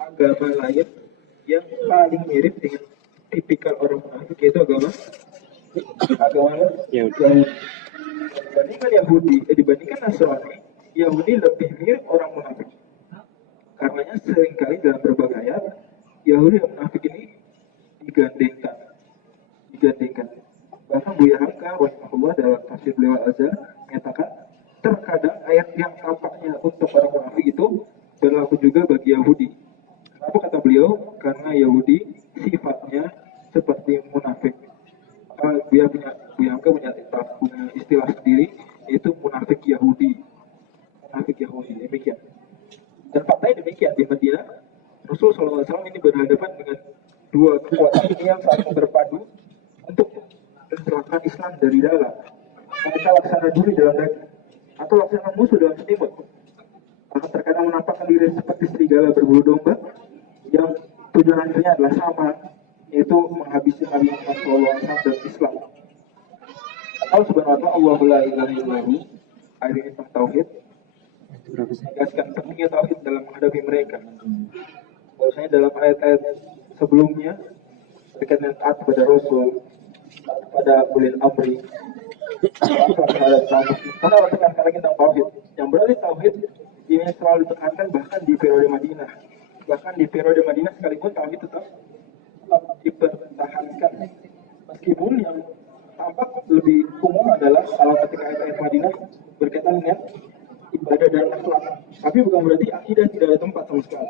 agama lain yang paling mirip dengan tipikal orang munafik, yaitu agama Yahudi. Dibandingkan Nasrani, Yahudi lebih mirip orang munafik. Karenanya seringkali dalam berbagai ayat Yahudi dan munafik ini digandengkan. Bahkan Buya Hamka rahimahullah dalam tafsir beliau Al-Azhar menyatakan terkadang ayat yang tampaknya untuk orang munafik itu berlaku juga bagi Yahudi. Kenapa kata beliau? Karena Yahudi sifatnya seperti munafik. Buya Hamka punya istilah sendiri, yaitu munafik Yahudi. Demikian. Dan faktanya demikian, di Madinah Rasulullah SAW ini berhadapan dengan dua kekuatan yang saling berpadu untuk menerapkan Islam dari dalam. Mereka laksana duri dalam daging atau laksana musuh dalam selimut. Maka terkadang menampakkan diri seperti serigala berbulu domba yang tujuan akhirnya adalah sama, yaitu menghabisi Nabi Muhammad SAW dan Islam. Allah Subhanahu wa ta'ala, Allahu la ilaha illahu, ayat ini tentang tauhid, menegaskan pentingnya tauhid dalam menghadapi mereka. Bahwasanya dalam ayat-ayat sebelumnya berkaitan dengan taat kepada Rasul, taat kepada ulil amri, karena Allah tekankan lagi tentang tauhid. Yang berarti tauhid ini selalu ditekankan bahkan di periode Madinah. Bahkan di periode Madinah sekalipun tauhid tetap dipertahankan. Meskipun yang tampak lebih umum adalah kalau ketika ayat-ayat Madinah berkaitan dengan ibadah dan akhlak. Tapi bukan berarti akidah tidak ada tempat sama sekali.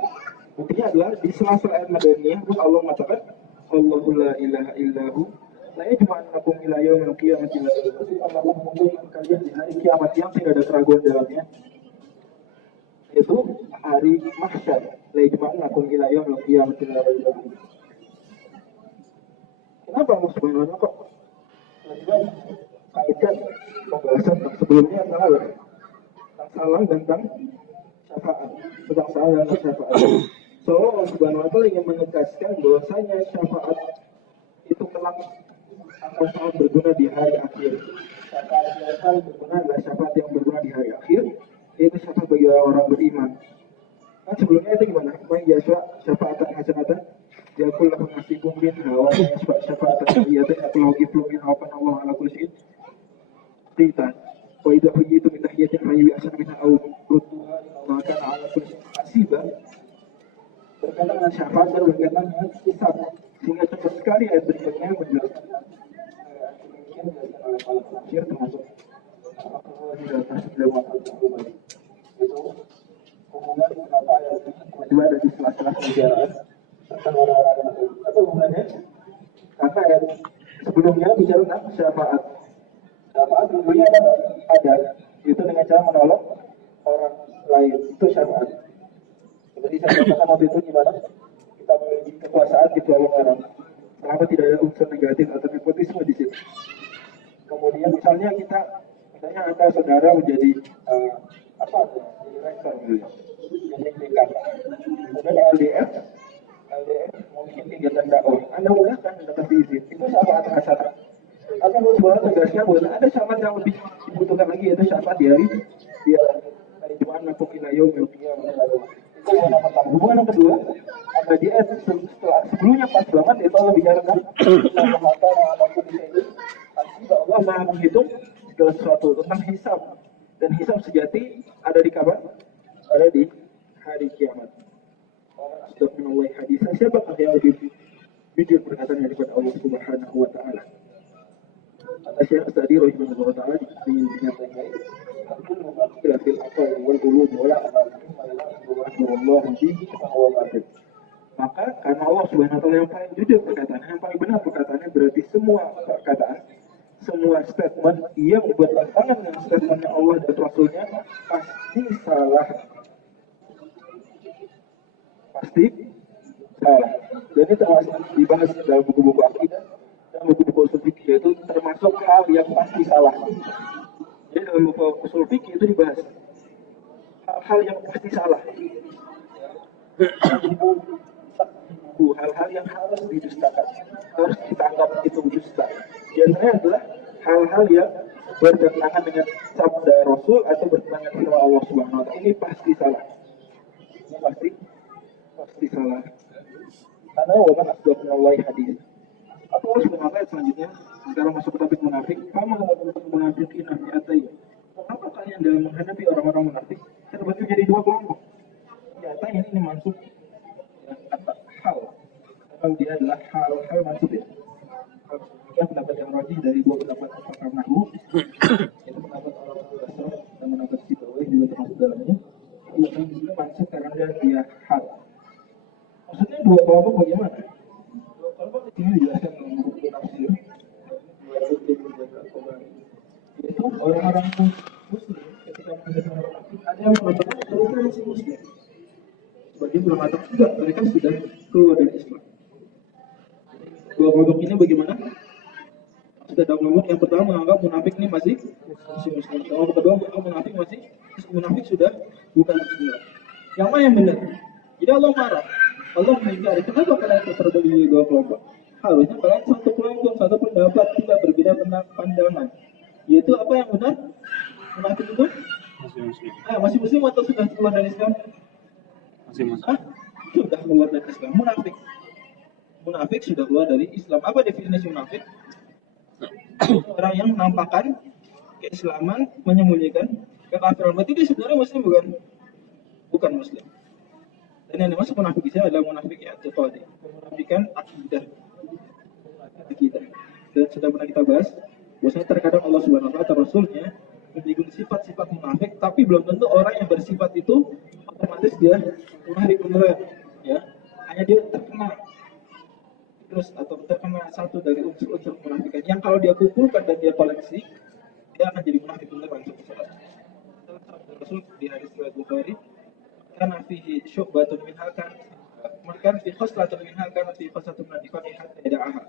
Buktinya adalah di sela-sela ayat Madaniyah Allah mengatakan Allahu la ilaha illahu la yajma'ukum ila yaumil qiyamati la Allah mengumpulkan kalian di hari kiamat yang tidak ada keraguan dalamnya. Itu hari mahsyar. La yajma'ukum ila yaumil qiyamati la Kenapa Allah Subhanahu wa ta'ala kok kaitkan pembahasan sebelumnya tentang salah dan tentang syafaat, So Allah Subhanahu wa ta'ala ingin menegaskan bahwasanya syafaat itu kelak akan sangat berguna di hari akhir. Syafaat yang paling berguna adalah syafaat yang berguna di hari akhir, yaitu syafaat bagi orang beriman. Kan sebelumnya itu gimana? Main jasa syafaatan hasanatan, yakul lahu nasibun minha wa syafaatan sayyatan yakul lahu kiflun minha wa kana Allah ala kulli syai'in qadir. Wa idza huyitum min tahiyatin fa yu'asan minha aw rudduha wa kana ala kulli syai'in hasiba. Berkaitan dengan syafaat dan berkaitan dengan hisab, sehingga cepat sekali ayat berikutnya menjelaskan termasuk itu hubungan kenapa ayat kedua ada di sela-sela pembicaraan tentang orang-orang apa hubungannya? Karena ayat sebelumnya bicara tentang syafaat. Syafaat dulunya ada itu dengan cara menolong orang lain, itu syafaat. Jadi saya katakan waktu itu gimana? Kita memiliki kekuasaan di tolong orang. Kenapa tidak ada unsur negatif atau nepotisme di situ? Kemudian misalnya ada saudara menjadi direktur gitu, jadi dekan. Kemudian LDF mungkin kegiatan dakwah. Anda mudahkan, Anda kasih izin. Itu syafaat hasanah. Akan sebenarnya tegasnya bahwa ada syafaat yang lebih dibutuhkan lagi, yaitu syafaat di hari Jumat atau kilayom yang itu hubungan pertama. Hubungan yang kedua, ada di ayat sebelumnya pas banget itu Allah bicara tentang Allah Maha menghitung segala sesuatu tentang hisab, dan hisab sejati ada di kapan? Ada di hari kiamat. Astagfirullah hadis. Siapakah yang lebih jujur perkataan daripada Allah Subhanahu wa ta'ala? Kata Syekh Sa'di rahimahullah ta'ala dinyatakan fil aqal wal qulub wala maka karena Allah Subhanahu wa ta'ala yang paling jujur perkataan, yang paling benar perkataannya, berarti semua perkataan, semua statement yang bertentangan dengan statementnya Allah dan Rasulnya pasti salah. Pasti salah. Dan ini termasuk dibahas dalam buku-buku akidah dan buku-buku usul fikih, yaitu termasuk hal yang pasti salah. Jadi dalam buku usul fikih itu dibahas hal-hal yang pasti salah. Hal-hal yang harus didustakan, harus kita anggap itu dusta. Di antaranya adalah hal-hal yang bertentangan dengan sabda Rasul atau bertentangan dengan Allah Subhanahu wa ta'ala. Ini pasti salah. Ini pasti salah. salah. Karena waman asbab minallahi hadis. Atau Allah subhanahu ayat selanjutnya sekarang masuk ke topik munafik. Kama munafiqin fi'atain. Kenapa kalian dalam menghadapi orang-orang munafik terbagi menjadi dua kelompok? Fi'atain ini masuk kata hal. Kalau dia adalah hal maksud ya. Yang pendapat yang rajih dari dua pendapat pakar nahwu, itu pendapat orang-orang dasar dan pendapat Sibawayh juga termasuk dalamnya. Yang ini maksud karena dia hal. Maksudnya dua kelompok bagaimana? Dua kelompok di sini dijelaskan dalam buku tafsir. Yaitu orang-orang muslim ketika menghadapi orang munafik ada yang mengatakan mereka masih muslim. Sebagian belum mengatakan tidak, mereka sudah keluar dari Islam. Dua kelompok ini bagaimana? Sudah dalam nomor yang pertama menganggap munafik ini masih muslim. Kelompok kedua menganggap munafik sudah bukan muslim. Yang mana yang benar? Jadi Allah marah. Allah mengingkari. Kenapa kalian terbagi di dua kelompok? Harusnya kalian satu kelompok, satu pendapat, tidak berbeda pandangan. Yaitu apa yang benar? Munafik itu masih muslim. Masih muslim atau sudah keluar dari Islam? Masih muslim. Sudah keluar dari Islam. Munafik sudah keluar dari Islam. Apa definisi munafik? Orang yang menampakkan keislaman, menyembunyikan kekafiran. Berarti dia sebenarnya muslim bukan muslim. Dan yang dimaksud munafik itu adalah munafik i'tiqadi, memunafikan akidah. Dan sudah pernah kita bahas, bahwasanya terkadang Allah Subhanahu wa taala atau Rasulnya menyinggung sifat-sifat munafik, tapi belum tentu orang yang bersifat itu otomatis dia munafik beneran, ya. Hanya dia terkena terus atau terkena satu dari unsur-unsur kemunafikan yang kalau dia kumpulkan dan dia koleksi, dia akan jadi munafik beneran. Salah satu Rasul di hadis riwayat Bukhari, karena fihi syu'batun min halkan, maka fi khoslatun min halkan fi khoslatun min nifaqi hatta yada'aha.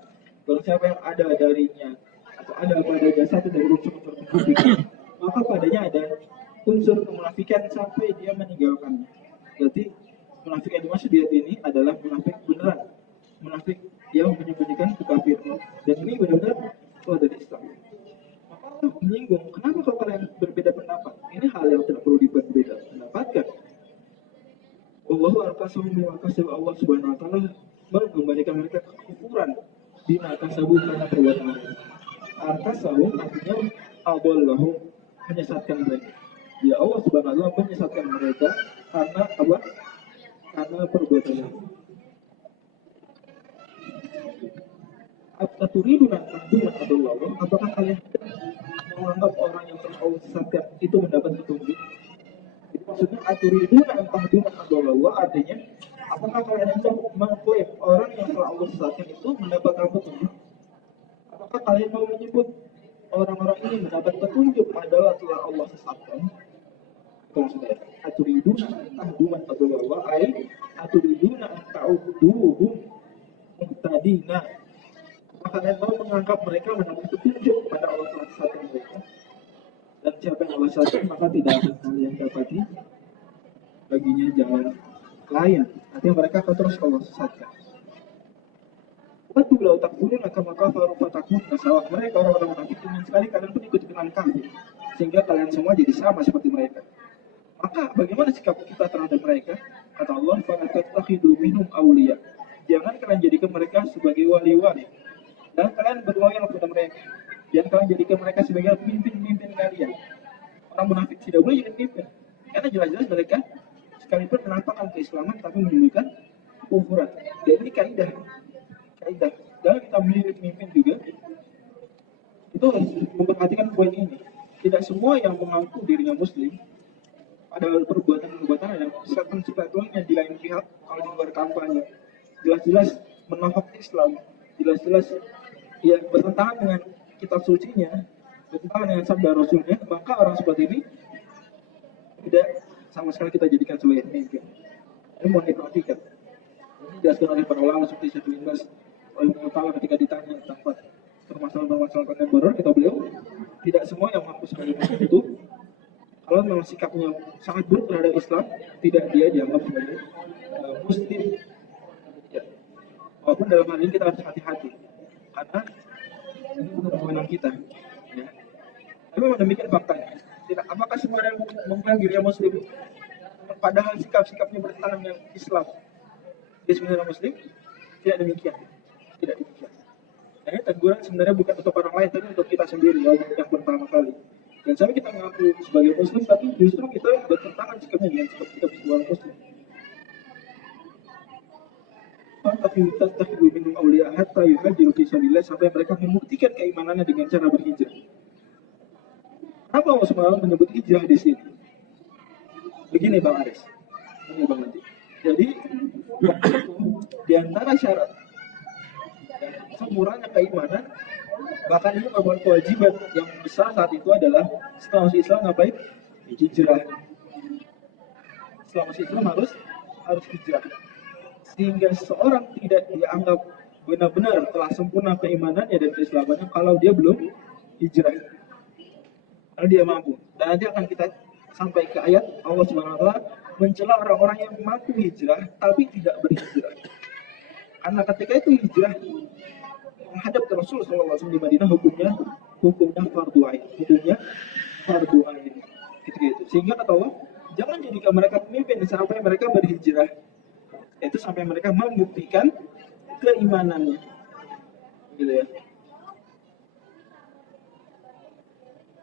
Barang siapa yang ada darinya atau ada padanya satu dari unsur-unsur kemunafikan, maka padanya ada unsur kemunafikan sampai dia meninggalkannya. Berarti munafik yang dimaksud di ayat ini adalah munafik beneran, munafik yang menyembunyikan kekafiran. Dan ini benar-benar keluar dari Islam. Maka Allah menyinggung, kenapa kalau kalian berbeda pendapat? Ini hal yang tidak perlu berbeda pendapatkan. Allahu arqasahum bima kasabu. Allah Subhanahu wa taala mengembalikan mereka ke kekufuran bima kasabu karena perbuatan mereka. Arqasahum artinya adallahum, menyesatkan mereka. Ya Allah Subhanahu wa taala menyesatkan mereka karena apa? Karena perbuatan mereka. Aturiduna tahduman adallah. Apakah kalian menganggap orang yang telah Allah sesatkan itu mendapat petunjuk? Jadi maksudnya aturiduna tahduman adallah artinya apakah kalian hendak mengklaim orang yang telah Allah sesatkan itu mendapatkan petunjuk? Apakah kalian mau menyebut orang-orang ini mendapat petunjuk adalah telah Allah sesatkan? Maksudnya aturiduna tahduman adallah ay aturiduna ta'uduhum muhtadina. Maka kalian mau menganggap mereka mendapat petunjuk pada Allah telah sesatkan mereka. Dan siapa yang Allah sesatkan maka tidak akan kalian dapati baginya jalan lain. Artinya mereka akan terus Allah sesatkan. Waktu beliau takfurun akan maka farufatakun nasawak. Mereka orang-orang munafik ingin sekali kalian pun ikut ikutan kafir, sehingga kalian semua jadi sama seperti mereka. Maka bagaimana sikap kita terhadap mereka? Kata Allah, fala tattakhidu minhum awliya. Jangan kalian jadikan mereka sebagai wali-wali. Dan kalian berloyal kepada mereka. Jangan kalian jadikan mereka sebagai pemimpin-pemimpin kalian. Orang munafik tidak boleh jadi pemimpin. Karena jelas-jelas mereka sekalipun menampakkan keislaman tapi menimbulkan kekufuran. Dan ini kaidah. Dalam kita memilih pemimpin juga, itu harus memperhatikan poin ini. Tidak semua yang mengaku dirinya muslim, padahal perbuatan-perbuatan ada sifat-sifatnya di lain pihak, kalau di luar kampanye jelas-jelas menolak Islam, jelas-jelas ya bertentangan dengan kitab sucinya, bertentangan dengan sabda Rasulnya, maka orang seperti ini tidak sama sekali kita jadikan sebagai pemimpin. Ini mohon diperhatikan. Ini dijelaskan oleh para ulama seperti Syekh bin Baz oleh ketika ditanya tentang permasalahan kontemporer, kita beliau tidak semua yang mengaku sebagai muslim itu kalau memang sikapnya sangat buruk terhadap Islam, tidak dia dianggap sebagai muslim. Ya. Walaupun dalam hal ini kita harus hati-hati, karena ini bukan kewenangan kita. Ya. Tapi memang demikian faktanya. Tidak, apakah semua yang mengaku dirinya muslim, padahal sikap-sikapnya bertentangan dengan Islam, Bismillah Muslim, tidak demikian. Tidak demikian. Nah, teguran sebenarnya bukan untuk orang lain, tapi untuk kita sendiri yang pertama kali. Dan sampai kita mengaku sebagai Muslim, tapi justru kita bertentangan sikapnya dengan sikap kita sebagai Muslim. Tapi tattakhidhu minhum awliya hatta yuhajiru fi sabilillah, sampai mereka membuktikan keimanannya dengan cara berhijrah. Apa Allah SWT menyebut hijrah di sini? Begini Bang Aris, begini Bang Nanti. Jadi di antara syarat sempurnanya keimanan, bahkan ini merupakan kewajiban yang besar saat itu adalah setelah masuk Islam ngapain? Hijrah. Setelah masuk Islam harus hijrah. Sehingga seseorang tidak dianggap benar-benar telah sempurna keimanannya dan keislamannya kalau dia belum hijrah. Kalau dia mampu. Dan nanti akan kita sampai ke ayat Allah SWT mencela orang-orang yang mampu hijrah tapi tidak berhijrah. Karena ketika itu hijrah menghadap ke Rasulullah SAW di Madinah, hukumnya fardu ain. Hukumnya fardu ain. Gitu. Sehingga kata Allah, jangan jadikan mereka pemimpin sampai mereka berhijrah. Itu sampai mereka membuktikan keimanannya. Gitu ya.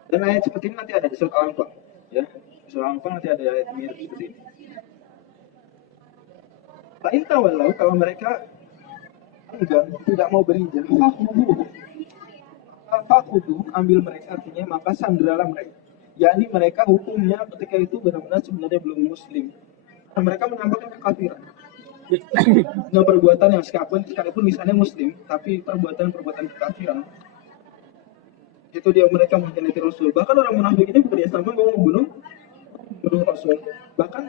Dan ayat seperti ini nanti ada di surat Al-Anfal. Ya. Surat Al-Anfal nanti ada ayat mirip seperti ini. Lain tawalau, kalau mereka enggan, tidak mau berhijrah, fakudu, ambil mereka, artinya maka sanderalah mereka. Yakni mereka hukumnya ketika itu benar-benar sebenarnya belum muslim. Dan mereka menampakkan kekafiran. Dengan perbuatan yang sekalipun misalnya muslim, tapi perbuatan kekafiran, itu dia mereka mengkhianati Rasul. Bahkan orang munafik ini bekerja sama mau membunuh Rasul. Bahkan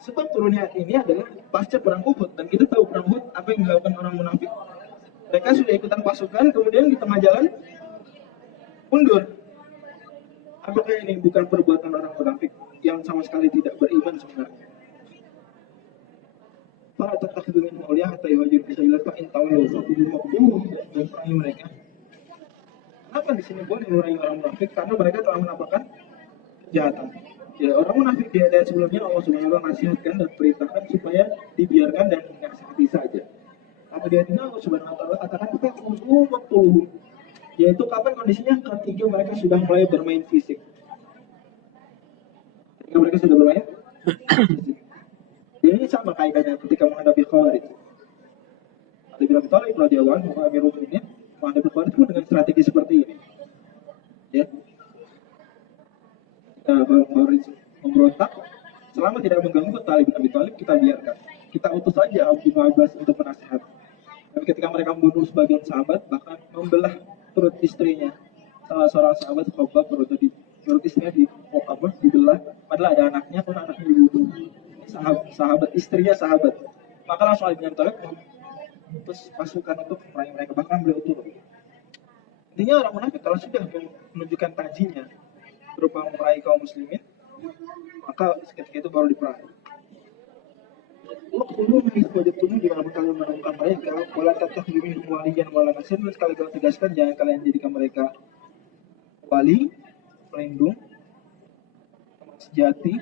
sebab turunnya ini adalah pasca perang Uhud, dan kita tahu perang Uhud apa yang dilakukan orang munafik. Mereka sudah ikutan pasukan, kemudian di tengah jalan mundur. Apakah ini bukan perbuatan orang munafik yang sama sekali tidak beriman sebenarnya? Para tattakhidhu minhum awliya hatta yuhajiru fi sabilillah fa in tawallaw faqulu maqtuluhum, dan perangi mereka. Kenapa di sini boleh memerangi orang munafik? Karena mereka telah menampakkan kejahatan. Ya, orang munafik di ayat sebelumnya Allah SWT nasihatkan dan perintahkan supaya dibiarkan dan menasihati saja. Tapi di ayat ini Allah SWT katakan faqulu maqtuluhum, yaitu kapan kondisinya? Ketika mereka sudah mulai bermain fisik. Ketika mereka sudah bermain fisik. Ini sama kaidahnya ketika menghadapi Khawarij. Ali bin Abi Thalib radhiyallahu anhu Amirul Mukminin menghadapi Khawarij pun dengan strategi seperti ini. Ya. Khawarij memberontak, selama tidak mengganggu Ali bin Abi Thalib, kita biarkan. Kita utus saja Abu Abbas untuk menasihat. Tapi ketika mereka membunuh sebagian sahabat, bahkan membelah perut istrinya. Salah seorang sahabat Khabbab perut istrinya dibelah, padahal ada anaknya, pun anaknya dibunuh. Sahabat istrinya sahabat, maka langsung Ali bin Abi Thalib terus pasukan untuk memerangi mereka, bahkan beliau turun. Intinya orang munafik kalau sudah menunjukkan tajinya berupa memerangi kaum muslimin, maka ketika itu baru diperangi. Waktu wajibnya di mana kalian menemukan mereka, wala tattakhidhu minhum waliyan wala nasir, sekali kali tegaskan jangan kalian jadikan mereka wali, pelindung, teman sejati,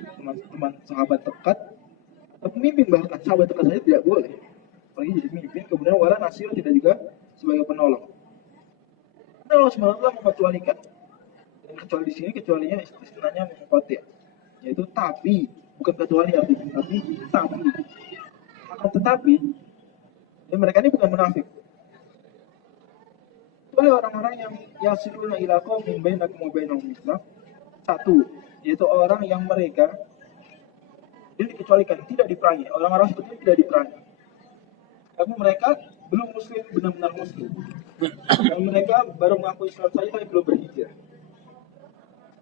teman sahabat dekat, atau pemimpin. Bahkan sahabat dekat saja tidak boleh, apalagi jadi pemimpin. Kemudian wala nasir tidak juga sebagai penolong. Karena Allah SWT mengecualikan, dan kecuali di sini kecualinya istilahnya mengkotir, yaitu tapi, bukan kecuali artinya, tapi. Akan tetapi, ya mereka ini bukan munafik. Oleh orang-orang yang yasiluna ila qaumin bainakum wa bainahum mitsaq. Satu, yaitu orang yang mereka ini dikecualikan, tidak diperangi. Orang-orang seperti itu tidak diperangi. Karena mereka belum muslim, benar-benar muslim. Dan mereka baru mengaku Islam saja tapi belum berhijrah.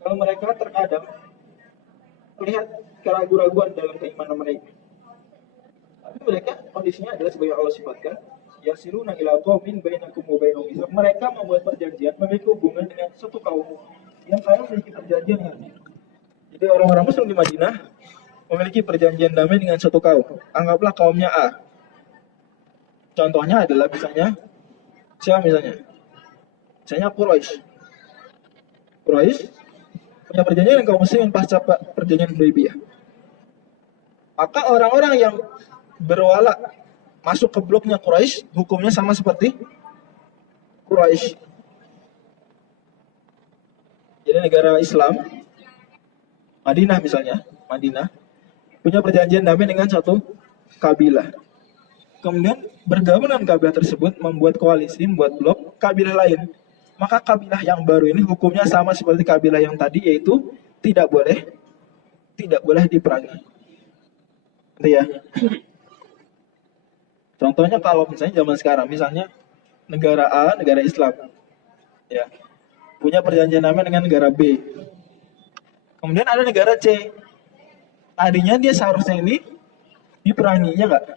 Kalau mereka terkadang melihat keraguan-raguan dalam keimanan mereka. Tapi mereka kondisinya adalah sebagai Allah sifatkan, yasiluna ila qaumin bainakum wa bainahum mitsaq. Mereka membuat perjanjian, memiliki hubungan dengan satu kaum yang kalian memiliki perjanjian dengan. Jadi orang-orang Muslim di Madinah memiliki perjanjian damai dengan satu kaum. Anggaplah kaumnya A. Contohnya adalah misalnya siapa misalnya? Misalnya Quraisy punya perjanjian dengan kaum muslimin pasca perjanjian Hudaybiyah. Maka orang-orang yang berwala masuk ke bloknya Quraisy, hukumnya sama seperti Quraisy. Jadi negara Islam, Madinah misalnya, Madinah punya perjanjian damai dengan satu kabilah. Kemudian bergabung dengan kabilah tersebut, membuat koalisi, membuat blok kabilah lain. Maka kabilah yang baru ini hukumnya sama seperti kabilah yang tadi, yaitu tidak boleh diperangi. Gitu ya. Contohnya kalau misalnya zaman sekarang, misalnya negara A, negara Islam, ya, punya perjanjian damai dengan negara B. Kemudian ada negara C. Tadinya dia seharusnya ini diperangi, ya enggak?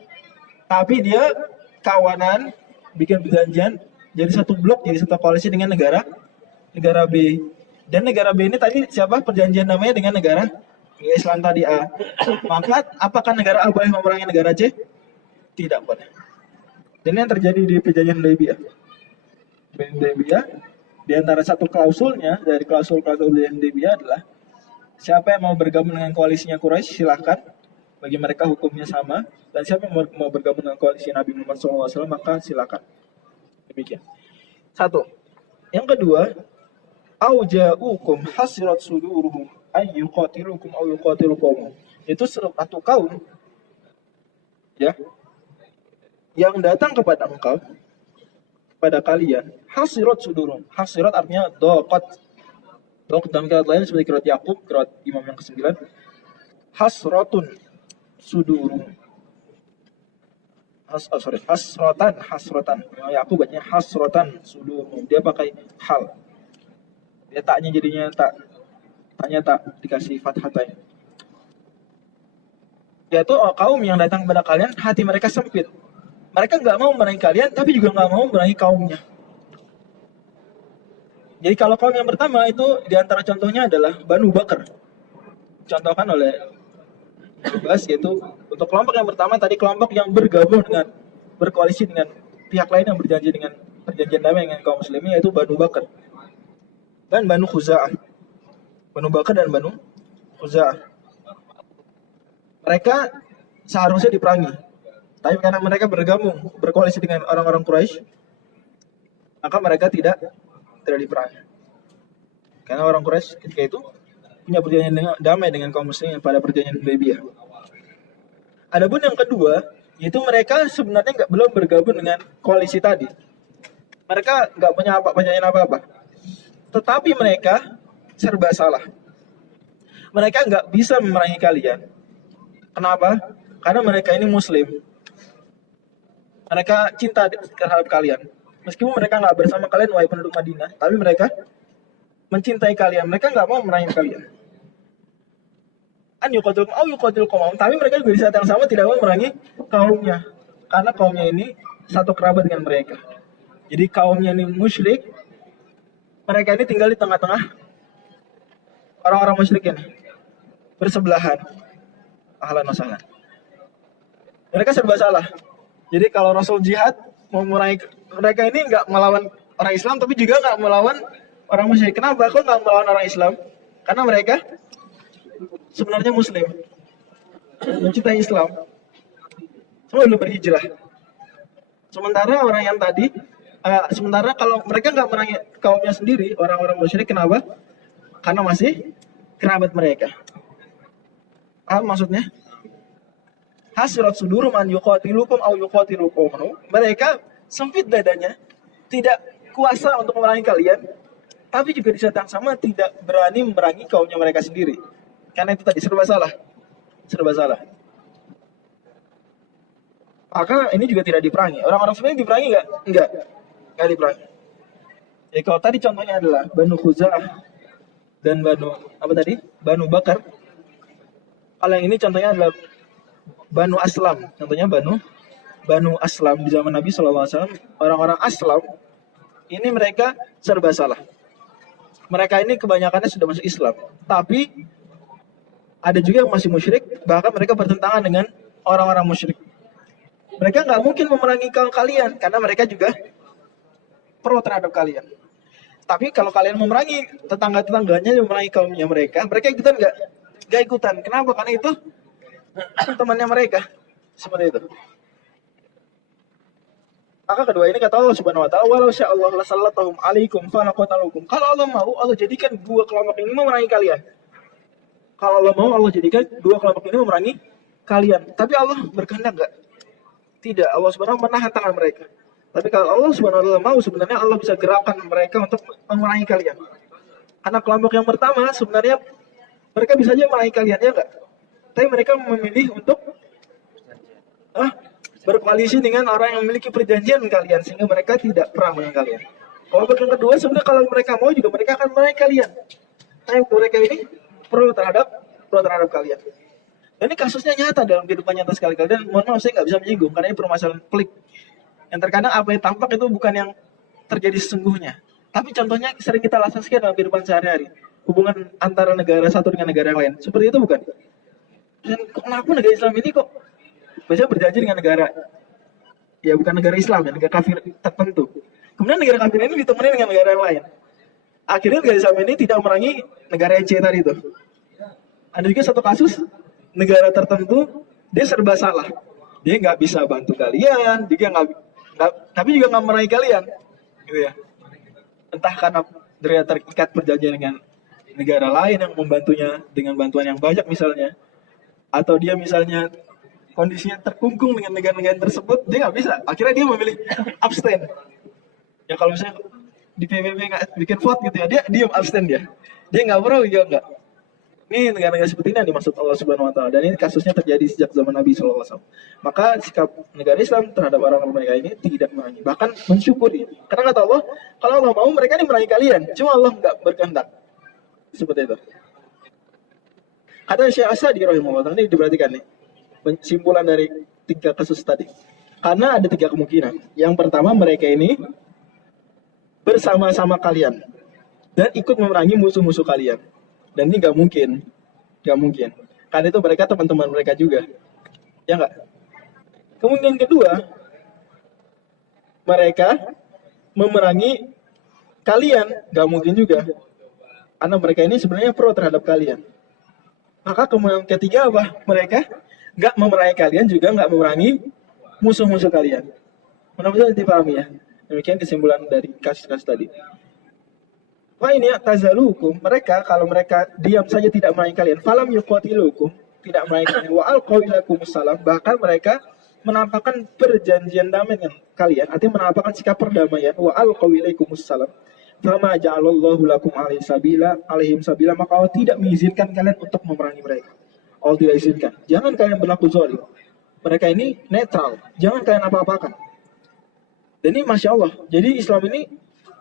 Tapi dia kawanan, bikin perjanjian, jadi satu blok, jadi satu koalisi dengan negara B. Dan negara B ini tadi siapa? Perjanjian namanya dengan negara Islam tadi A. Maka apakah negara A boleh memerangi negara C? Tidak boleh. Dan yang terjadi di perjanjian Hudaybiyah. Di antara satu klausulnya dari klausul-klausul Hudaybiyah adalah siapa yang mau bergabung dengan koalisinya Quraisy silahkan, bagi mereka hukumnya sama. Dan siapa yang mau bergabung dengan koalisi Nabi Muhammad SAW maka silakan. Demikian. Satu. Yang kedua, auja'ukum hasirat suduruhum ayyuqatilukum aw yuqatilukum. Itu satu kaum ya yang datang kepada engkau, pada kalian, hasirat sudurum. Hasirat artinya doqat. Doqat dalam kalimat lain seperti kalimat Yaqub, kalimat Imam yang ke-9. Hasratun sudurum. Hasratan. Yaqub bacanya hasratan sudurum. Dia pakai hal. Dia taknya jadinya tak. Taknya tak dikasih fathatain. Yaitu kaum yang datang kepada kalian, hati mereka sempit. Mereka nggak mau memerangi kalian, tapi juga nggak mau memerangi kaumnya. Jadi kalau kaum yang pertama itu diantara contohnya adalah Banu Bakar. Contohkan oleh Bas, yaitu untuk kelompok yang pertama tadi kelompok yang bergabung dengan berkoalisi dengan pihak lain yang berjanji dengan perjanjian damai dengan kaum muslimin, yaitu Banu Bakar dan Banu Khuza'ah. Banu Bakar dan Banu Khuza'ah. Mereka seharusnya diperangi, tapi karena mereka bergabung berkoalisi dengan orang-orang Quraisy, maka mereka tidak diperangi. Karena orang Quraisy ketika itu punya perjanjian damai dengan kaum muslimin pada perjanjian Hudaybiyah. Adapun yang kedua, yaitu mereka sebenarnya belum bergabung dengan koalisi tadi. Mereka nggak punya perjanjian apa-apa. Tetapi mereka serba salah. Mereka nggak bisa memerangi kalian. Kenapa? Karena mereka ini Muslim. Mereka cinta terhadap kalian. Meskipun mereka nggak bersama kalian, wahai penduduk Madinah, tapi mereka mencintai kalian. Mereka nggak mau memerangi kalian. An yuqatilkum aw yuqatilkum, tapi mereka juga di saat yang sama tidak mau memerangi kaumnya. Karena kaumnya ini satu kerabat dengan mereka. Jadi kaumnya ini musyrik. Mereka ini tinggal di tengah-tengah orang-orang musyrik ini. Bersebelahan. Ahlan wa sahlan. Mereka serba salah. Jadi kalau Rasul jihad mau memerangi mereka ini nggak melawan orang Islam, tapi juga nggak melawan orang musyrik. Kenapa? Kok nggak melawan orang Islam? Karena mereka sebenarnya Muslim, mencintai Islam, semua belum berhijrah. Sementara orang yang tadi, sementara kalau mereka nggak memerangi kaumnya sendiri, orang-orang musyrik, kenapa? Karena masih kerabat mereka. Maksudnya? Hasirat sudurum an yuqatilukum aw yuqatilukum. Mereka sempit dadanya, tidak kuasa untuk memerangi kalian, tapi juga di saat yang sama tidak berani memerangi kaumnya mereka sendiri. Karena itu tadi serba salah. Maka ini juga tidak diperangi. Orang-orang sebenarnya diperangi nggak? Nggak diperangi. Jadi kalau tadi contohnya adalah Banu Khuza'ah dan Banu Bakar. Kalau yang ini contohnya adalah Banu Aslam. Contohnya Banu Aslam di zaman Nabi SAW. Orang-orang Aslam ini mereka serba salah. Mereka ini kebanyakannya sudah masuk Islam, tapi ada juga yang masih musyrik, bahkan mereka bertentangan dengan orang-orang musyrik. Mereka nggak mungkin memerangi kaum kalian, karena mereka juga pro terhadap kalian. Tapi kalau kalian memerangi tetangga-tetangganya, memerangi kaumnya mereka ikutan nggak? Nggak ikutan. Kenapa? Karena itu temannya mereka. Seperti itu. Maka kedua ini kata Allah Subhanahu wa taala, "Walau sya'allahu lasallatahum 'alaikum falaqatalukum." Kalau Allah mau, Allah jadikan dua kelompok ini memerangi kalian. Kalau Allah mau, Allah jadikan dua kelompok ini memerangi kalian. Tapi Allah berkehendak enggak? Tidak. Allah Subhanahu wa taala menahan tangan mereka. Tapi kalau Allah Subhanahu wa taala mau, sebenarnya Allah bisa gerakan mereka untuk memerangi kalian. Karena kelompok yang pertama sebenarnya mereka bisa aja memerangi kalian, ya enggak? Tapi mereka memilih untuk berkoalisi dengan orang yang memiliki perjanjian kalian, sehingga mereka tidak perang dengan kalian. Kelompok yang kedua sebenarnya kalau mereka mau juga mereka akan memerangi kalian. Tapi mereka ini pro terhadap kalian. Dan ini kasusnya nyata dalam kehidupan nyata sekali-kali. Dan mohon maaf saya nggak bisa menyinggung karena ini permasalahan pelik. Yang terkadang apa yang tampak itu bukan yang terjadi sesungguhnya. Tapi contohnya sering kita saksikan dalam kehidupan sehari-hari. Hubungan antara negara satu dengan negara yang lain. Seperti itu bukan? Dan kenapa negara Islam ini kok biasanya berjanji dengan negara, ya bukan negara Islam, ya negara kafir tertentu. Kemudian negara kafir ini ditemani dengan negara yang lain. Akhirnya negara Islam ini tidak memerangi negara EC tadi itu. Ada juga satu kasus negara tertentu dia serba salah, dia nggak bisa bantu kalian, dia nggak, tapi juga nggak memerangi kalian, gitu ya. Entah karena dia terikat perjanjian dengan negara lain yang membantunya dengan bantuan yang banyak misalnya, atau dia misalnya kondisinya terkungkung dengan negara-negara tersebut, dia nggak bisa. Akhirnya dia memilih abstain. Ya kalau misalnya di PBB nggak bikin vote gitu ya, dia diam abstain dia. Dia nggak pro juga nggak. Ini negara-negara seperti ini yang dimaksud Allah Subhanahu Wa Taala. Dan ini kasusnya terjadi sejak zaman Nabi SAW. Maka sikap negara Islam terhadap orang-orang mereka ini tidak memerangi, bahkan mensyukuri. Karena kata Allah, kalau Allah mau mereka ini memerangi kalian, cuma Allah nggak berkehendak. Seperti itu. Kata Syekh Asadi rahimahullah, ini diperhatikan nih. Simpulan dari tiga kasus tadi. Karena ada tiga kemungkinan. Yang pertama, mereka ini bersama-sama kalian dan ikut memerangi musuh-musuh kalian. Dan ini nggak mungkin. Karena itu mereka teman-teman mereka juga. Ya nggak? Kemungkinan kedua, mereka memerangi kalian. Nggak mungkin juga. Karena mereka ini sebenarnya pro terhadap kalian. Maka kemungkinan ketiga apa? Mereka nggak memerangi kalian, juga nggak memerangi musuh-musuh kalian. Mudah-mudahan dipahami ya. Demikian kesimpulan dari kasus-kasus tadi. Wah ini tazalukum, mereka kalau mereka diam saja tidak memerangi kalian, falam yuqatilukum, tidak memerangi kalian, wa alqawilakumussalam, bahkan mereka menampakkan perjanjian damai dengan kalian, artinya menampakkan sikap perdamaian, wa alqawilakumussalam. Fama ja'alallahu lakum alaihim sabila, maka Allah tidak mengizinkan kalian untuk memerangi mereka. Allah tidak izinkan. Jangan kalian berlaku zalim. Mereka ini netral. Jangan kalian apa-apakan. Dan ini Masya Allah. Jadi Islam ini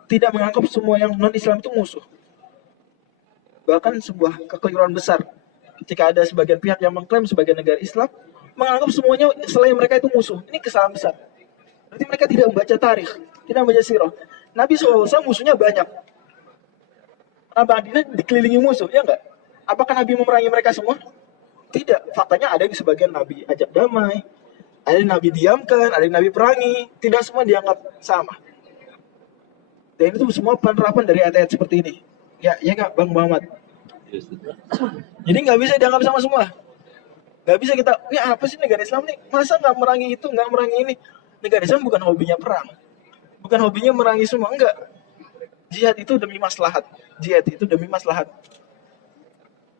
tidak menganggap semua yang non-Islam itu musuh. Bahkan sebuah kekeliruan besar. Ketika ada sebagian pihak yang mengklaim sebagai negara Islam, menganggap semuanya selain mereka itu musuh. Ini kesalahan besar. Berarti mereka tidak membaca tarikh, tidak membaca sirah. Nabi SAW musuhnya banyak. Madinah dikelilingi musuh, ya enggak? Apakah Nabi memerangi mereka semua? Tidak. Faktanya ada yang sebagian Nabi ajak damai, ada yang Nabi diamkan, ada yang Nabi perangi. Tidak semua dianggap sama. Dan itu semua penerapan dari ayat-ayat seperti ini. Ya enggak Bang Muhammad? Jadi nggak bisa dianggap sama semua. Nggak bisa kita, ini apa sih negara Islam nih? Masa nggak merangi itu, nggak merangi ini? Negara Islam bukan hobinya perang. Bukan hobinya merangi semua, enggak. Jihad itu demi maslahat. Jihad itu demi maslahat.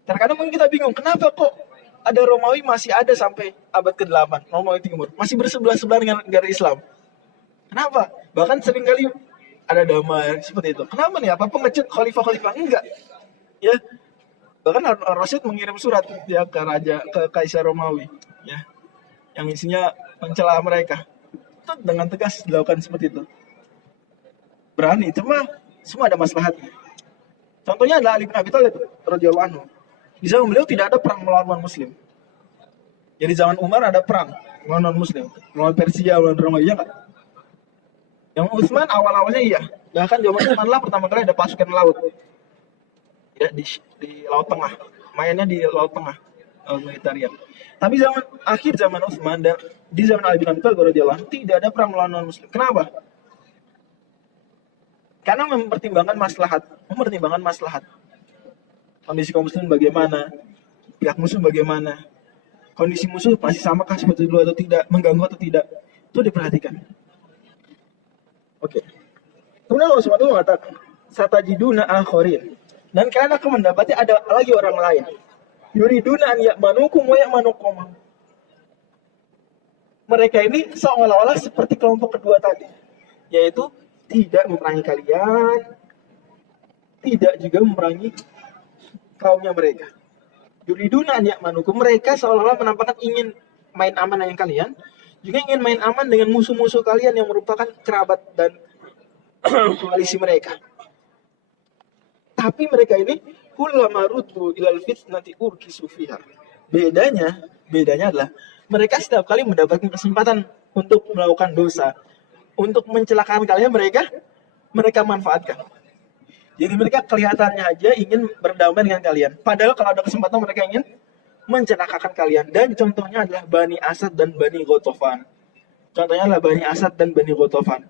Terkadang mungkin kita bingung, kenapa kok ada Romawi masih ada sampai abad ke-8, Romawi Timur. Masih bersebelah-sebelah dengan negara Islam. Kenapa? Bahkan seringkali ada damai seperti itu. Kenapa nih? Apa pengecut khalifah-khalifah? Enggak. Ya. Bahkan Rasid mengirim surat ya ke raja, ke Kaisar Romawi. Ya. Yang isinya mencela mereka. Itu dengan tegas dilakukan seperti itu. Berani, cuma semua ada maslahatnya. Contohnya adalah Ali bin Abi Thalib radhiyallahu anhu. Di zaman beliau tidak ada perang melawan non-muslim. Jadi zaman Umar ada perang melawan non-muslim, melawan Persia, melawan Romawi, ya enggak? Yang Utsman awal-awalnya iya. Bahkan zaman Utsman lah pertama kali ada pasukan laut. Ya di Laut Tengah. Mainnya di Laut Tengah. Militer. Tapi akhir zaman Utsman dan di zaman Ali bin Abi Thalib radhiyallahu anhu tidak ada perang melawan non-muslim. Kenapa? Karena mempertimbangkan maslahat. Kondisi kaum muslim bagaimana? Pihak musuh bagaimana? Kondisi musuh masih samakah seperti dulu atau tidak? Mengganggu atau tidak? Itu diperhatikan. Oke. Kemudian Allah SWT mengatakan, satajiduna akhirin. Dan kalian akan mendapati ada lagi orang lain. Yuriduna an ya'manukum wa ya'manukum. Mereka ini seolah-olah seperti kelompok kedua tadi, yaitu tidak memerangi kalian, tidak juga memerangi kaumnya mereka. Yuriduna an ya'manukum, mereka seolah-olah menampakkan ingin main aman dengan kalian, juga ingin main aman dengan musuh-musuh kalian yang merupakan kerabat dan koalisi mereka. Tapi mereka ini kullama ruddu ilal fitnati urkisu fiha. Bedanya adalah mereka setiap kali mendapatkan kesempatan untuk melakukan dosa, untuk mencelakakan kalian, mereka manfaatkan. Jadi mereka kelihatannya aja ingin berdamai dengan kalian. Padahal kalau ada kesempatan mereka ingin mencelakakan kalian. Dan contohnya adalah Bani Asad dan Bani Ghatafan. Contohnya adalah Bani Asad dan Bani Ghatafan.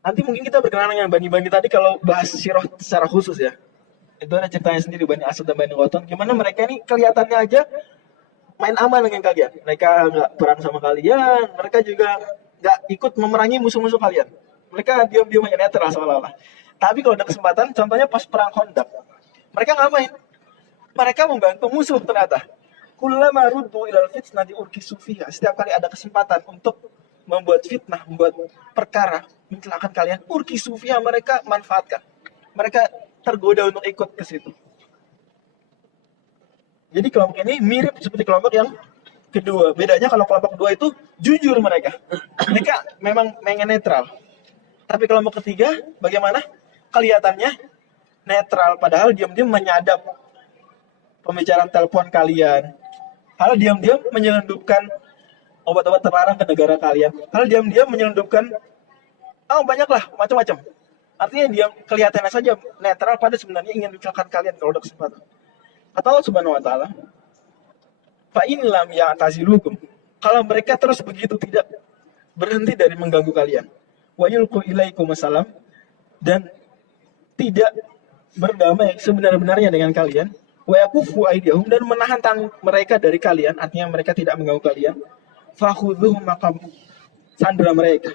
Nanti mungkin kita berkenalan dengan Bani-Bani tadi kalau bahas sirah secara khusus ya. Itu ada ceritanya sendiri Bani Asad dan Bani Ghatafan. Gimana mereka ini kelihatannya aja main aman dengan kalian. Mereka nggak perang sama kalian. Mereka juga nggak ikut memerangi musuh-musuh kalian. Mereka diam-diam aja netral seolah-olah. Tapi kalau ada kesempatan, contohnya pas perang Khandaq, mereka ngapain? Mereka membantu musuh ternyata. Kullama ruddu ilal fitnati urkisu fiha. Setiap kali ada kesempatan untuk membuat fitnah, membuat perkara, mencelakakan kalian, urkisu fiha, mereka manfaatkan. Mereka tergoda untuk ikut ke situ. Jadi kelompok ini mirip seperti kelompok yang kedua. Bedanya kalau kelompok kedua itu jujur mereka. Mereka memang pengen netral. Tapi kelompok ketiga bagaimana? Kelihatannya netral padahal diam-diam menyadap pembicaraan telepon kalian. Padahal diam-diam menyelundupkan obat-obat terlarang ke negara kalian. Padahal diam-diam menyelundupkan banyaklah macam-macam. Artinya dia kelihatannya saja netral pada sebenarnya ingin mencelakakan kalian kalau ada kesempatan. Kata Allah Subhanahu wa taala, fa in lam ya'tazilukum. Kalau mereka terus begitu tidak berhenti dari mengganggu kalian. Wa yulqu ilaikum assalam, dan tidak berdamai sebenar-benarnya dengan kalian. Wa yakufu aydihum, dan menahan tangan mereka dari kalian, artinya mereka tidak mengganggu kalian. Fakhudhuhum, maka sandera mereka.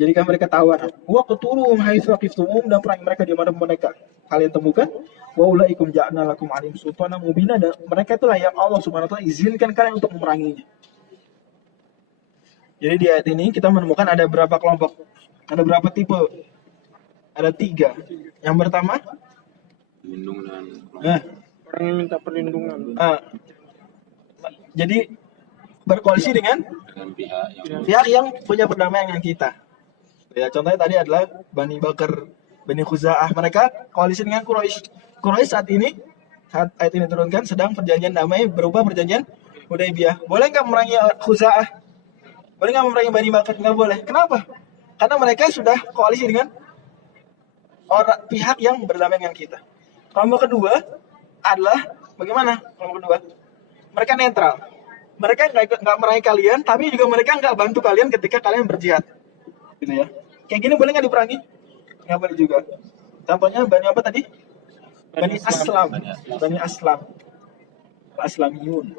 Jadikan mereka tawanan. Wa qtuluhum haitsu aqiftumum, dan perangi mereka di mana mereka kalian temukan. Wa ulaikum ja'alna lakum alim sultanan mubina, dan mereka itulah yang Allah Subhanahu wa taala izinkan kalian untuk memeranginya. Jadi di ayat ini kita menemukan ada berapa kelompok, ada berapa tipe? Ada 3. Yang pertama, Orang yang minta perlindungan. jadi berkoalisi dengan pihak yang punya perdamaian dengan kita. Ya, contohnya tadi adalah Bani Bakar, Bani Khuza'ah. Mereka koalisi dengan Quraisy. Quraisy saat ayat ini turunkan, sedang perjanjian damai berupa perjanjian Hudaybiyah. Boleh nggak memerangi Khuza'ah? Boleh nggak memerangi Bani Bakar? Nggak boleh. Kenapa? Karena mereka sudah koalisi dengan pihak yang berdamai dengan kita. Kelompok kedua adalah bagaimana? Kelompok kedua, mereka netral. Mereka nggak memerangi kalian, tapi juga mereka nggak bantu kalian ketika kalian berjihad, gitu ya. Kayak gini boleh nggak diperangi? Nggak boleh juga. Contohnya Bani apa tadi? Bani Aslam. Bani Aslam. Aslamiyun.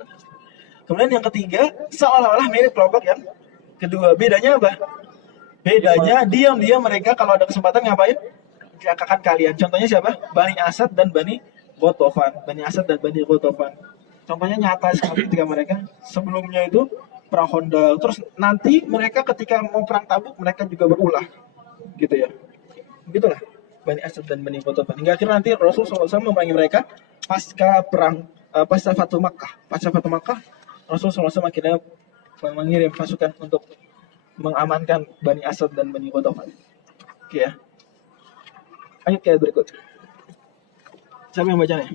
Kemudian yang ketiga, seolah-olah mirip kelompok yang kedua. Bedanya apa? Bedanya diam-diam mereka kalau ada kesempatan ngapain? Celakakan kalian. Contohnya siapa? Bani Asad dan Bani Ghatafan. Bani Asad dan Bani Ghatafan. Contohnya nyata sekali ketika mereka sebelumnya itu perang Khandaq. Terus nanti mereka ketika mau perang Tabuk mereka juga berulah. Gitu ya. Begitulah Bani Asad dan Bani Ghatafan. Hingga akhirnya nanti Rasulullah SAW memerangi mereka pasca Fatu Makkah. Pasca Fatu Makkah, Rasulullah SAW akhirnya mengirim pasukan untuk mengamankan Bani Asad dan Bani Ghatafan. Oke ya. Ayat kayak berikut. Siapa yang bacanya?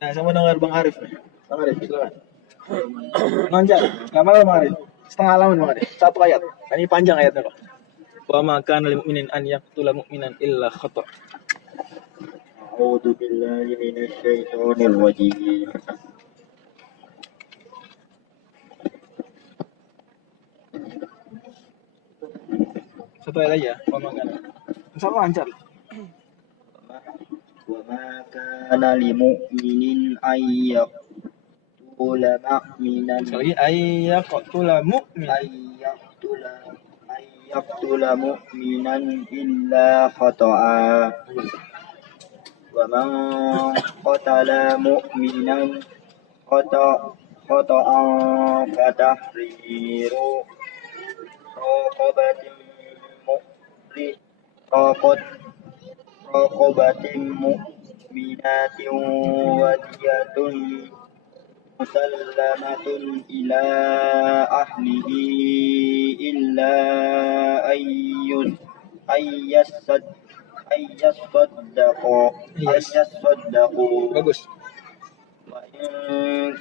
Nah, saya mau dengar Bang Arif nih. Bang Arif, silakan. Loncat. Enggak apa-apa Bang Arif. Setengah halaman Bang Arif. 1 ayat. Ini panjang ayatnya kok. Wa ma kana lil mu'minin an yaqtula mu'minan illa khata'. A'udzu billahi minasy syaithanir rajim. Satu ayat aja. Wa ma kana. Insyaallah lancar. Wa ma kana lil mu'minin ay yaqtula mu'minan Sekali lagi, ayyaqtula mu'min. ayyaqtula mu'minan illa khata'a wa man qatala mu'minan khata'an fatahriru raqabatin mu'min raqabatin mu'minatin wadiyatun musallamatun ila ahlihi illa ayyasaddaqu Bagus. wa in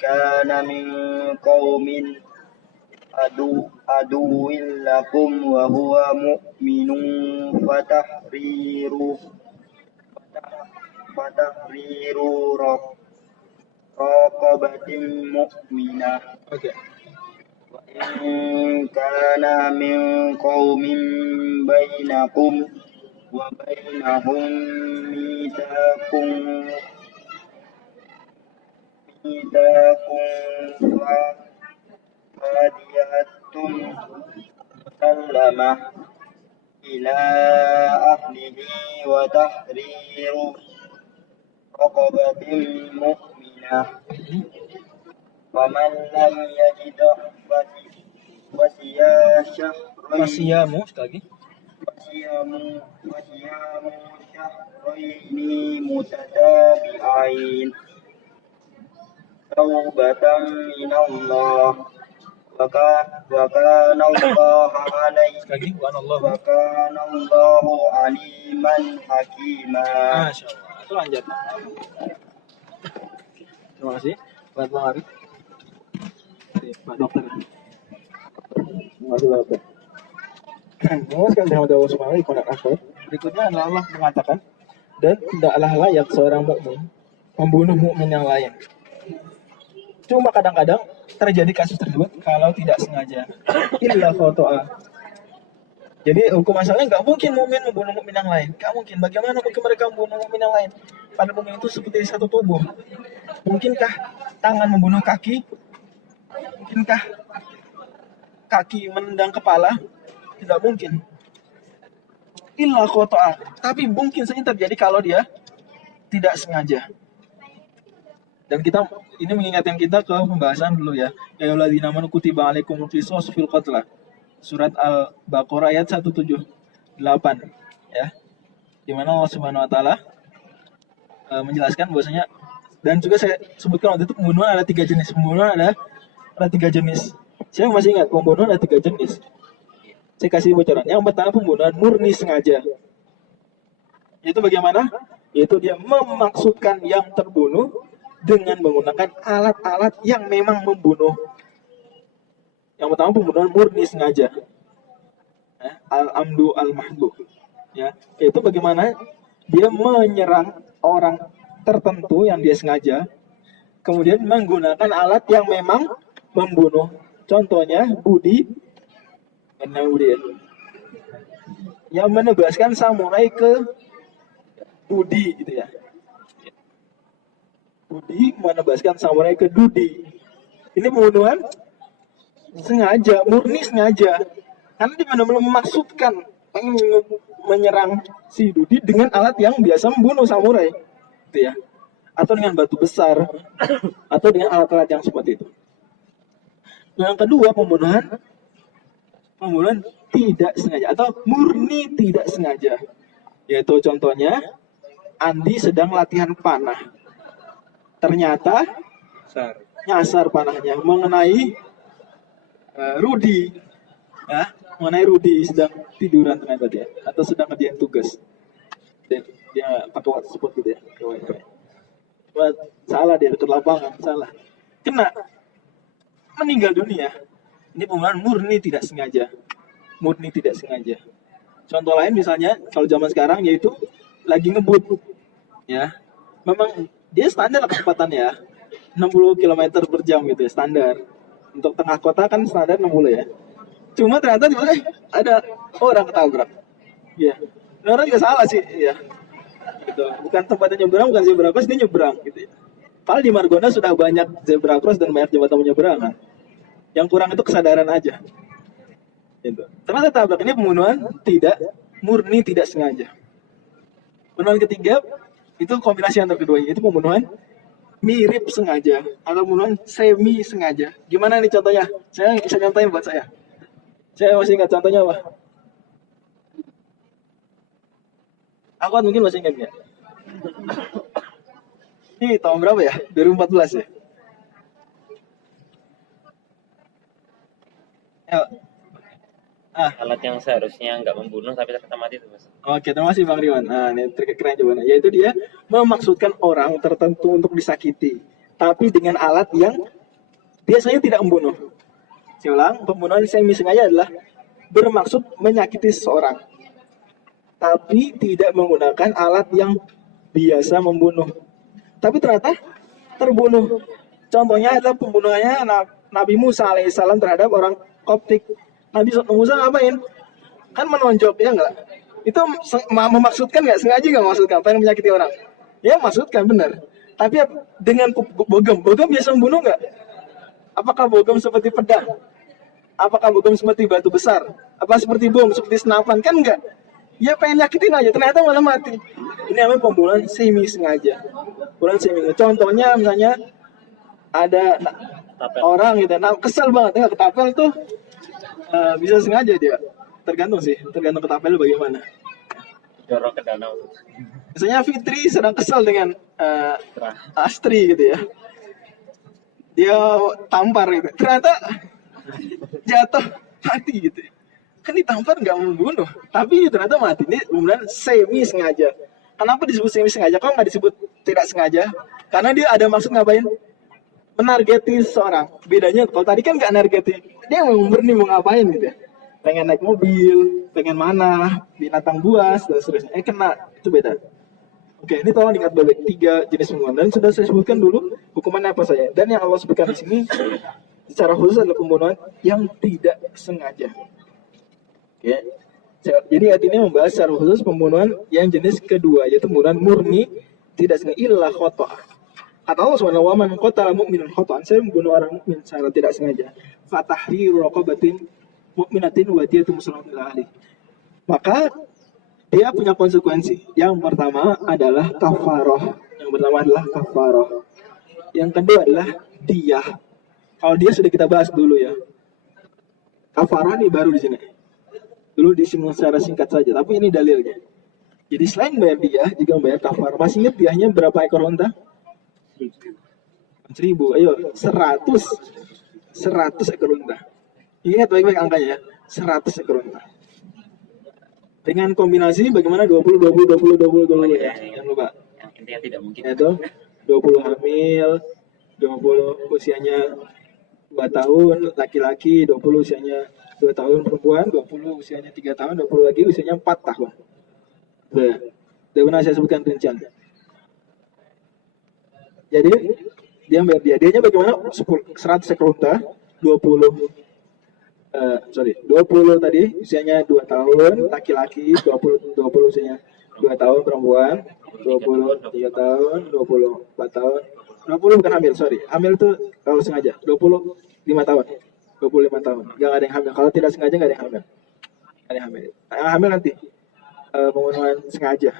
kana min qaumin aduwwin lakum wa huwa mu'minun fatahriru raqabatin mu'minah Oke. wa in kana min qaumin bainakum wa bainahum mitsaqun fadiyatun musallamah ila ahlihi wa tahriru raqabatin mu'minah wa man lam yajid Wasiyamu sekali lagi. wasiyamu syahraini mutatabi'ain taubatan minallah wa kana Sekali lagi, wa anallahu. aliman hakima. Masya Allah. Itu lanjut. Terima kasih buat Bang Arif. Pak Dokter. Terima kasih Bapak. Memuaskan rahmat Allah Subhanahu wa taala. Berikutnya adalah Allah mengatakan, dan tidaklah layak seorang mukmin membunuh mukmin yang lain. Cuma kadang-kadang terjadi kasus tersebut kalau tidak sengaja. Illa khoto'a. Jadi hukum asalnya nggak mungkin mukmin membunuh mukmin yang lain. Nggak mungkin. Bagaimana mungkin mereka membunuh mukmin yang lain? Pada mukmin itu seperti satu tubuh. Mungkinkah tangan membunuh kaki? Mungkinkah kaki menendang kepala? Tidak mungkin. Illa khoto'a. Tapi mungkin saja terjadi kalau dia tidak sengaja. Dan kita ini mengingatkan kita ke pembahasan dulu ya. Ya alladzina amanu kutiba alaikumul qisas fil qatla. Surat Al-Baqarah ayat 178 ya. Di mana Allah Subhanahu wa taala menjelaskan bahwasanya, dan juga saya sebutkan waktu itu pembunuhan ada 3 jenis. Pembunuhan ada 3 jenis. Saya masih ingat pembunuhan ada 3 jenis. Saya kasih bocoran. Yang pertama pembunuhan murni sengaja. Itu bagaimana? Yaitu dia memaksudkan yang terbunuh dengan menggunakan alat-alat yang memang membunuh. Yang pertama pembunuhan murni sengaja. Al-amdu al-mahdu. Ya, itu bagaimana dia menyerang orang tertentu yang dia sengaja, kemudian menggunakan alat yang memang membunuh. Contohnya Budi yang menugaskan samurai ke Budi gitu ya. Budi menugaskan samurai ke Dudi. Ini pembunuhan sengaja, murni sengaja. Karena dia benar-benar memaksudkan pengen menyerang si Dudi dengan alat yang biasa membunuh samurai, gitu ya. Atau dengan batu besar, atau dengan alat-alat yang seperti itu. Yang kedua pembunuhan tidak sengaja atau murni tidak sengaja. Yaitu contohnya Andi sedang latihan panah. Ternyata nyasar panahnya mengenai Rudi. Ya, mengenai Rudi sedang tiduran ternyata dia, atau sedang ngerjain tugas. Dan dia pakai waktu support gitu ya. Salah dia dekat lapangan, salah. Kena. Meninggal dunia. Ini pembunuhan murni tidak sengaja. Murni tidak sengaja. Contoh lain misalnya kalau zaman sekarang yaitu lagi ngebut. Ya. Memang dia standar kecepatannya 60 km per jam gitu ya, standar. Untuk tengah kota kan standar 60 ya. Cuma ternyata ada orang ketabrak. Ya. Orang juga salah sih, ya. Gitu. Bukan tempatnya nyebrang, bukan sih berapa, dia nyebrang gitu ya. Padahal di Margonda sudah banyak zebra cross dan banyak jembatan penyeberangan. Yang kurang itu kesadaran aja. Gitu. Ternyata tabrak ini pembunuhan tidak murni, tidak sengaja. Pembunuhan ketiga itu kombinasi antara keduanya, itu pembunuhan mirip sengaja atau pembunuhan semi sengaja. Gimana nih contohnya? Saya bisa nyontohin buat saya. Saya masih ingat contohnya apa? Aku kan mungkin masih ingat ya. Ini tahun berapa ya? 2014 ya? Ya. Alat yang seharusnya nggak membunuh tapi ternyata mati itu, Mas. Oke, terima kasih Bang Riwan. Nah, ini trik keren jawabannya. Yaitu dia memaksudkan orang tertentu untuk disakiti, tapi dengan alat yang biasanya tidak membunuh. Saya ulang, pembunuhan semi sengaja adalah bermaksud menyakiti seseorang, tapi tidak menggunakan alat yang biasa membunuh. Tapi ternyata terbunuh. Contohnya adalah pembunuhannya Nabi Musa alaihissalam terhadap orang Koptik. Nabi Musa ngapain? Kan menonjok, ya enggak? Itu memaksudkan nggak? Sengaja nggak maksudkan? Pengen menyakiti orang? Ya maksudkan, benar. Tapi dengan bogem biasa membunuh nggak? Apakah bogem seperti pedang? Apakah bogem seperti batu besar? Apa seperti bom, seperti senapan? Kan enggak. Ya pengen nyakitin aja, ternyata malah mati. Ini namanya pembunuhan semi sengaja. Pembunuhan semi sengaja. Contohnya misalnya ada orang gitu, kesel banget, nggak ketapel tuh bisa sengaja dia. Tergantung ketapel bagaimana. Dorong ke danau. Misalnya Fitri sedang kesal dengan Astri gitu ya. Dia tampar gitu. Ternyata jatuh mati gitu. Kan ditampar nggak membunuh, tapi ternyata mati. Ini kemudian semi sengaja. Kenapa disebut semi sengaja? Kok nggak disebut tidak sengaja? Karena dia ada maksud ngapain? Menargeti seseorang. Bedanya kalau tadi kan nggak nargeti, dia mau murni mau ngapain gitu ya. Pengen naik mobil, pengen mana, binatang buas dan seterusnya. Kena, itu beda. Oke, ini tolong diingat baik 3 jenis pembunuhan. Dan sudah saya sebutkan dulu hukumannya apa saja. Dan yang Allah sebutkan di sini secara khusus adalah pembunuhan yang tidak sengaja. Oke. Jadi ayat ini membahas secara khusus pembunuhan yang jenis kedua, yaitu pembunuhan murni tidak sengaja, illa khata'. Kata Allah Subhanahu wa ta'ala, man qatala mu'minan khata'an, saya membunuh orang mukmin secara tidak sengaja, fatahriru raqabatin mu'minatin wa diyatun muslimatin ahli. Maka dia punya konsekuensi. Yang pertama adalah kafaroh. Yang kedua adalah diyah. Kalau dia sudah kita bahas dulu ya. Kafaroh ini baru di sini. Dulu disinggung secara singkat saja, tapi ini dalilnya. Jadi selain bayar diyah, juga bayar kafar. Masih ingat diyahnya berapa ekor unta? 1000. Ayo, 100 ekor unta. Ingat baik-baik angkanya ya. 100 ekor unta. Dengan kombinasi bagaimana 20 ya. Jangan lupa. Yang intinya tidak mungkin. Itu 20 hamil, 20 usianya 2 tahun laki-laki, 20 usianya 2 tahun perempuan, 20 usianya 3 tahun, 20 lagi usianya 4 tahun. Sudah pernah saya sebutkan rincian. Jadi dia bayar dianya bagaimana? 100 ekor unta, 20 tadi usianya 2 tahun laki-laki, 20 usianya 2 tahun perempuan, 20 3 tahun, 20 4 tahun, 20 bukan hamil, hamil itu kalau sengaja, 25 tahun. 25 tahun, nggak ada yang hamil. Kalau tidak sengaja nggak ada yang hamil. Ada yang hamil. Hamil nanti pembunuhan sengaja.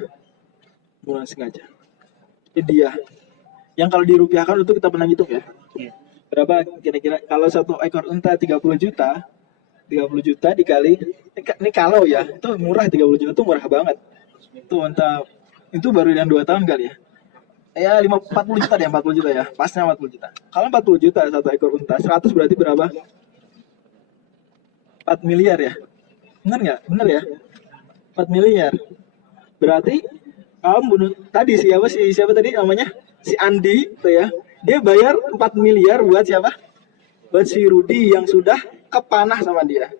Ini dia. Yang kalau dirupiahkan itu kita pernah hitung ya. Berapa kira-kira? Kalau satu ekor unta 30 juta dikali. Ini kalau ya, itu murah 30 juta itu murah banget. Itu unta itu baru yang 2 tahun kali ya. Ya 40 juta deh, 40 juta ya. Pasnya 40 juta. Kalau 40 juta satu ekor unta, 100 berarti berapa? 4 miliar ya? Benar nggak? Benar ya? 4 miliar. Berarti kamu bunuh tadi siapa tadi namanya? Si Andi tuh ya. Dia bayar 4 miliar buat siapa? Buat si Rudi yang sudah kepanah sama dia.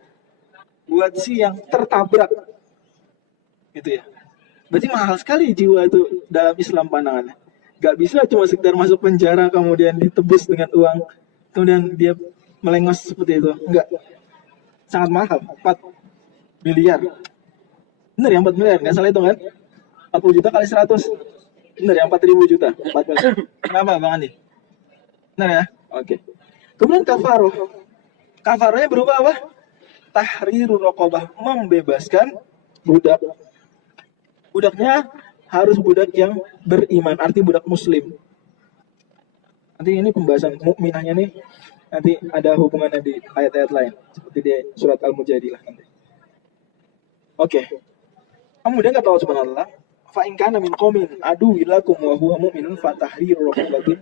Buat si yang tertabrak. Gitu ya. Berarti mahal sekali jiwa itu dalam Islam pandangannya. Gak bisa cuma sekedar masuk penjara kemudian ditebus dengan uang. Kemudian dia melengos seperti itu. Enggak. Sangat mahal, 4 miliar. Bener ya 4 miliar, nggak salah itu kan? 40 juta kali 100. Benar ya, 4.000 juta. 4 miliar. Kenapa Bang Andi? Benar ya? Oke. Kemudian kafaroh. Kafarohnya berupa apa? Tahriru raqabah, membebaskan budak. Budaknya harus budak yang beriman, arti budak muslim. Nanti ini pembahasan mukminahnya nih, nanti ada hubungannya di ayat-ayat lain, seperti di surat Al-Mujadilah nanti. Oke. Kemudian kata Allah Subhanahu wa taala, fa in kana min qaumin aduwwil lakum wa huwa mu'minun fatahriru raqabatin.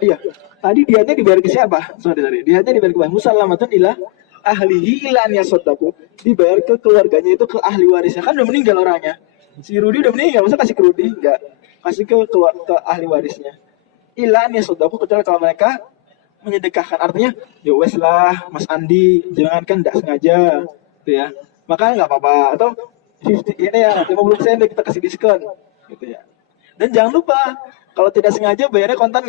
Iya. Tadi dianya dibayar ke siapa? Saudari. Dianya dibayar ke musallamatun ila ahlihi ila an yasaddaqu. Dibayar ke keluarganya itu, ke ahli warisnya. Kan udah meninggal orangnya. Si Rudi udah meninggal, masa kasih ke Rudi? Enggak. Kasih ke ahli warisnya. Ila an yasaddaqu, kecuali kalau mereka menyedekahkan. Artinya, ya wes lah Mas Andi, jangan kan enggak sengaja gitu ya. Maka enggak apa-apa. Atau 50 ini ya 50% kita kasih diskon gitu ya. Dan jangan lupa kalau tidak sengaja bayarnya kontan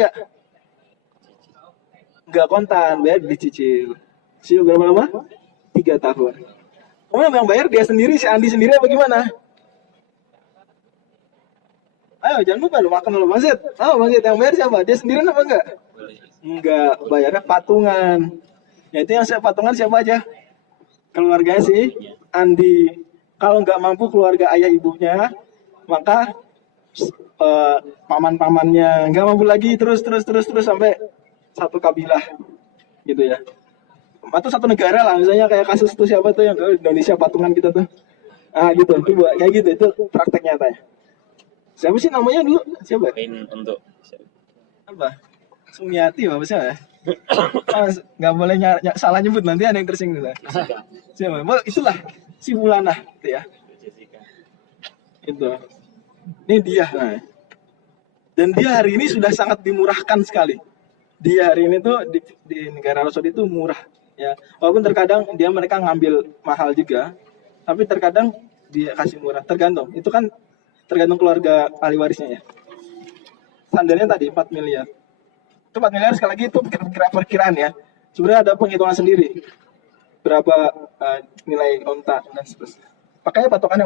nggak kontan, bayar dicicil. Cicil berapa lama? 3 tahun. Kemudian yang bayar dia sendiri, si Andi sendiri apa gimana? Ayo jangan lupa lo makan lo Mas Zed. Mas Zed yang bayar siapa? Dia sendiri apa enggak? Enggak, bayarnya patungan. Ya itu yang saya patungan siapa aja? Keluarganya si Andi. Kalau nggak mampu keluarga ayah ibunya, maka paman-pamannya nggak mampu lagi terus sampai satu kabilah, gitu ya. Atau satu negara lah, misalnya kayak kasus itu siapa tuh yang ke Indonesia patungan kita tuh, gitu, coba kayak gitu itu praktek nyatanya. Siapa sih namanya dulu? Siapa? Untuk Apa? Sumiati apa sih ya? Nggak boleh salah nyebut, nanti ada yang tersinggung. Siapa? Itulah si Fulanah gitu ya. Itu. Ini dia. Nah. Dan dia hari ini sudah sangat dimurahkan sekali. Dia hari ini tuh di negara Arab Saudi itu murah ya. Walaupun terkadang mereka ngambil mahal juga, tapi terkadang dia kasih murah. Tergantung. Itu kan tergantung keluarga ahli warisnya ya. Standarnya tadi 4 miliar. Itu 4 miliar sekali lagi itu perkiraan ya. Sebenarnya ada penghitungan sendiri. Berapa nilai onta dan seterusnya. Makanya patokannya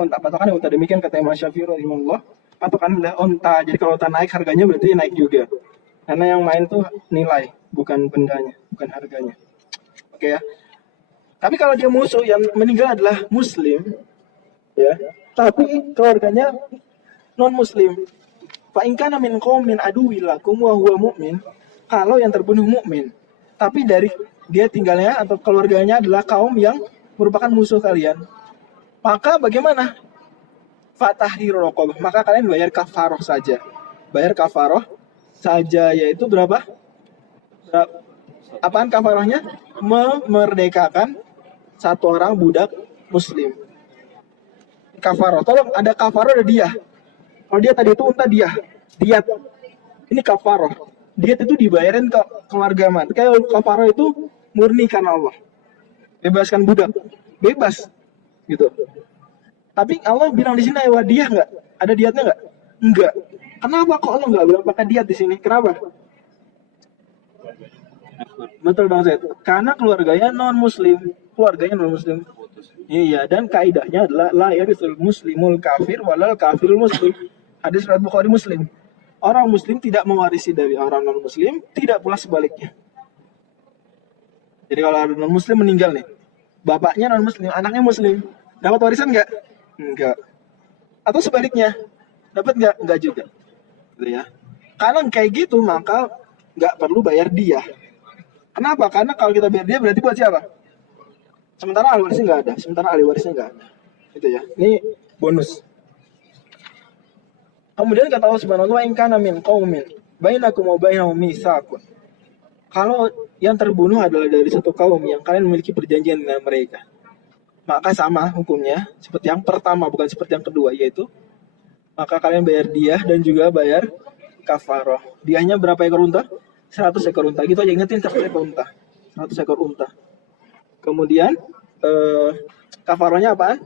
onta. Demikian kata Imam Syafi'i rahimahullah. Patokannya adalah onta. Jadi kalau onta naik harganya berarti naik juga. Karena yang main tuh nilai, bukan bendanya, bukan harganya. Oke ya. Tapi kalau dia musuh yang meninggal adalah muslim, ya. Tapi keluarganya non muslim. Fa in kana min qaumin aduwwil lakum wa huwa mu'min. Kalau yang terbunuh mukmin, tapi dari dia tinggalnya atau keluarganya adalah kaum yang merupakan musuh kalian, maka bagaimana? Fatahriru raqabah, maka kalian bayar kafaroh saja. Bayar kafaroh saja, yaitu berapa? Apaan kafarohnya? Memerdekakan satu orang budak muslim. Kafaroh, tolong ada kafaroh, ada dia. Kalau dia tadi itu unta diat. Ini kafaroh. Diat itu dibayarin ke keluarga man. Kayak kafaroh itu murni karena Allah. Bebaskan budak. Bebas. Gitu. Tapi Allah bilang di sini ada diat enggak? Ada diatnya enggak? Enggak. Kenapa kok Allah enggak bilang pakai diat di sini? Kenapa? Betul dong, Zed. Karena keluarganya non muslim. Iya, dan kaidahnya adalah la yarisul muslimul kafir walal kafirul muslim. Hadis riwayat Bukhari Muslim. Orang muslim tidak mewarisi dari orang non muslim, tidak pula sebaliknya. Jadi kalau ada non muslim meninggal nih, bapaknya non muslim, anaknya muslim, dapat warisan enggak? Enggak. Atau sebaliknya, dapat enggak? Enggak juga. Gitu ya. Karena kayak gitu maka enggak perlu bayar dia. Kenapa? Karena kalau kita bayar dia berarti buat siapa? Sementara ahli warisnya enggak ada. Gitu ya. Ini bonus. Kemudian kata Allah Subhanahu wa taala, "In kana min qaumin bainakum wa bainahum mitsaqun." Kalau yang terbunuh adalah dari satu kaum yang kalian memiliki perjanjian dengan mereka, maka sama hukumnya seperti yang pertama, bukan seperti yang kedua, yaitu maka kalian bayar diah dan juga bayar kafaroh. Diahnya berapa ekor unta? 100 ekor unta. Gitu aja, ingetin 100 ekor unta. 100 ekor unta. Kemudian kafarohnya apaan?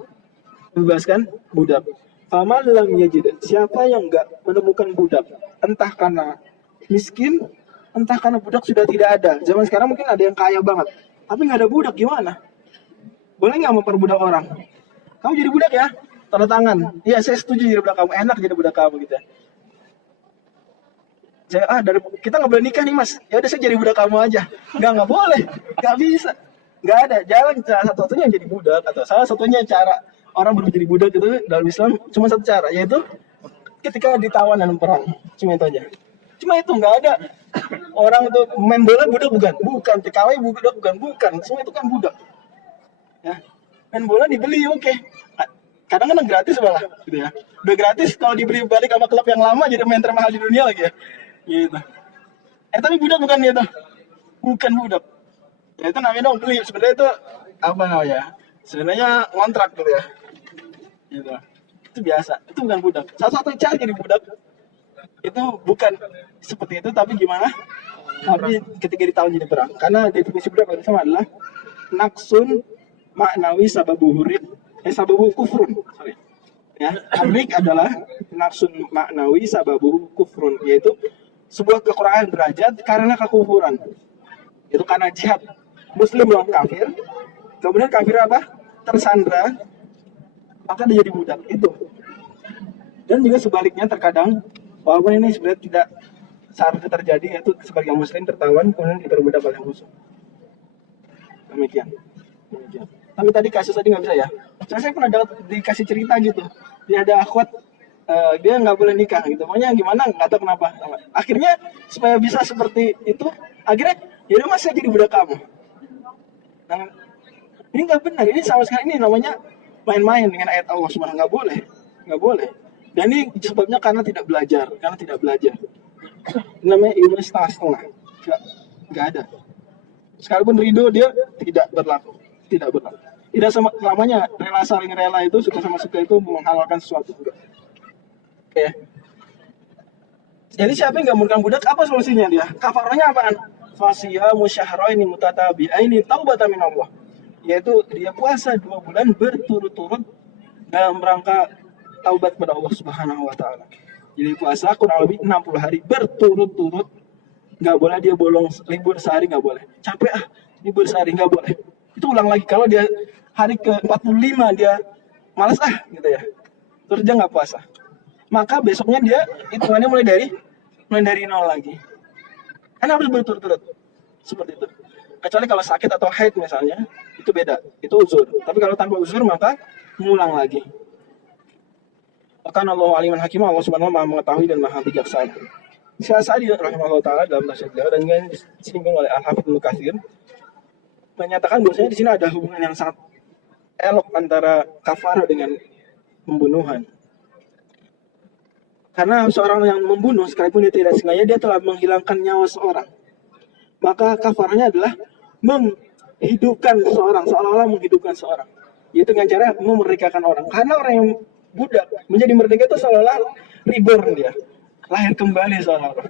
Membebaskan budak. Faman lam yajid, siapa yang enggak menemukan budak, entah karena miskin, entah karena budak sudah tidak ada. Zaman sekarang mungkin ada yang kaya banget, tapi nggak ada budak, gimana? Boleh nggak memperbudak orang? Kamu jadi budak ya? Tanda tangan. Iya, saya setuju jadi budak kamu. Enak jadi budak kamu gitu. Kita nggak boleh nikah nih mas, ya udah saya jadi budak kamu aja. Nggak boleh, nggak bisa, nggak ada jalan satu-satunya jadi budak, atau salah satunya cara orang menjadi budak itu dalam Islam cuma satu cara, yaitu ketika ditawan dalam perang. Cuma itu aja. Cuma itu, nggak ada orang itu main bola budak bukan TKW budak bukan, semua itu kan budak. Ya, main bola dibeli oke. Kadang-kadang gratis malah gitu ya. Udah gratis kalau dibeli balik sama klub yang lama jadi main termahal di dunia lagi ya. Gitu. Tapi budak bukan gitu. Bukan budak. Ya itu namanya dong beli. Sebenarnya itu apa namanya? Sebenarnya kontrak gitu ya. Gitu. Itu biasa. Itu bukan budak. Satu-satu cara jadi budak itu bukan seperti itu, tapi gimana? Tapi ketika ditawan jadi perang. Karena definisi budak kalau sama adalah naksun maknawi sababu kufrun. Sorry. Ya, abrik adalah nafsun maknawi sababu kufrun, yaitu sebuah kekurangan derajat karena kekufuran. Itu karena jihad muslim lawan kafir. Kemudian kafir apa? Tersandra, maka dia jadi budak. Itu. Dan juga sebaliknya terkadang walaupun ini sebenarnya tidak seharusnya terjadi, yaitu sebagai muslim tertawan kemudian diperbudak oleh musuh. Demikian. Tapi tadi kasus tadi nggak bisa ya. Saya pernah dikasih cerita gitu. Dia ada akhwat, dia nggak boleh nikah gitu. Pokoknya gimana nggak tahu kenapa. Akhirnya supaya bisa seperti itu, akhirnya ya udah mas saya jadi budak kamu. Nah, ini nggak benar. Ini sama sekali ini namanya main-main dengan ayat Allah Subhanahu. Nggak boleh. Dan ini sebabnya karena tidak belajar. Namanya ilmu setengah-setengah. Nggak ada. Sekalipun ridho dia tidak berlaku. Tidak selamanya rela saling rela itu, suka sama suka itu menghalalkan sesuatu. Enggak. Oke. Jadi siapa yang nggak murkan budak, apa solusinya dia? Kafarahnya apaan? Fasiyamu syahraini mutatabi'aini taubatan min Allah. Yaitu dia puasa 2 bulan berturut-turut dalam rangka taubat kepada Allah Subhanahu wa taala. Jadi puasa kurang lebih 60 hari berturut-turut. Nggak boleh dia bolong libur sehari, nggak boleh. Capek libur sehari, nggak boleh. Itu ulang lagi. Kalau dia hari ke-45 dia malas gitu ya, terus dia nggak puasa, maka besoknya dia hitungannya mulai dari nol lagi. Karena harus berturut-turut seperti itu. Kecuali kalau sakit atau haid misalnya, itu beda, itu uzur. Tapi kalau tanpa uzur maka mengulang lagi. Karena Allah aliman hakim, Allah subhanahu wa ta'ala maha mengetahui dan maha bijaksana. Syekh Sa'di rahimahullah ta'ala dalam tafsir beliau dan juga disinggung oleh Al-Hafidz Ibnu Katsir menyatakan bahwasanya di sini ada hubungan yang sangat elok antara kafarah dengan pembunuhan. Karena seorang yang membunuh sekalipun dia tidak sengaja, dia telah menghilangkan nyawa seorang. Maka kafarahnya adalah menghidupkan seorang, seolah-olah menghidupkan seorang. Yaitu dengan cara memerdekakan orang. Karena orang yang budak menjadi merdeka itu seolah-olah reborn dia, lahir kembali seolah-olah.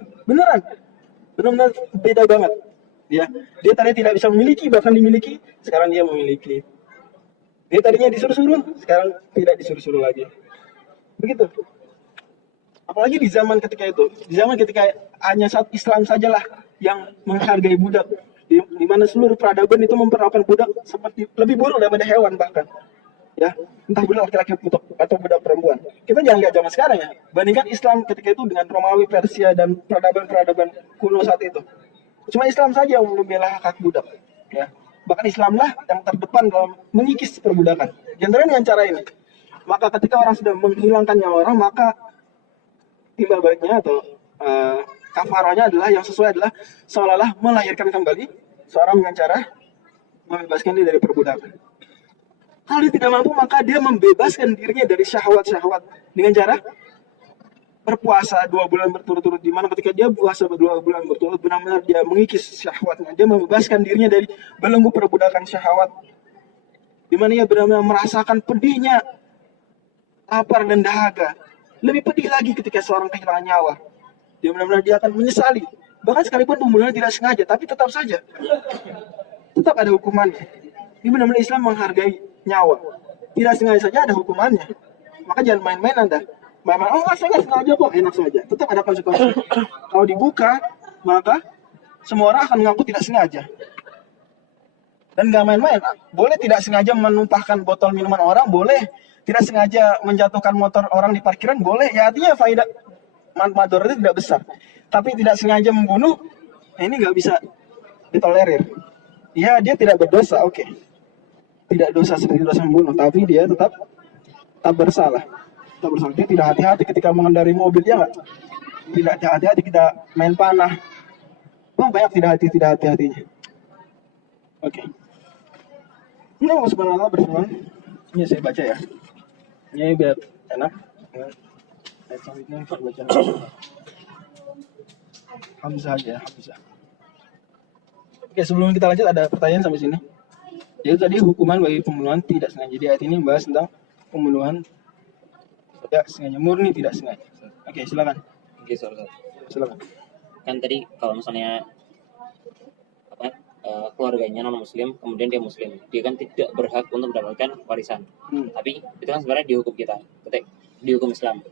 Benar-benar beda banget. Dia tadi tidak bisa memiliki, bahkan dimiliki, sekarang dia memiliki. Dia tadinya disuruh-suruh, sekarang tidak disuruh-suruh lagi. Begitu. Apalagi di zaman ketika itu, di zaman ketika hanya saat Islam sajalah yang menghargai budak, di mana seluruh peradaban itu memperlakukan budak seperti lebih buruk daripada hewan bahkan. Ya, entah budak laki-laki atau budak perempuan. Kita jangan lihat zaman sekarang ya. Bandingkan Islam ketika itu dengan Romawi, Persia dan peradaban kuno saat itu. Cuma Islam saja yang membela hak budak. Ya. Bahkan Islamlah yang terdepan dalam mengikis perbudakan. Jangan dengan cara ini. Maka ketika orang sudah menghilangkan nyawa orang, maka timbal baliknya atau kafarahnya adalah yang sesuai adalah seolah-olah melahirkan kembali seorang dengan cara membebaskan dia dari perbudakan. Kalau dia tidak mampu, maka dia membebaskan dirinya dari syahwat-syahwat dengan cara berpuasa 2 bulan berturut-turut, di mana ketika dia puasa 2 bulan berturut benar-benar dia mengikis syahwatnya, dia membebaskan dirinya dari belenggu perbudakan syahwat, di mana ia benar-benar merasakan pedihnya lapar dan dahaga. Lebih pedih lagi ketika seorang kehilangan nyawa, dia benar-benar dia akan menyesali, bahkan sekalipun pembunuhan tidak sengaja, tapi tetap saja tetap ada hukumannya. Ini benar-benar Islam menghargai nyawa, tidak sengaja saja ada hukumannya. Maka jangan main-main Anda. Oh saya nggak sengaja kok, enak saja. Tetap ada konsekuensi. Kalau dibuka, maka semua orang akan mengaku tidak sengaja. Dan nggak main-main. Boleh tidak sengaja menumpahkan botol minuman orang, boleh. Tidak sengaja menjatuhkan motor orang di parkiran, boleh. Ya artinya faedah madorotnya tidak besar. tapi tidak sengaja membunuh, nah ini nggak bisa ditolerir. Ya dia tidak berdosa, oke. Tidak dosa seperti dosa membunuh, tapi dia tetap tak bersalah. Tak bersalah. Dia tidak hati-hati ketika mengendarai mobil, ya nggak? Tidak hati-hati kita main panah. Banyak tidak hati-hatinya. Oke. Ini Allah Subhanahu wa Ta'ala berfirman. Ini saya baca ya. Ini biar enak. Ayat selanjutnya baca. Hamzah aja, Hamzah. Oke, sebelum kita lanjut ada pertanyaan sampai sini. Jadi tadi hukuman bagi pembunuhan tidak sengaja. Jadi ayat ini membahas tentang pembunuhan tidak sengaja, murni tidak sengaja. Oke, silakan. Oke, soal Silakan. kan tadi kalau misalnya keluarganya non muslim kemudian dia muslim, dia kan tidak berhak untuk mendapatkan warisan. Tapi itu kan sebenarnya dihukum kita, dihukum Islam.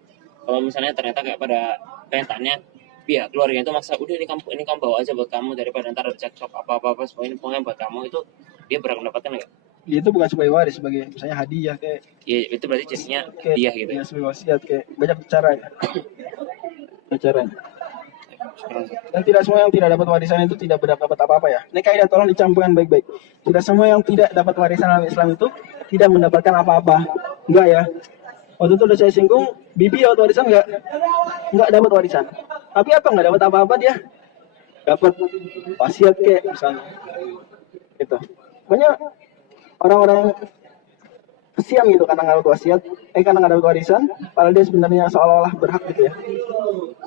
Kalau misalnya ternyata kayak pada kenyataannya pihak keluarga itu maksa, udah ini kamu bawa aja buat kamu daripada ntar ada cekcok apa semua ini pokoknya buat kamu, itu dia berhak mendapatkan nggak? Itu bukan sebagai waris, sebagai misalnya hadiah kayak. Ya itu berarti jadinya Kayak dia gitu. ya, sebagai wasiat kayak banyak caranya. Caranya. Dan tidak semua yang tidak dapat warisan itu tidak berdapat apa-apa ya. Ini kaidah tolong dicampurkan baik-baik. Tidak semua yang tidak dapat warisan dalam Islam itu tidak mendapatkan apa-apa. Enggak ya. Waktu itu udah saya singgung, bibi dapat warisan enggak dapat warisan. Tapi apa enggak dapat apa-apa dia? Dapat wasiat kayak misalnya. Gitu. Banyak orang-orang kesian gitu karena nggak dapat wasiat, karena nggak dapat warisan, padahal dia sebenarnya seolah-olah berhak gitu ya.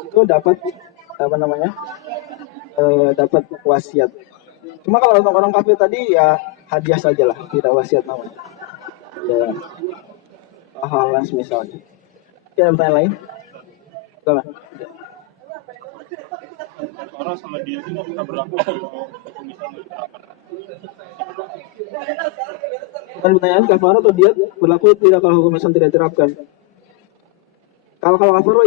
Itu dapat dapat wasiat. Cuma kalau untuk orang kafir tadi ya hadiah sajalah, tidak wasiat namanya. Ya hal yang misalnya. Ada pertanyaan lain? Silakan. Orang sama dia itu kita berlaku Bukan pertanyaan kafar atau diat berlaku tidak kalau hukum Islam tidak diterapkan. Kalau kafar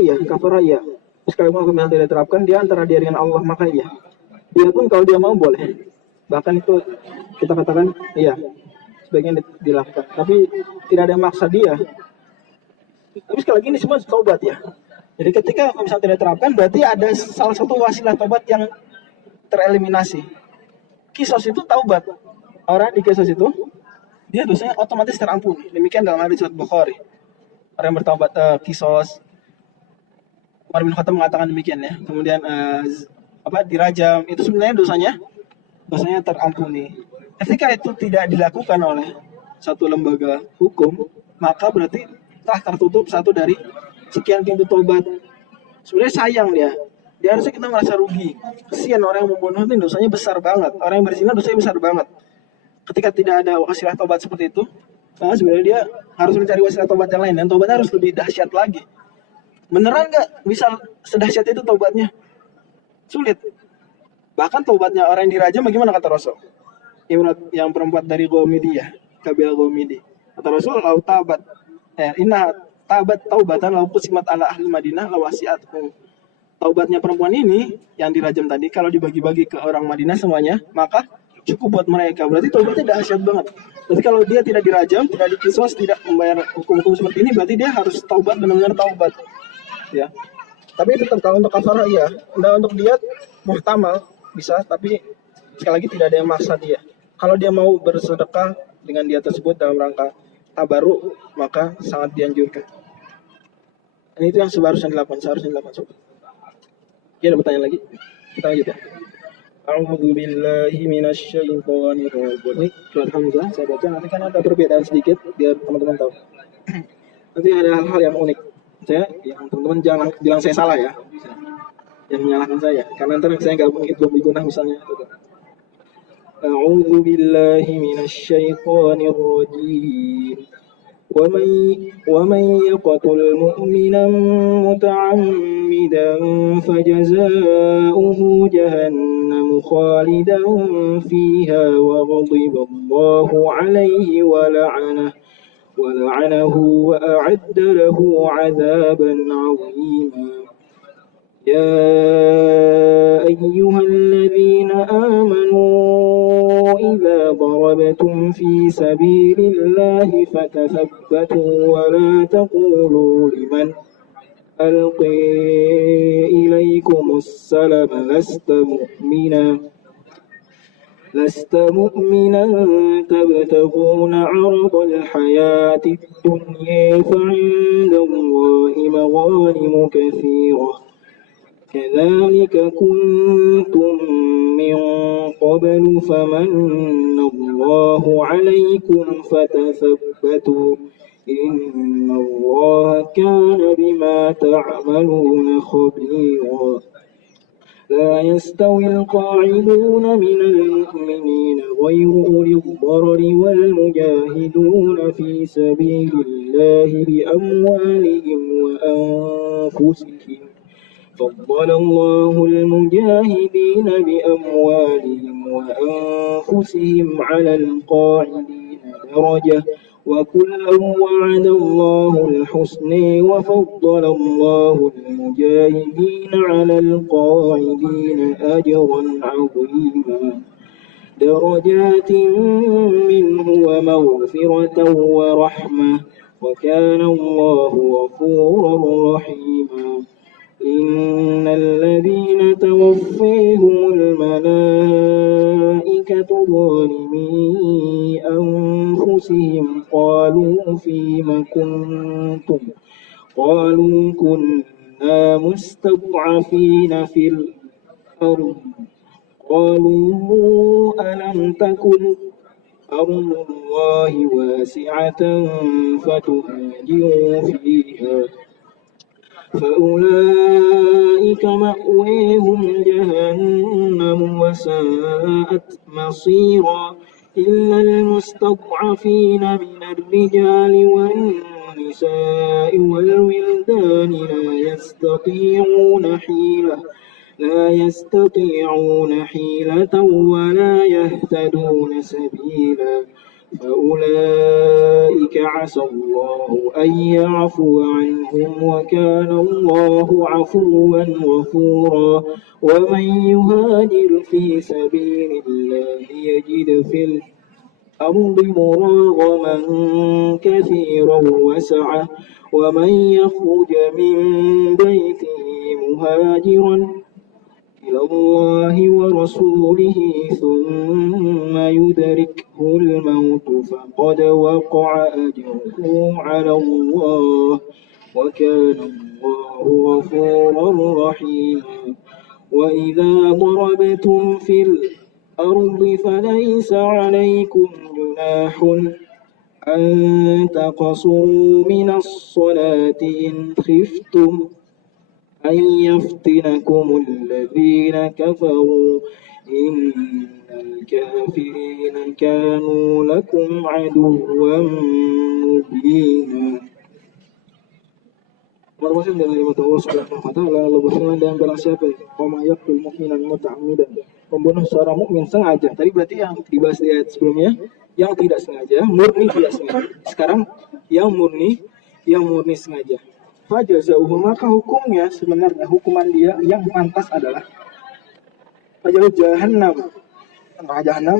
iya. Sekalipun hukum yang tidak diterapkan, dia antara dia dengan Allah, maka iya. Dia pun kalau dia mau boleh. Bahkan itu kita katakan iya, sebaiknya dilakukan. Tapi tidak ada yang maksa dia. Tapi sekali lagi ini semua taubat ya. Jadi ketika hukum Islam tidak diterapkan, berarti ada salah satu wasilah taubat yang tereliminasi. Kisos itu taubat. Orang di kisos itu, dia dosanya otomatis terampuni. Demikian dalam hadis Bukhari. Orang yang bertaubat kisos, Umar bin Khattab mengatakan demikian ya. Kemudian dirajam, itu sebenarnya dosanya terampuni. Ketika itu tidak dilakukan oleh satu lembaga hukum, maka berarti telah tertutup satu dari sekian pintu tobat. Sebenarnya sayang dia harusnya kita merasa rugi. Kesian orang yang membunuh itu dosanya besar banget. Orang yang berzina dosanya besar banget. Ketika tidak ada wasilah tobat seperti itu, maka sebenarnya dia harus mencari wasilah tobat yang lain, dan tobatnya harus lebih dahsyat lagi. Beneran nggak bisa sedahsyat itu tobatnya? Sulit. Bahkan tobatnya orang yang dirajam bagaimana kata Rasul? Yang perempuan dari Ghamidiyah, kabilah Ghamidi. Kata Rasul, lau tabat. Inna tabat taubatan lau qusimat ala ahli Madinah la wasi'atuhum. Taubatnya perempuan ini yang dirajam tadi kalau dibagi-bagi ke orang Madinah semuanya, maka cukup buat mereka. Berarti taubatnya dahsyat banget. Berarti kalau dia tidak dirajam, tidak dikisos, tidak membayar hukum-hukum seperti ini, berarti dia harus taubat, benar-benar taubat. Ya. Tapi tetap kalau untuk kafarah iya. Nah, untuk diat muhtamal bisa, tapi sekali lagi tidak ada yang maksa dia. Kalau dia mau bersedekah dengan diat tersebut dalam rangka tabaruk, maka sangat dianjurkan. Dan itu yang seharusnya dilakukan. Oke, ada pertanyaan lagi? Kita lanjut ya. A'udzu billahi minasyaitonir rajim. Ini surat Hamzah saya baca, nanti kan ada perbedaan sedikit biar teman-teman tahu. Nanti ada hal-hal yang unik. Yang teman-teman jangan bilang saya salah ya. Jangan menyalahkan saya, karena nanti saya nggak belum digunah misalnya. A'udzu billahi minasyaitonir rajim. ومن يقتل مؤمنا متعمدا فجزاؤه جهنم خالدا فيها وغضب الله عليه ولعنه وأعد له عذابا عظيما يا أيها الذين آمنوا إذا ضربتم في سبيل الله فتثبتوا ألقي إليكم السلم لست مؤمنا تبتغون عرض الحياة الدنيا فعند الله مغانم كثيرة كذلك كنتم من قبل فمن الله عليكم فتثبتوا إن الله كان بما تعملون خبيرا لا يستوي القاعدون من المؤمنين غير أولي الضرر والمجاهدون في سبيل الله بأموالهم وأنفسهم فضل الله المجاهدين بأموالهم وأنفسهم على القاعدين درجة وكلا وعد الله الحسنى وفضل الله المجاهدين على القاعدين أجرا عظيما درجات منه ومغفرة ورحمة وكان الله غفورا رحيما إن الذين توفيهم الملائكة ظالمي أنفسهم قالوا فيم كنتم قالوا كنا مستضعفين في الأرض قالوا ألم تكن أرض الله واسعة فتهاجروا فيها فأولئك مأويهم جهنم وساءت مصيرا إلا المستضعفين من الرجال والنساء والولدان لا يستطيعون حيلة ولا يهتدون سبيلا فأولئك عسى الله أن يعفو عنهم وكان الله عفوا غفورا ومن يهاجر في سبيل الله يجد في الأرض مراغما كثيرا وسعة ومن يخرج من بيته مهاجرا إلى الله ورسوله ثم يدركه الموت فقد وقع أجره على الله وكان الله غفورا رحيما وإذا ضربتم في الأرض فليس عليكم جناح أن تقصروا من الصلاة إن خفتم أن يفتنكم الذين كفروا إن الكافرين كانوا لكم عدوا مبينا. Muslim dan dari Allah Subhanahu wa taala Allah berfirman dan barang siapa yang yaqtul mu'minan muta'ammidan membunuh seorang mukmin sengaja. Tadi berarti yang dibahas di ayat sebelumnya yang tidak sengaja, murni tidak sengaja. Sekarang yang murni sengaja. Fajazauhu maka hukumnya sebenarnya hukuman dia yang pantas adalah fajazau jahannam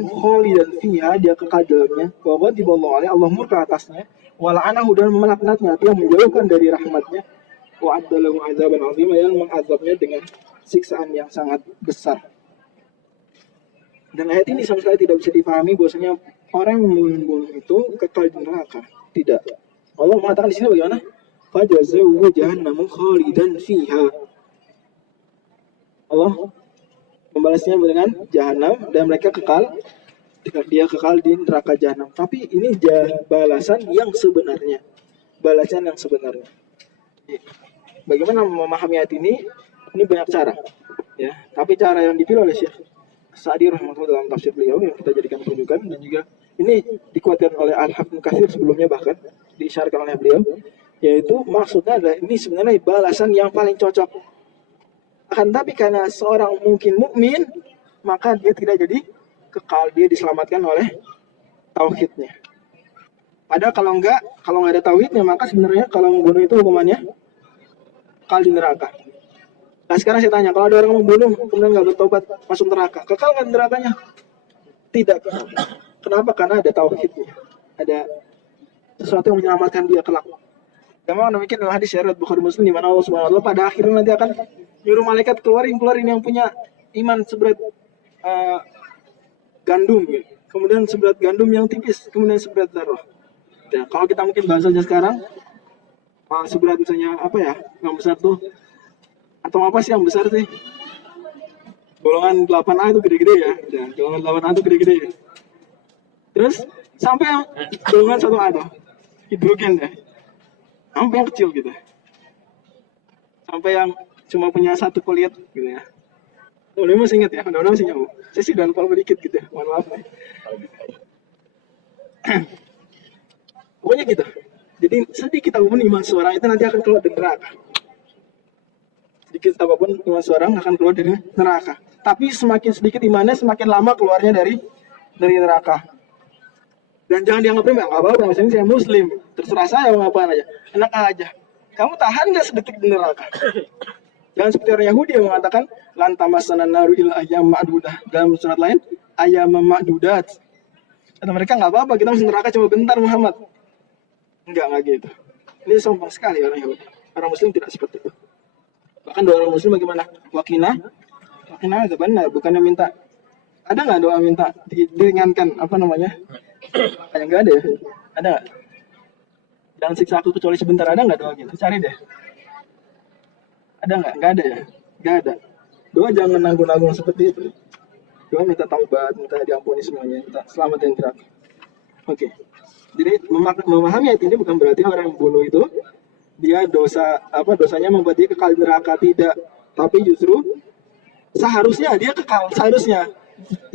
khalidan fiha dia kekal dalamnya wa ghadiballahu alaihi Allah murka atasnya wa la'anahu dan melaknatnya dia menjauhkan dari rahmatnya wa addalahu azaban azima yang mengazabnya dengan siksaan yang sangat besar. Dan ayat ini sama sekali tidak bisa dipahami bahwasanya orang yang membunuh itu kekal di neraka. Tidak. Allah mengatakan di sini bagaimana? Fajazauhu jahannam khalidan fiha. Allah membalasnya dengan jahanam dan mereka kekal di neraka jahanam. Tapi ini balasan yang sebenarnya. Bagaimana memahami ayat ini? Ini banyak cara. Ya, tapi cara yang dipilih oleh Syekh Sa'di rahimahullah dalam tafsir beliau yang kita jadikan rujukan dan juga ini dikuatkan oleh Al-Hafidz Katsir sebelumnya bahkan diisyaratkan oleh beliau. Yaitu maksudnya adalah ini sebenarnya balasan yang paling cocok. Akan tapi karena seorang mungkin mukmin, maka dia tidak jadi kekal, dia diselamatkan oleh tauhidnya. Padahal kalau nggak ada tauhidnya, maka sebenarnya kalau membunuh itu hukumannya kekal di neraka. Nah sekarang saya tanya, kalau ada orang membunuh kemudian nggak bertobat masuk neraka, kekal nggak nerakanya? Tidak. Kenapa? Karena ada tauhidnya, ada sesuatu yang menyelamatkan dia kelak. Memang demikian dalam hadis syariat Bukhari Muslim di mana Allah Subhanahu wa taala pada akhirnya nanti akan nyuruh malaikat keluarin yang punya iman seberat gandum gitu. Kemudian seberat gandum yang tipis, kemudian seberat zarah. Ya, kalau kita mungkin bahasanya sekarang seberat misalnya apa ya? Yang besar tuh atau apa sih yang besar sih? Golongan 8A itu gede-gede ya. Ya, golongan 8A itu gede-gede. Terus sampai yang golongan 1A tuh hidrogen ya. Sampai yang kecil gitu. Sampai yang cuma punya satu kulit gitu ya. Ini masih ingat ya, mudah-mudahan masih nyambung. Saya sih udah lupa dikit gitu ya, mohon maaf. Pokoknya gitu. Jadi sedikit apapun iman seorang itu nanti akan keluar dari neraka. Sedikit apapun iman seorang akan keluar dari neraka. Tapi semakin sedikit imannya, semakin lama keluarnya dari neraka. Dan jangan dianggap remeh, nggak apa-apa, misalnya saya muslim, terserah saya mau ngapain aja, enak aja. Kamu tahan nggak sedetik di neraka? Jangan seperti orang Yahudi yang mengatakan lantamasana naru ila ayyam ma'dudah. Dalam surat lain ayyam ma'dudat. Kata mereka nggak apa-apa, kita masuk neraka cuma bentar Muhammad. Enggak gitu. Ini sombong sekali orang Yahudi. Orang Muslim tidak seperti itu. Bahkan doa orang Muslim bagaimana? Wakina itu benar, bukannya minta. Ada nggak doa minta diringankan apa namanya? Kayak nggak ada ya? Ada nggak? Jangan siksa aku kecuali sebentar, ada nggak doa gitu? Cari deh. Ada nggak? Nggak ada ya? Nggak ada. Doa jangan nanggung-nanggung seperti itu. Doa minta taubat, minta diampuni semuanya, minta selamat dari neraka. Oke. Jadi memahami ayat ini bukan berarti orang yang bunuh itu dia dosanya membuat dia kekal di neraka, tidak. Tapi justru seharusnya dia kekal, seharusnya.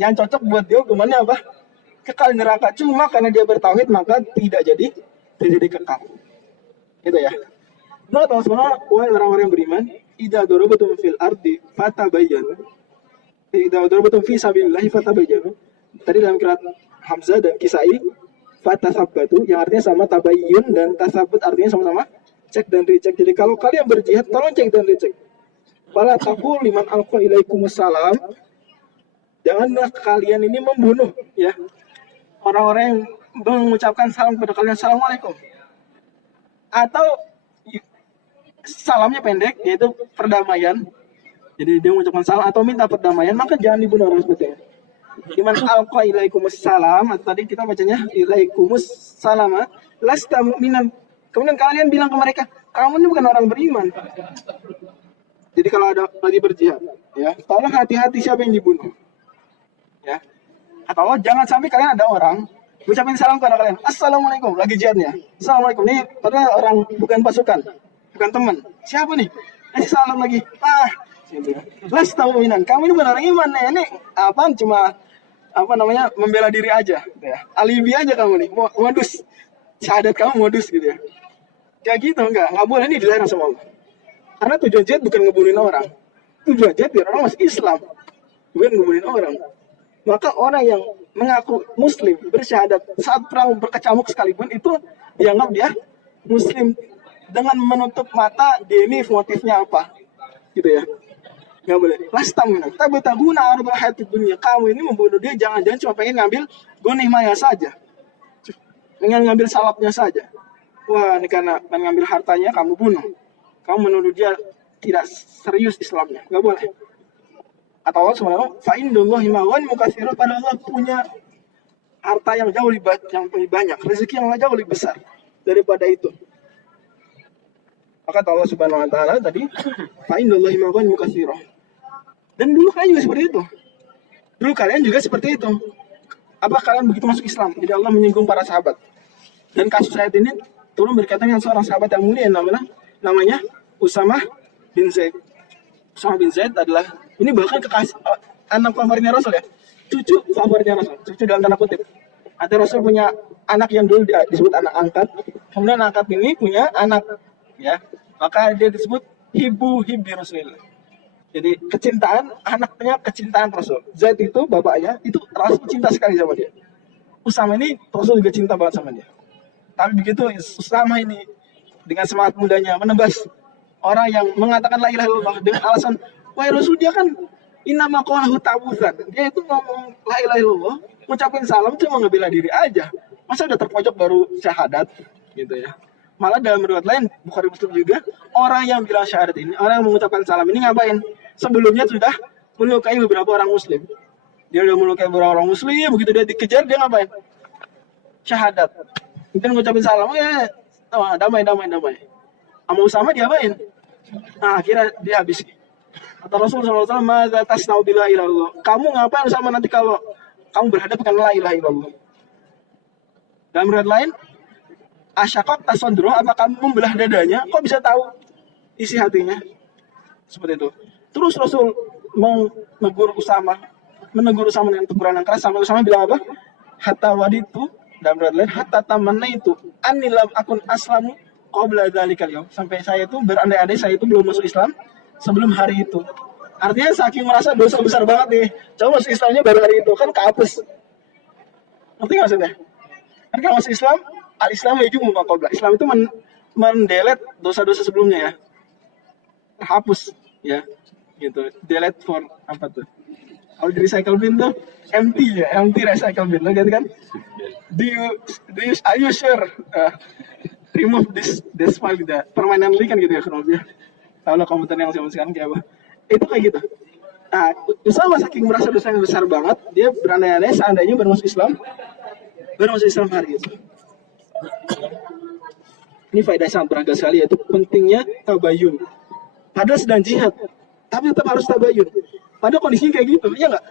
Yang cocok buat dia hukumannya apa? Kekal di neraka. Cuma karena dia bertauhid maka tidak jadi kekal. Gitu ya. Nah, teman-teman, wahai orang-orang yang beriman, idza darabatum fil ardi fatabayyanu. Idza darabatum fi sabilillah fatabayyanu. Tadi dalam qiraat Hamzah dan Kisai fatathabbatu yang artinya sama, tabayyun dan tatsabbut artinya sama-sama cek dan recheck. Jadi kalau kalian berjihad tolong cek dan recheck. Fala taqul liman alqa ilaikumussalam. Janganlah kalian ini membunuh ya orang-orang yang mengucapkan salam kepada kalian, assalamualaikum. Atau salamnya pendek, yaitu perdamaian. Jadi dia mengucapkan salam atau minta perdamaian, maka jangan dibunuh orang seperti itu. Iman alqa ilaikumussalam, atau tadi kita bacanya ilaikumussalam, lasta mu'minan. Kemudian kalian bilang ke mereka, kamu ini bukan orang beriman. Jadi kalau ada lagi berjihad, ya, tolong hati-hati siapa yang dibunuh. Ya. Atau jangan sampai kalian ada orang ucapin salam kepada kalian, assalamualaikum, lagi jihadnya. Assalamualaikum, ini padahal orang bukan pasukan, bukan teman. Siapa nih? Kasih salam lagi. Lasta mu'minan. Kamu ini bukan orang iman nih. Ini apaan? Cuma membela diri aja. Ya. Alibi aja kamu nih. Modus. Syahadat kamu modus gitu ya. Kayak gitu enggak boleh, ini dilarang sama Allah. Karena tujuan jihad bukan ngebunuhin orang. Tujuan jihad biar orang masuk Islam, bukan ngebunuhin orang. Maka orang yang mengaku muslim bersyahadat saat perang berkecamuk sekalipun itu dianggap dia muslim dengan menutup mata dia ini motifnya apa gitu ya, nggak boleh. Lastamina tapi taguna arbal hayatid dunia, kamu ini membunuh dia jangan-jangan cuma pengen ngambil gonimaya saja, pengen ngambil salapnya saja. Wah, ini karena pengen ngambil hartanya kamu bunuh, kamu menuduh dia tidak serius Islamnya, nggak boleh. Atau Allah SWT, fa'indullahi ma'wan mukatsirun, pada Allah punya harta yang jauh lebih banyak, rezeki yang jauh lebih besar daripada itu. Maka Allah Subhanahu wa taala tadi, fa'indullahi ma'wan mukatsirun. Dan dulu kalian juga seperti itu. Dulu kalian juga seperti itu. Apa kalian begitu masuk Islam? Jadi Allah menyinggung para sahabat. Dan kasus ayat ini turun berkaitan dengan seorang sahabat yang mulia namanya Usamah bin Zaid. Usamah bin Zaid adalah ini bahkan kekasih anak favoritnya Rasul ya, cucu favoritnya Rasul, cucu dalam tanda kutip. Artinya Rasul punya anak yang dulu disebut anak angkat, kemudian anak angkat ini punya anak, ya, maka dia disebut hibbi Rasulillah. Jadi kecintaan anaknya, kecintaan Rasul. Zaid itu bapaknya, itu Rasul cinta sekali sama dia. Usama ini Rasul juga cinta banget sama dia. Tapi begitu Usama ini dengan semangat mudanya menebas orang yang mengatakan la ilaha illallah dengan alasan wahai Rasul, dia kan innama qalahu ta'awudzan. Dia itu ngomong la ilaha illallah, ngucapin salam cuma ngebela diri aja. Masa udah terpojok baru syahadat gitu ya. Malah dalam riwayat lain Bukhari Muslim juga, orang yang bilang syahadat ini, orang yang mengucapkan salam ini ngapain? Sebelumnya sudah melukai beberapa orang muslim. Dia udah melukai beberapa orang muslim, begitu dia dikejar dia ngapain? Syahadat. Mungkin ngucapin salam, ya damai. Sama Usama diapain? Nah, akhirnya dia habis. Kata Rasulullah SAW, "Madza tasna'u bi la ilaha illallah?" Kamu ngapain sama nanti kalau kamu berhadapan dengan la ilaha illallah? Dalam riwayat lain, asyaqaq tasadruh, apa kamu membelah dadanya? Kok bisa tahu isi hatinya? Seperti itu. Terus Rasul menegur Usama dengan teguran yang keras, sampai Usama bilang apa? Hatta waditu, dalam riwayat lain, hatta tamannaitu anni lam akun aslamu qabla dzalikal yaum. Sampai saya itu berandai-andai saya itu belum masuk Islam sebelum hari itu. Artinya saking merasa dosa besar banget nih. Coba masuk Islamnya baru hari itu, kan kehapus. Ngerti nggak maksudnya? Kan kalau masuk Islam, al-Islam yajumu ma qabla. Islam itu mendelete dosa-dosa sebelumnya ya. Hapus ya. Gitu. Delete for apa tuh? Kalau di recycle bin tuh empty ya, empty recycle bin. Lo gitu kan? Are you sure? Remove this file gitu. Permanently kan gitu ya kurang lebih. Tahu lah komputer yang zaman sekarang kayak apa. Itu kayak gitu. Nah, Usama saking merasa dosanya besar banget, dia berandai-andai seandainya baru masuk Islam hari itu. Ini faedah sangat berharga sekali, yaitu pentingnya tabayun. Padahal sedang jihad, tapi tetap harus tabayun. Padahal kondisinya kayak gitu, ya nggak?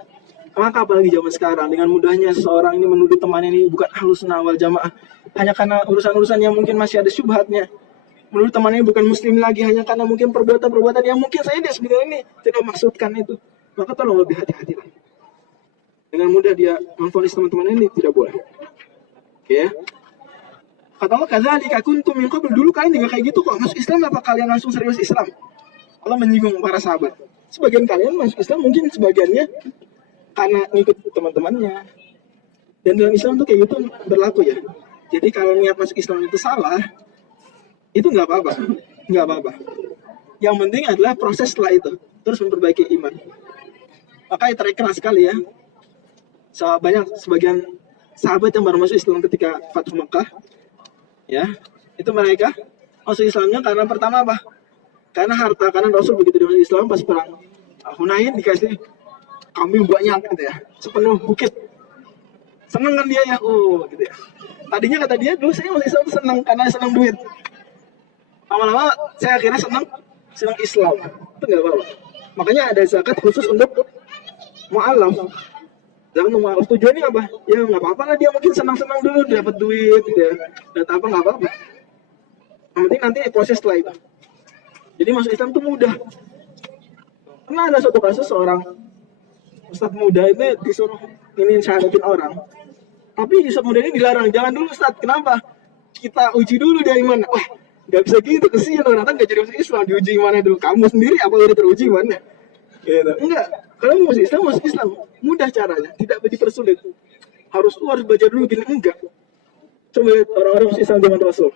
Maka apalagi zaman sekarang, dengan mudahnya seorang ini menuduh temannya ini bukan ahlus sunnah wal jamaah, hanya karena urusan-urusan yang mungkin masih ada syubhatnya. Menuduh temannya bukan muslim lagi, hanya karena mungkin perbuatan-perbuatan yang mungkin saya dia sebenarnya ini tidak maksudkan itu. Maka tolong lebih hati-hati lagi. Dengan mudah dia memvonis teman-teman ini tidak boleh. Oke ya. Kata Allah, kadzalika kuntum min qabl, dulu kalian juga kayak gitu kok. Masuk Islam apa kalian langsung serius Islam? Allah menyinggung para sahabat. Sebagian kalian masuk Islam, mungkin sebagiannya karena ngikut teman-temannya. Dan dalam Islam tuh kayak gitu berlaku ya. Jadi kalau niat masuk Islam itu salah, itu nggak apa-apa. Yang penting adalah proses setelah itu, terus memperbaiki iman. Makanya terkenal sekali ya. Sebagian sahabat yang baru masuk Islam ketika Fathu Makkah, ya, itu mereka masuk Islamnya karena pertama apa? Karena harta, karena Rasul begitu dia masuk Islam pas perang Hunain dikasih kambing banyak gitu ya, sepenuh bukit. Seneng kan dia ya, gitu ya. Tadinya kata dia dulu saya masuk Islam seneng karena seneng duit. Lama-lama saya akhirnya seneng Islam, itu nggak apa-apa. Makanya ada zakat khusus untuk mu'alaf. Zakat untuk mu'alaf tujuannya apa? Ya nggak apa-apa lah, dia mungkin senang-senang dulu dapat duit gitu ya. Dan apa nggak apa-apa. Yang penting nanti proses setelah itu. Jadi masuk Islam itu mudah. Pernah ada suatu kasus seorang ustadz muda itu disuruh ini syahadatin orang. Tapi ustadz muda ini dilarang, jangan dulu ustadz. Kenapa? Kita uji dulu dia iman. Wah, nggak bisa gitu, kesian orang kan nggak jadi masuk Islam, diuji imannya dulu. Kamu sendiri apa udah teruji imannya? Gitu. Enggak, kalau mau masuk Islam mudah caranya, tidak dipersulit. Harus baca dulu gini, enggak. Coba lihat orang-orang masuk Islam zaman Rasul.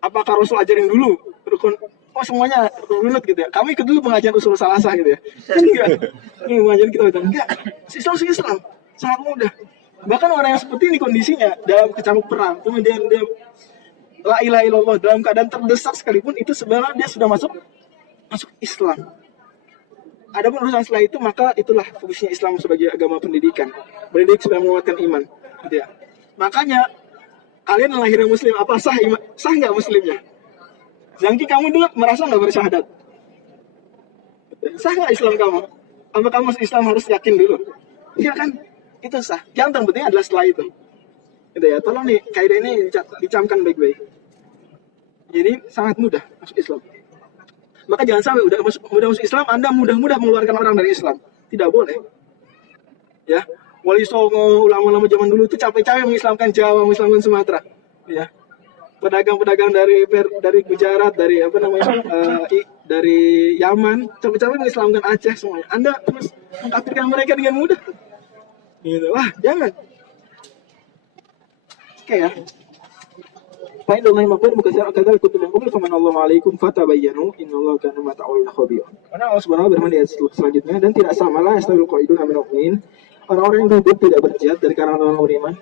Apakah Rasul ajarin dulu rukun? Oh semuanya runut gitu ya. Kami ikut dulu pengajian usul salasah gitu ya. Enggak. Ini pengajian kita enggak. Islam sangat mudah. Bahkan orang yang seperti ini kondisinya dalam kecamuk perang, kemudian dia la ilaha illallah dalam keadaan terdesak sekalipun, itu sebenarnya dia sudah masuk Islam. Adapun urusan setelah itu, maka itulah fungsinya Islam sebagai agama pendidikan. Mendidik supaya menguatkan iman. Gitu ya. Makanya kalian yang lahirnya muslim, apa sah nggak muslimnya? Jangki kamu dulu merasa nggak bersyahadat? Sah nggak Islam kamu? Apa kamu masuk Islam harus yakin dulu? Iya kan? Itu sah. Yang terpenting adalah setelah itu. Gitu ya. Tolong nih kaidah ini dicamkan baik-baik. Jadi sangat mudah masuk Islam. Maka jangan sampai mudah masuk Islam, Anda mudah-mudah mengeluarkan orang dari Islam. Tidak boleh. Ya. Wali Songo, ulama-ulama zaman dulu itu capek-capek mengislamkan Jawa, mengislamkan Sumatera. Ya. Pedagang-pedagang dari Gujarat, dari dari Yaman, capek-capek mengislamkan Aceh semuanya. Anda terus mengkafirkan mereka dengan mudah. Gitu. Wah, jangan. Oke ya. Fa'in Allah maqbul mukasar kadzal kutub min qabl faman Allahu alaikum fatabayyanu innallaha kana bima ta'maluna khabir. Karena Allah Subhanahu wa taala berfirman di ayat selanjutnya, dan tidak samalah yastabil qaidun minal mu'minin, orang-orang yang duduk tidak berjihad dari kalangan orang beriman,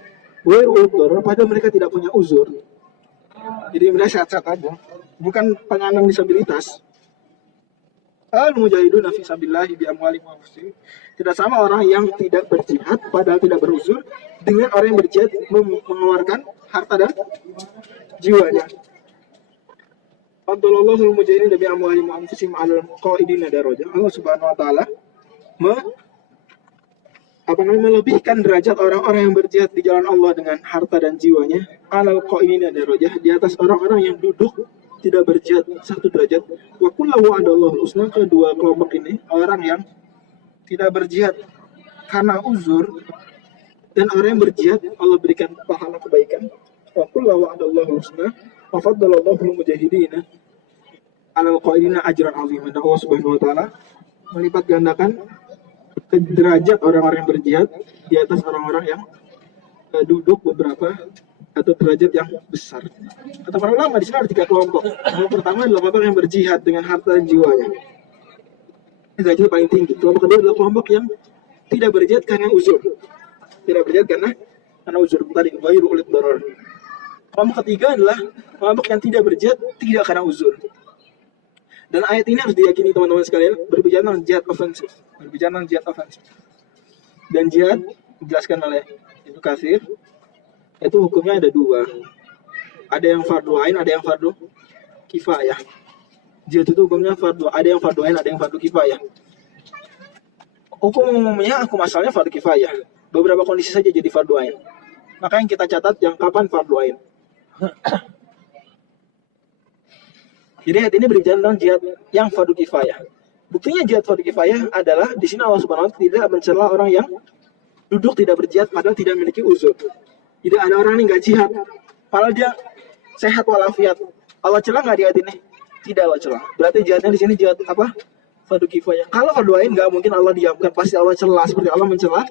wa udhur, padahal mereka tidak punya uzur. Jadi mereka sehat-sehat aja, bukan penyandang disabilitas. Al-mujahiduna fi sabilillah bi amwalihim wa anfusihim. Tidak sama orang yang tidak berjihad padahal tidak beruzur dengan orang yang berjihad mengeluarkan harta dan jiwanya. Fadlallahu al-mujahidin bi amwalihim wa anfusihim 'alal qa'idina darajah. Allah Subhanahu wa taala melebihkan derajat orang-orang yang berjihad di jalan Allah dengan harta dan jiwanya 'alal qa'idina darajah, di atas orang-orang yang duduk tidak berjihad satu derajat. Wa kullu wa'adallahu husna, kedua kelompok ini orang yang tidak berjihad karena uzur dan orang yang berjihad Allah berikan pahala kebaikan. Wa kullu wa'adallahu husna wa faddalallahu al-mujahidina 'alal qa'idina ajran 'aziman. Allah Subhanahu wa taala melipat gandakan derajat orang-orang yang berjihad di atas orang-orang yang duduk beberapa atau derajat yang besar. Kata para ulama di sini ada 3 kelompok. Yang pertama adalah kelompok yang berjihad dengan harta dan jiwanya. Ini derajat paling tinggi. Kelompok kedua adalah kelompok yang tidak berjihad karena uzur. Tidak berjihad karena uzur. Tadi ghairu ulil darar. Kelompok ketiga adalah kelompok yang tidak berjihad tidak karena uzur. Dan ayat ini harus diyakini teman-teman sekalian, berbicara tentang jihad ofensif. Berbicara tentang jihad ofensif. Dan jihad dijelaskan oleh Ibnu Katsir, itu hukumnya ada 2. Ada yang fardu ain, ada yang fardu kifayah. Jihad itu hukumnya fardu, ada yang fardu ain, ada yang fardu kifayah. Hukum umumnya, hukum asalnya fardu kifayah. Beberapa kondisi saja jadi fardu ain. Maka yang kita catat yang kapan fardu ain. Jadi ayat ini berbicara tentang jihad yang fardu kifayah. Buktinya jihad fardu kifayah adalah di sini Allah Subhanahu wa taala tidak mencela orang yang duduk tidak berjihad padahal tidak memiliki uzur. Jadi ada orang yang nggak jihad, padahal dia sehat walafiat. Allah celah nggak di ayat ini? Tidak Allah celah. Berarti jihadnya di sini jihad apa? Fardu kifayah. Kalau fardu ain nggak mungkin Allah diamkan, pasti Allah celah. Seperti Allah mencela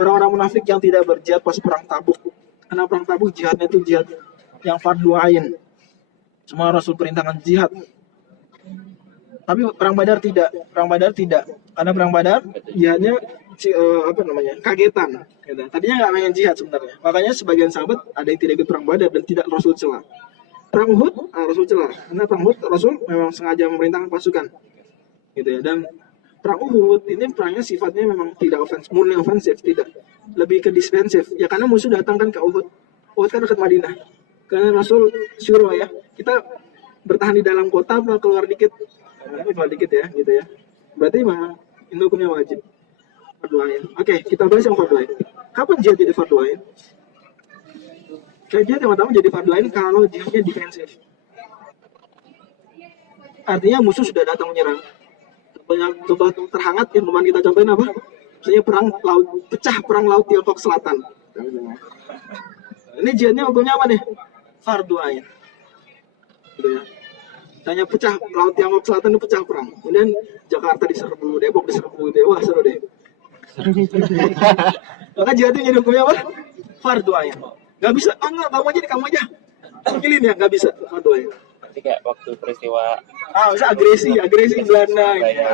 orang-orang munafik yang tidak berjihad pas perang Tabuk. Karena perang Tabuk jihadnya itu jihad yang fardu ain. Semua Rasul perintahkan jihad. Tapi perang Badar tidak. Perang Badar tidak. Karena perang Badar jihadnya kagetan. Gitu. Tadinya nggak pengen jihad sebenarnya. Makanya sebagian sahabat ada yang tidak ikut perang Badar dan tidak Rasul celah. Perang Uhud, Rasul celah. Karena perang Uhud Rasul memang sengaja memerintahkan pasukan. Gitu ya. Dan perang Uhud ini perangnya sifatnya memang tidak murni ofensif, tidak. Lebih ke defensif. Ya karena musuh datang kan ke Uhud. Uhud kan dekat Madinah. Karena Rasul suruh ya, kita bertahan di dalam kota atau keluar dikit. Keluar dikit ya, gitu ya. Berarti memang ini hukumnya wajib. Fardu ain. Oke, kita bahas yang fardu ain. Kapan jihad jadi fardu ain? Jihad yang pertama jadi fardu ain kalau jihadnya defensif. Artinya musuh sudah datang menyerang. Contoh terhangat yang kemarin kita contohin apa? Misalnya perang laut Tiongkok Selatan. Ini jihadnya hukumnya apa nih? Fardu ain. Gitu ya. Tanya pecah laut Tiongkok Selatan itu pecah perang. Kemudian Jakarta diserbu, Depok diserbu, wah seru deh. Maka jihadnya jadi hukumnya apa? Fardu ain. Gak bisa, enggak, kamu aja. Pilih ya, gak bisa. Fardu ain. Berarti kayak waktu peristiwa bisa agresi Belanda. Gitu.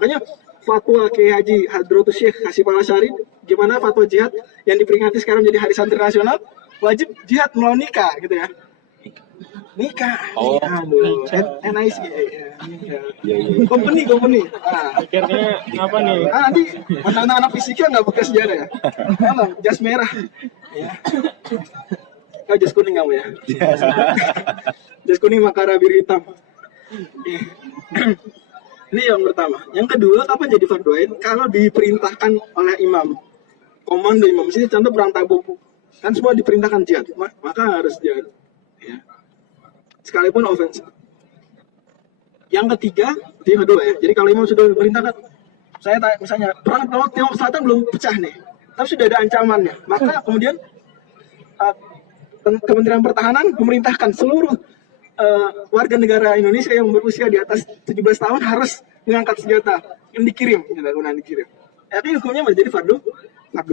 Makanya fatwa Kiai Haji Hadratus Syekh Hasyim Al-Asy'ari, gimana fatwa jihad yang diperingati sekarang jadi hari santri nasional, wajib jihad melawan nikah gitu ya. Nikah. Oh, NIC. Company. Akhirnya apa nih? Nanti anak-anak fisika nggak pakai sejarah ya. Kalau jas merah. Ya. Kau jas kuning kamu ya. Jas kuning makara biru hitam. Ini yang pertama. Yang kedua, kapan jadi fardu ain? Kalau diperintahkan oleh imam. Komando imam. Sini contoh perang Tabuk. Kan semua diperintahkan jihad, maka harus jihad. Ya. Sekalipun ofensif. Yang ketiga, yang kedua ya. Jadi kalau imam sudah diperintahkan, saya tanya misalnya perang laut Tiongkok Selatan belum pecah nih, tapi sudah ada ancamannya. Maka kemudian Kementerian Pertahanan memerintahkan seluruh warga negara Indonesia yang berusia di atas 17 tahun harus mengangkat senjata yang dikirim, dikirim. Artinya hukumnya menjadi fardu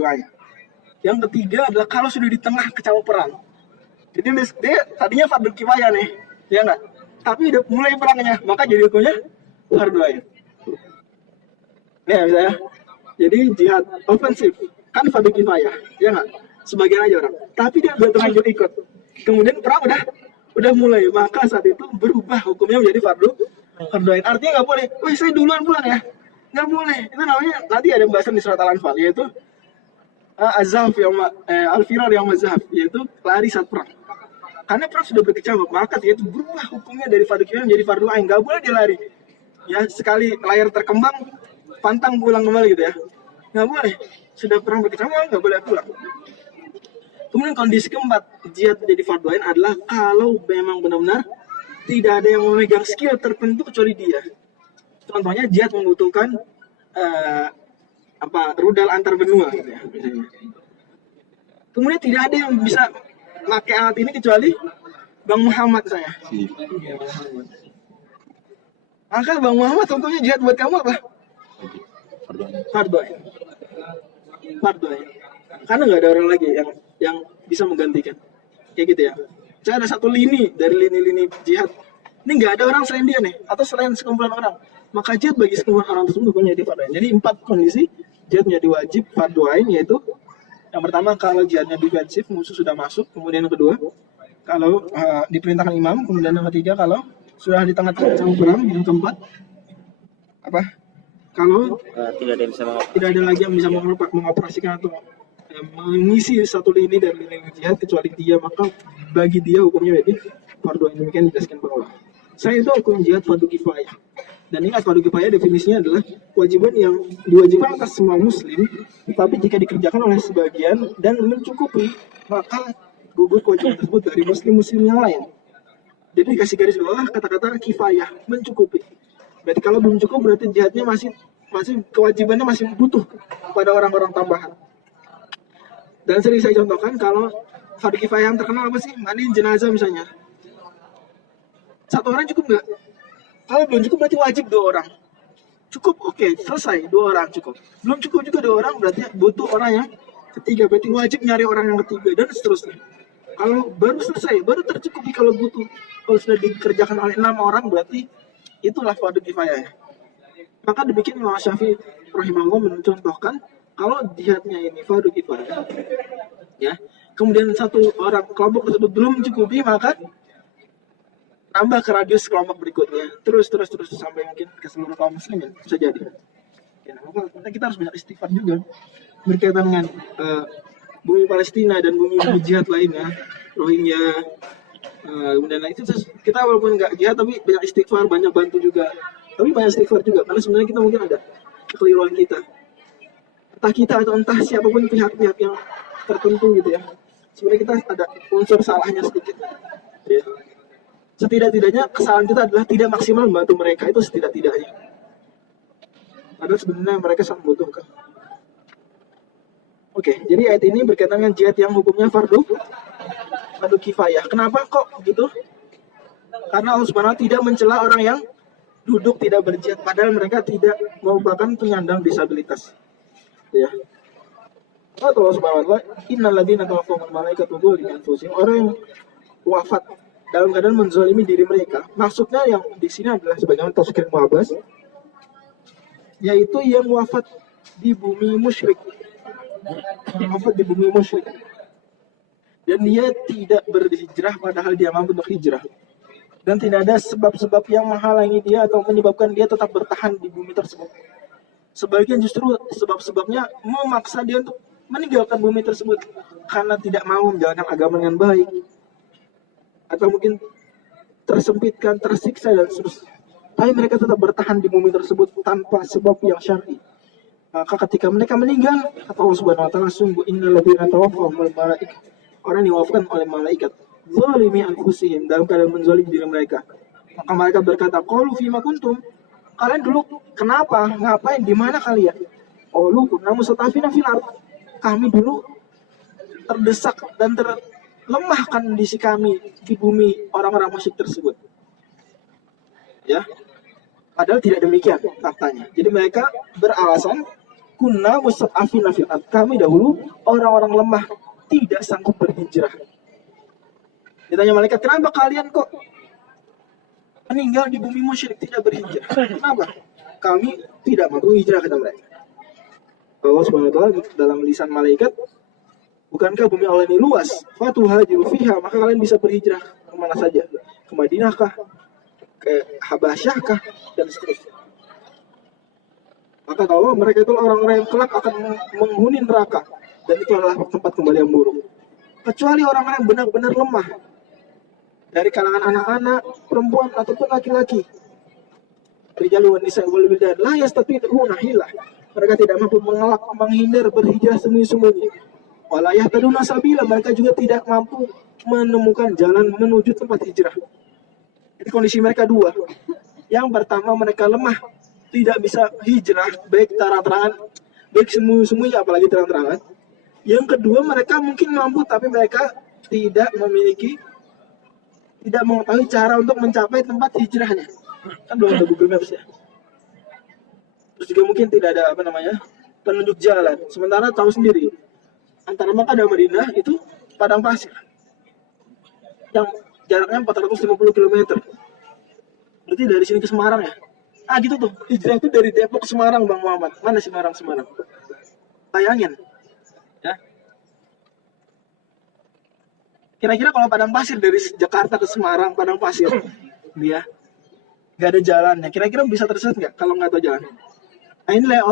ain. Yang ketiga adalah kalau sudah di tengah kecamuk perang. Jadi dia tadinya fardu kifayah nih, ya enggak? Tapi udah mulai perangnya, maka jadi hukumnya fardu ain. Nih misalnya, jadi jihad ofensif kan fardu kifayah, ya enggak? Sebagian aja orang. Tapi dia udah terlanjur ikut. Kemudian perang udah udah mulai, maka saat itu berubah hukumnya menjadi fardu ain. Artinya nggak boleh, wah saya duluan pulang ya, nggak boleh. Itu namanya nanti ada pembahasan di surat Al-Anfal, yaitu azhaf yang al-firar yang mazhab, yaitu lari saat perang. Karena perang sudah berkecamuk, maka yaitu berubah hukumnya dari fardu kifayah menjadi fardu ain. Nggak boleh dia lari. Ya sekali layar terkembang, pantang pulang kembali gitu ya, nggak boleh. Sudah perang berkecamuk nggak boleh pulang. Kemudian kondisi keempat jihad menjadi fardu ain adalah kalau memang benar-benar tidak ada yang memegang skill tertentu kecuali dia. Contohnya jihad membutuhkan rudal antar benua gitu ya, misalnya. Kemudian tidak ada yang bisa pakai alat ini kecuali Bang Muhammad saya. Maka Bang Muhammad tentunya jihad buat kamu apa? Fardu ain. Fardu ain. Karena nggak ada orang lagi yang bisa menggantikan. Kayak gitu ya. Saya ada satu lini dari lini-lini jihad. Ini nggak ada orang selain dia nih, atau selain sekumpulan orang. Maka jihad bagi sekumpulan orang tersebut menjadi fardu ain. Jadi 4 kondisi jihad menjadi wajib fardu ain, yaitu yang pertama kalau jihadnya defensif, musuh sudah masuk. Kemudian yang kedua, kalau diperintahkan imam. Kemudian yang ketiga, kalau sudah di tengah-tengah perang. Yang keempat, kalau tidak ada lagi yang bisa mengoperasikan atau mengisi satu lini dari lini jihad kecuali dia, maka bagi dia hukumnya jadi fardu ain. Demikian dijelaskan para ulama. Saya itu hukum jihad fardu kifayah. Dan ingat, fardu kifayah definisinya adalah kewajiban yang diwajibkan atas semua muslim, tapi jika dikerjakan oleh sebagian dan mencukupi, maka gugur kewajiban tersebut dari muslim-muslim yang lain. Jadi dikasih garis bawah kata-kata kifayah, mencukupi. Berarti kalau belum cukup, berarti jihadnya masih kewajibannya masih butuh pada orang-orang tambahan. Dan sering saya contohkan, kalau fardu kifayah yang terkenal apa sih? Mandiin jenazah misalnya. Satu orang cukup nggak? Kalau belum cukup berarti wajib 2 orang. Cukup, oke, selesai, 2 orang cukup. Belum cukup juga 2 orang, berarti butuh orang yang ketiga. Berarti wajib nyari orang yang ketiga, dan seterusnya. Kalau baru selesai, baru tercukupi kalau butuh. Kalau sudah dikerjakan oleh 6 orang, berarti itulah fardu kifayah. Maka demikian Imam Syafi'i rahimahullah mencontohkan, kalau jihadnya ini fardu kifayah, ya, kemudian satu orang kelompok tersebut belum mencukupi, maka tambah ke radius kelompok berikutnya, terus sampai mungkin ke seluruh kaum muslimin, bisa jadi. Ya, maka kita harus banyak istighfar juga berkaitan dengan bumi Palestina dan bumi jihad lainnya, Rohingya. Kemudian itu kita walaupun nggak jihad tapi banyak istighfar, banyak bantu juga. Tapi banyak istighfar juga karena sebenarnya kita mungkin ada kekeliruan kita. Entah kita atau entah siapapun pihak-pihak yang tertentu gitu ya. Sebenarnya kita ada unsur salahnya sedikit. Ya. Setidak-tidaknya kesalahan kita adalah tidak maksimal membantu mereka, itu setidak-tidaknya. Padahal sebenarnya mereka sangat membutuhkan. Oke, jadi ayat ini berkaitan dengan jihad yang hukumnya fardu kifayah. Kenapa kok gitu? Karena Allah Subhanahu wa taala tidak mencela orang yang duduk tidak berjihad, padahal mereka tidak merupakan penyandang disabilitas. Ya. Allah Subhanahu wa taala, innal ladzina tawaffahumul malaikatu dzalimi anfusihim, orang yang wafat dalam keadaan menzalimi diri mereka. Maksudnya yang di sini adalah sebagaimana tafsir Mu'abbas, yaitu yang wafat di bumi musyrik. Dan dia tidak berhijrah padahal dia mampu untuk hijrah. Dan tidak ada sebab-sebab yang menghalangi dia atau menyebabkan dia tetap bertahan di bumi tersebut. Sebagian justru sebab-sebabnya memaksa dia untuk meninggalkan bumi tersebut karena tidak mau menjalankan agama dengan baik, atau mungkin tersempitkan, tersiksa dan seterusnya. Tapi mereka tetap bertahan di bumi tersebut tanpa sebab yang syar'i. Maka ketika mereka meninggal, kata Allah Subhanahu wa taala, sungguh innal ladzina tawaffahumul malaikat, orang yang diwafatkan oleh malaikat, zalimi anfusihim, dalam keadaan menzalimi diri mereka. Maka mereka berkata, qalu fima kuntum, kalian dulu kenapa, ngapain, di mana kalian? Qalu kunna mustad'afina fil ardh, kami dulu terdesak dan lemah kondisi kami di bumi orang-orang musyrik tersebut. Ya, padahal tidak demikian faktanya. Jadi mereka beralasan kunna mustad'afina fil ardh, kami dahulu orang-orang lemah, tidak sanggup berhijrah. Ditanya malaikat, kenapa kalian kok meninggal di bumi musyrik tidak berhijrah? Kenapa? Kami tidak mampu hijrah, kata mereka. Allah Subhanahu wa taala dalam lisan malaikat, bukankah bumi Allah ini luas? Fatuhajiru fiha, maka kalian bisa berhijrah kemana saja? Ke Madinah kah? Ke Habasyah kah? Dan seterusnya. Maka tahu mereka itu orang-orang yang kelak akan menghuni neraka, dan itu adalah tempat kembali yang buruk. Kecuali orang-orang yang benar-benar lemah dari kalangan anak-anak, perempuan ataupun laki-laki. Rijal wan nisa wal wildan la yastati'una hilah. Mereka tidak mampu mengelak, menghindar, berhijrah sembunyi-sembunyi. Wala yahtaduna sabila, mereka juga tidak mampu menemukan jalan menuju tempat hijrah. Jadi kondisi mereka dua. Yang pertama mereka lemah, tidak bisa hijrah baik terang-terangan, baik sembunyi-sembunyi apalagi terang-terangan. Yang kedua mereka mungkin mampu tapi mereka tidak mengetahui cara untuk mencapai tempat hijrahnya. Kan belum ada Google Maps ya. Terus juga mungkin tidak ada penunjuk jalan. Sementara tahu sendiri antara Makkah dan Madinah itu padang pasir yang jaraknya 450 km. Berarti dari sini ke Semarang ya. Gitu tuh. Hijrah itu dari Depok ke Semarang, Bang Muhammad. Mana Semarang? Bayangin. Ya. Kira-kira kalau padang pasir dari Jakarta ke Semarang, padang pasir, dia nggak ada jalannya. Kira-kira bisa tersesat nggak kalau nggak tahu jalan? Nah, inilah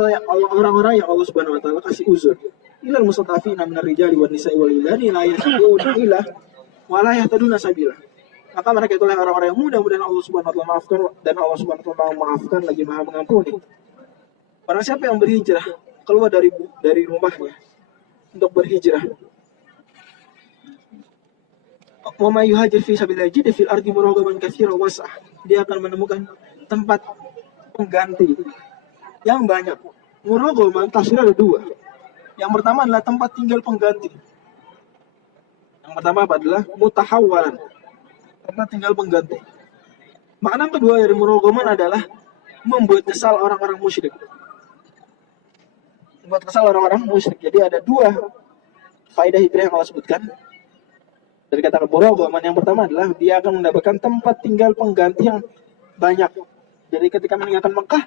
orang-orang yang Allah Subhanahu Wa Taala kasih uzur. Ilal mustadafina minar rijali wan nisa'i wal wildani la yastati'una ila wa la yahtaduna sabila. Maka mereka itulah orang-orang yang mudah-mudahan Allah Subhanahu Wa Taala maafkan, dan Allah Subhanahu Wa Taala memaafkan lagi Maha Mengampuni. Orang siapa yang berhijrah keluar dari rumahnya untuk berhijrah, wa may yuhajir fi sabilillah yajid fil ardi muragaman katsiran was'ah. Dia akan menemukan tempat pengganti yang banyak. Muragaman tafsirnya ada dua. Yang pertama adalah tempat tinggal pengganti. Yang pertama adalah mutahawwalan, tempat tinggal pengganti. Makna kedua dari muragaman adalah membuat kesal orang-orang musyrik. Membuat kesal orang-orang musyrik. Jadi ada dua faedah hijrah yang Allah sebutkan. Dari kata muragaman yang pertama adalah dia akan mendapatkan tempat tinggal pengganti yang banyak. Jadi ketika meninggalkan Mekah,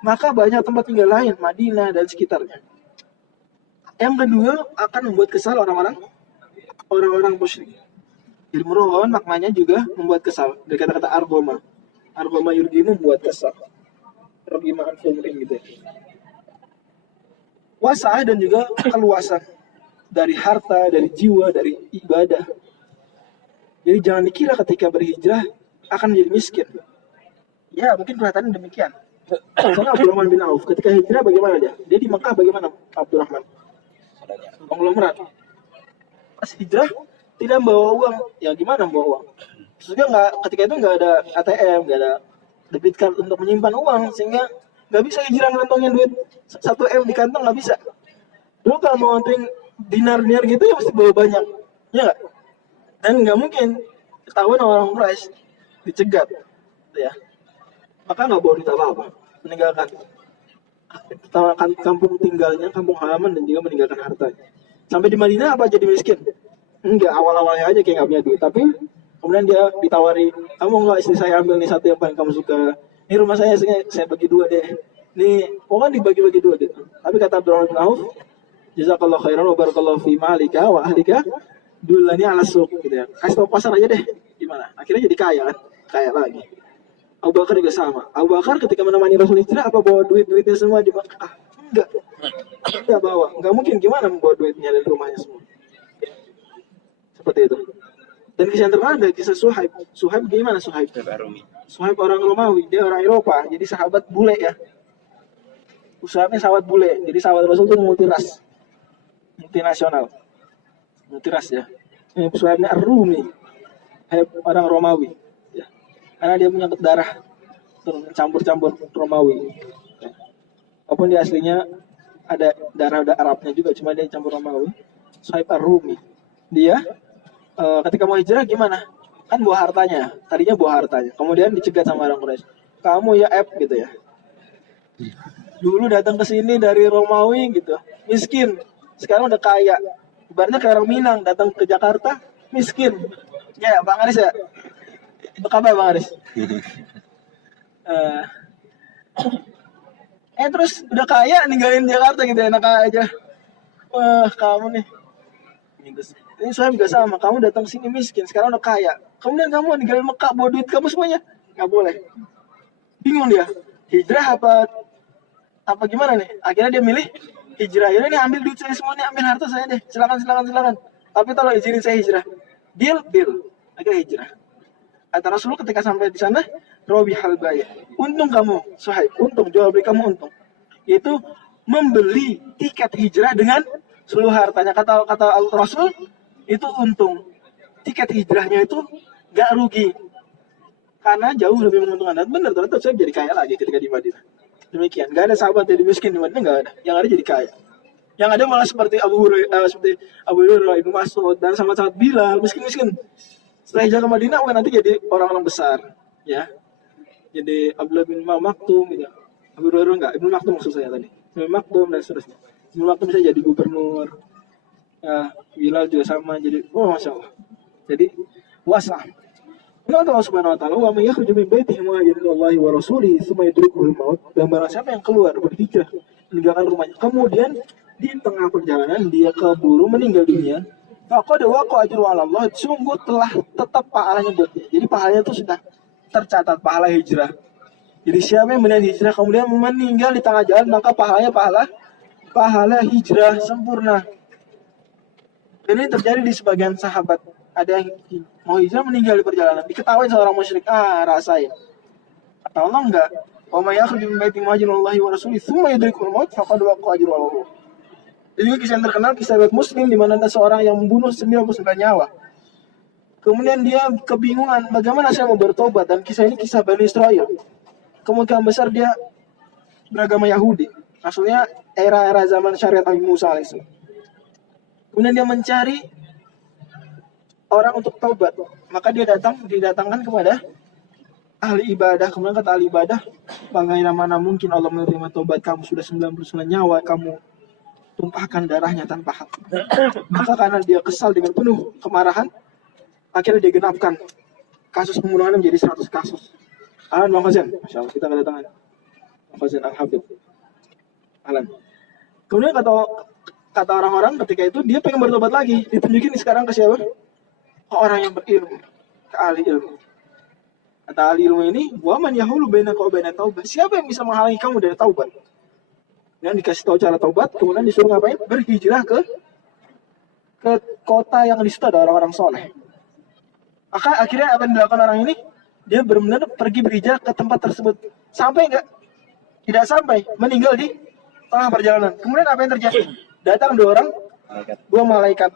maka banyak tempat tinggal lain, Madinah dan sekitarnya. Yang kedua akan membuat kesal orang-orang musyrik. Jadi muragaman maknanya juga membuat kesal. Dari kata-kata argoma. Argoma yurgimu, membuat kesal. Rogima anfumrin gitu ya. Wasa'ah dan juga keluasan. Dari harta, dari jiwa, dari ibadah. Jadi jangan dikira ketika berhijrah akan menjadi miskin. Ya mungkin kelihatannya demikian. Soalnya Abdurrahman bin Auf ketika hijrah bagaimana dia? Dia di Mekah bagaimana Abdurrahman? Konglomerat. Pas hijrah tidak membawa uang. Ya gimana membawa uang? Sehingga ketika itu nggak ada ATM, nggak ada debit card untuk menyimpan uang, sehingga nggak bisa hijrah ngantongin duit 1 M di kantong, nggak bisa. Dulu kalau mau nganterin dinar gitu ya mesti bawa banyak, ya nggak? Dan nggak mungkin ketahuan orang Quraisy, dicegat, ya. Maka nggak bawa duit apa-apa, meninggalkan kampung tinggalnya, kampung halaman, dan juga meninggalkan hartanya. Sampai di Madinah apa jadi miskin? Enggak, awal-awalnya aja kayak nggak punya duit. Tapi kemudian dia ditawari, kamu nggak istri saya ambil nih satu yang paling kamu suka. Ini rumah saya bagi 2 deh. Nih, pokoknya dibagi-bagi 2 deh. Tapi kata Abdurrahman bin Auf, jazakallahu khairan wa barakallahu fi malika wa ahlika, dulani ala suq gitu ya. Kasih tau pasar aja deh. Gimana? Akhirnya jadi kaya kan? Kaya lagi. Abu Bakar juga sama. Abu Bakar ketika menemani Rasul hijrah apa bawa duitnya semua di Makkah? Enggak bawa. Enggak mungkin, gimana membawa duitnya dari rumahnya semua. Seperti itu. Dan kisah yang terkenal ada kisah Suhaib. Suhaib gimana Suhaib? Suhaib orang Romawi, dia orang Eropa, jadi sahabat bule ya. Suhaibnya sahabat bule, jadi sahabat Rasul itu multiras, multinasional, multiras ya. Ini Suhaibnya Ar-Rumi, orang Romawi. Ya. Karena dia punya darah campur-campur Romawi. Ya. Walaupun dia aslinya ada darah Arabnya juga, cuma dia campur Romawi. Suhaib Ar-Rumi, dia ketika mau hijrah gimana? Kan bawa hartanya, tadinya bawa hartanya, kemudian dicegat sama orang Quraisy. Kamu ya gitu ya. Dulu datang ke sini dari Romawi gitu, miskin. Sekarang udah kaya. Ibaratnya kayak orang Minang datang ke Jakarta, miskin. Ya, Bang Aris ya. Apa kabar Bang Aris? Terus udah kaya ninggalin Jakarta gitu, enak aja. Wah, kamu nih. Ini Suhaib juga sama, kamu datang sini miskin, sekarang udah kaya. Kemudian kamu ninggalin Mekah, bawa duit kamu semuanya. Nggak boleh. Bingung dia, hijrah apa gimana nih? Akhirnya dia milih hijrah. Yaudah nih, ambil duit saya semua nih, ambil harta saya deh. Silakan. Tapi tolong izinin saya hijrah. Deal. Akhirnya hijrah. Kata Rasulullah ketika sampai di sana, Robi halbaya. Untung kamu, Suhaib. Untung, jual beli kamu untung. Yaitu membeli tiket hijrah dengan seluruh hartanya. Kata Rasul, itu untung. Tiket hijrahnya itu gak rugi. Karena jauh lebih menguntungkan. Dan benar, ternyata Suhaib jadi kaya lagi ketika di Madinah. Demikian. Gak ada sahabat jadi miskin di Madinah, gak ada. Yang ada jadi kaya. Yang ada malah seperti Abu Hurairah, Ibnu Mas'ud, dan sama-sama Bilal, miskin-miskin. Setelah hijrah ke Madinah, nanti jadi orang-orang besar, ya. Jadi Abdullah bin Maktum, gitu. Abu Hurairah enggak, Ibnu Maktum maksud saya tadi. Ibnu Maktum dan seterusnya. Ibnu Maktum bisa jadi gubernur. Ya, Bilal juga sama, jadi masya Allah. Jadi wasa. Allah Subhanahu wa taala, "Wa may yakhruju min baitihi muhajiran ilallahi wa rasulihi, tsumma yudrikuhul maut." Dan barang siapa yang keluar berhijrah meninggalkan rumahnya, kemudian di tengah perjalanan dia keburu meninggal dunia, faqad waqa ajru 'ala Allah, sungguh telah tetap pahalanya buat dia. Jadi pahalanya itu sudah tercatat, pahala hijrah. Jadi siapa yang meniat hijrah kemudian meninggal di tengah jalan, maka pahalanya pahala hijrah sempurna. Dan ini terjadi di sebagian sahabat. Ada yang mau hijrah meninggal di perjalanan, diketahui seorang musyrik, rasain. Kata Allah enggak, wa may yakhruju min baitihi muhajiran ilallahi wa rasulihi, tsumma yudrikuhul maut, faqad waqa ajru 'ala Allah. Jadi juga kisah yang terkenal, kisah riwayat Muslim, di mana ada seorang yang membunuh 99 nyawa. Kemudian dia kebingungan, bagaimana saya mau bertobat? Dan kisah ini kisah Bani Israel. Kemungkinan besar dia beragama Yahudi. Maksudnya era zaman syariat Nabi Musa alaihissalam. Kemudian dia mencari orang untuk taubat. Maka dia didatangkan kepada ahli ibadah. Kemudian kata ahli ibadah, bagaimana mungkin Allah menerima taubat kamu, sudah 99 nyawa kamu tumpahkan darahnya tanpa hak. Maka karena dia kesal dengan penuh kemarahan, akhirnya dia genapkan kasus pembunuhan menjadi 100 kasus. Alan Bang Khazan, Masya Allah, kita kedatangan Bang Khazan Al-Habib. Alan. Kemudian kata orang-orang ketika itu, dia pengen bertobat lagi. Ditunjukin sekarang ke siapa? Ke orang yang berilmu, ke ahli ilmu. Kata ahli ilmu ini, wa man yahulu bainaka wa bainat taubat. Siapa yang bisa menghalangi kamu dari taubat? Dan dikasih tahu cara taubat, kemudian disuruh ngapain? Berhijrah ke kota yang di situ ada orang-orang soleh. Maka akhirnya apa yang dilakukan orang ini? Dia benar-benar pergi berhijrah ke tempat tersebut. Sampai enggak? Tidak sampai, meninggal di tengah perjalanan. Kemudian apa yang terjadi? Datang dua malaikat.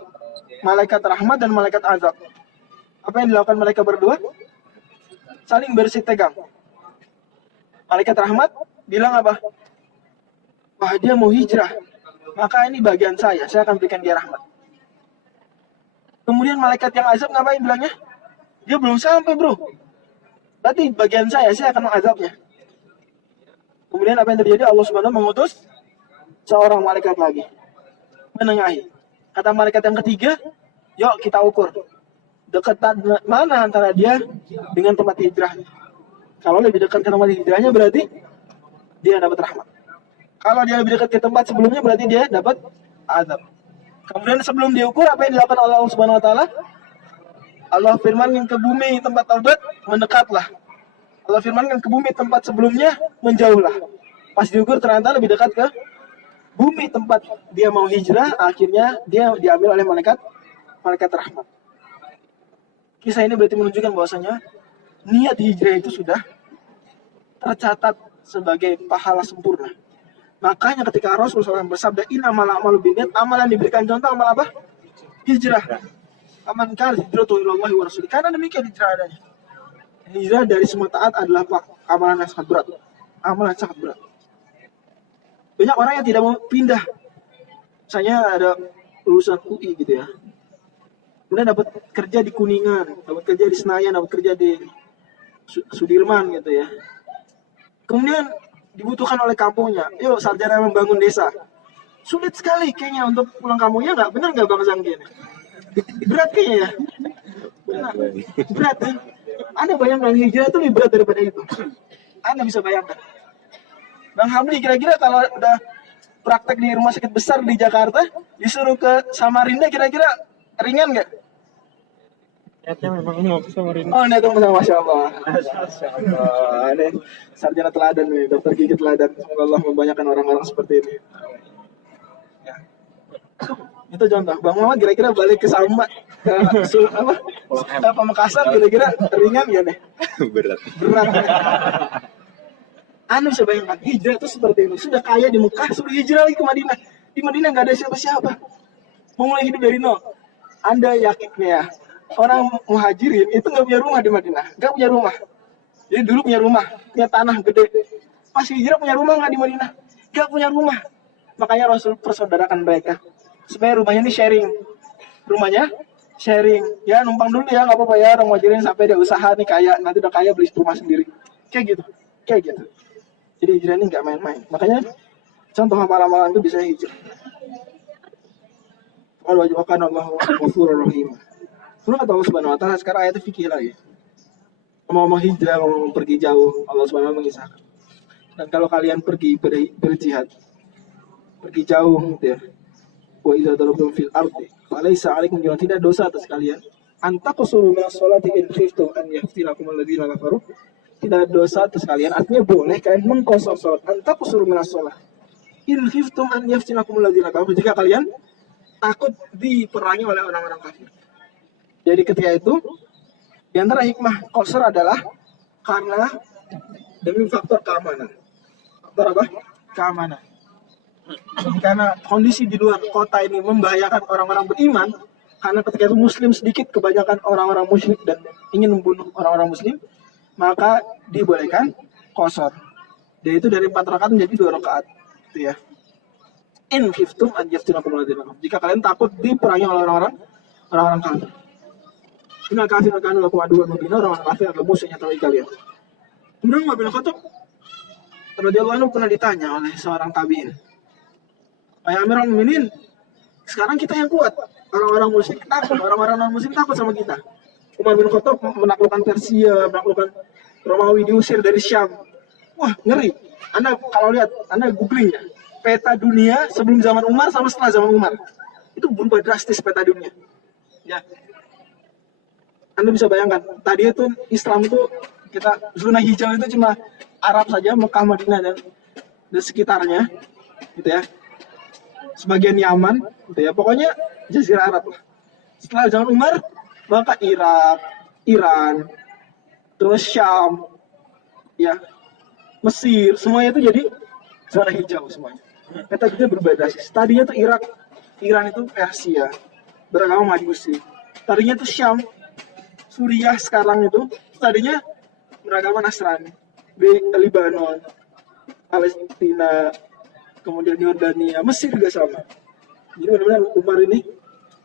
Malaikat rahmat dan malaikat azab. Apa yang dilakukan mereka berdua? Saling bersih tegang. Malaikat rahmat bilang apa? Wah, dia mau hijrah, maka ini bagian saya akan berikan dia rahmat. Kemudian malaikat yang azab ngapain bilangnya? Dia belum sampai bro, berarti bagian saya akan mengazabnya. Kemudian apa yang terjadi? Allah Subhanahu wa ta'ala mengutus seorang malaikat lagi menengahi. Kata malaikat yang ketiga, yuk kita ukur dekat mana antara dia dengan tempat hijrahnya. Kalau lebih dekat ke tempat hijrahnya berarti dia dapat rahmat. Kalau dia lebih dekat ke tempat sebelumnya berarti dia dapat azab. Kemudian sebelum diukur, apa yang dilakukan oleh Allah Subhanahu wa taala? Allah firmankan ke bumi tempat taubat, mendekatlah. Allah firmankan ke bumi tempat sebelumnya, menjauhlah. Pas diukur ternyata lebih dekat ke bumi tempat dia mau hijrah, akhirnya dia diambil oleh malaikat rahmat. Kisah ini berarti menunjukkan bahwasanya niat hijrah itu sudah tercatat sebagai pahala sempurna. Makanya ketika Rasulullah SAW bersabda, innamal a'malu binniyat, amal yang diberikan contoh amal apa? Hijrah. Aman kana hijratuhu ilallahi wa rasulih. Karena demikian hijrah adanya. Hijrah dari semua taat adalah amalan yang sangat berat. Amalan yang sangat berat. Banyak orang yang tidak mau pindah. Misalnya ada lulusan UI gitu ya. Kemudian dapat kerja di Kuningan, dapat kerja di Senayan, dapat kerja di Sudirman gitu ya. Kemudian dibutuhkan oleh kampungnya, yuk sarjana membangun desa. Sulit sekali kayaknya untuk pulang kampungnya, nggak benar nggak Bang Zangki ini? Berat kayaknya ya. Berat ya. Anda bayangkan hijrah itu lebih berat daripada itu. Anda bisa bayangkan. Bang Hamdi kira-kira kalau udah praktek di rumah sakit besar di Jakarta, disuruh ke Samarinda, kira-kira ringan nggak? Niatnya memang mau samarin. Oh, ini teman sama Masya Allah. Masya Allah. Ini sarjana teladan nih, dokter gigi teladan. Semoga Allah membanyakan orang-orang seperti ini. Ya. Itu contoh. Bang Muhammad kira-kira balik ke Samba, ke Pamekasan kira-kira ringan gak nih? Berat. Berat. Anda bisa bayangkan, hijrah itu seperti ini. Sudah kaya di Mekah, suruh hijrah lagi ke Madinah. Di Madinah nggak ada siapa-siapa. Memulai hidup dari nol. Anda yakin ya, orang muhajirin itu nggak punya rumah di Madinah. Nggak punya rumah. Jadi dulu punya rumah, punya tanah gede. Pas hijrah punya rumah nggak di Madinah? Nggak punya rumah. Makanya Rasul persaudarakan mereka. Supaya rumahnya ini sharing. Rumahnya sharing. Ya numpang dulu ya, nggak apa-apa ya. Orang muhajirin sampai dia usaha nih kaya. Nanti udah kaya beli rumah sendiri. Kayak gitu. Kayak gitu. Jadi hijrah ini nggak main-main. Makanya contoh amalan-amalan itu bisa hijrah. Qul wajibkan Allah ghafurur rahim. Surah kata Allah Subhanahu wa taala, sekarang ayatnya fikih lagi. Mau hijrah, mau pergi jauh, Allah Subhanahu wa taala mengisahkan. Dan kalau kalian pergi berjihad, pergi jauh gitu ya. Wa idza darabtum fil ardi, falaysa 'alaikum junahun, tidak dosa atas kalian. Antaqsuru min as-salati in khiftum an yaftinakum alladziina kafaru. Tidak dosa atas kalian, artinya boleh kalian mengkosor salat. Antaqsuru min as-salat. In khiftum an yaftinakum alladziina kafaru. Jika kalian takut diperangi oleh orang-orang kafir. Jadi ketika itu, di antara hikmah qasar adalah karena demi faktor keamanan. Faktor apa? Keamanan. Karena kondisi di luar kota ini membahayakan orang-orang beriman, karena ketika itu muslim sedikit, kebanyakan orang-orang musyrik dan ingin membunuh orang-orang muslim, maka dibolehkan qasar. Dan itu dari 4 rakaat menjadi 2 rakaat. Itu ya. In khiftum an yaftinakum alladziina kafaru. Jika kalian takut diperangi oleh orang-orang kafir. Innal kafirina kanu lakum aduwwan mubina, orang-orang kafir adalah musuhnya nyata bagi kalian. Kemudian Umar bin Khattab radhiyallahu anhu pernah ditanya oleh seorang tabi'in. Wahai Amirul Mukminin, sekarang kita yang kuat. Orang-orang musyrik takut, orang-orang non-muslim takut sama kita. Umar bin Khattab menaklukkan Persia, menaklukkan Romawi, diusir dari Syam. Wah, ngeri. Anda kalau lihat, Anda googling ya, peta dunia sebelum zaman Umar sama setelah zaman Umar. Itu berubah drastis peta dunia. Ya. Anda bisa bayangkan, tadi itu Islam itu kita zona hijau itu cuma Arab saja, Mekah, Madinah dan sekitarnya, gitu ya. Sebagian Yaman, gitu ya. Pokoknya Jazirah Arab lah. Setelah zaman Umar, maka Irak, Iran, terus Syam, ya, Mesir, semuanya itu jadi zona hijau semuanya. Peta kita berubah drastis. Tadinya itu Irak, Iran itu Persia, beragama Majusi. Tadinya itu Syam, Suriah sekarang itu tadinya beragama Nasrani. Di Lebanon, Palestina, kemudian Yordania, Mesir juga sama. Jadi benar-benar Umar ini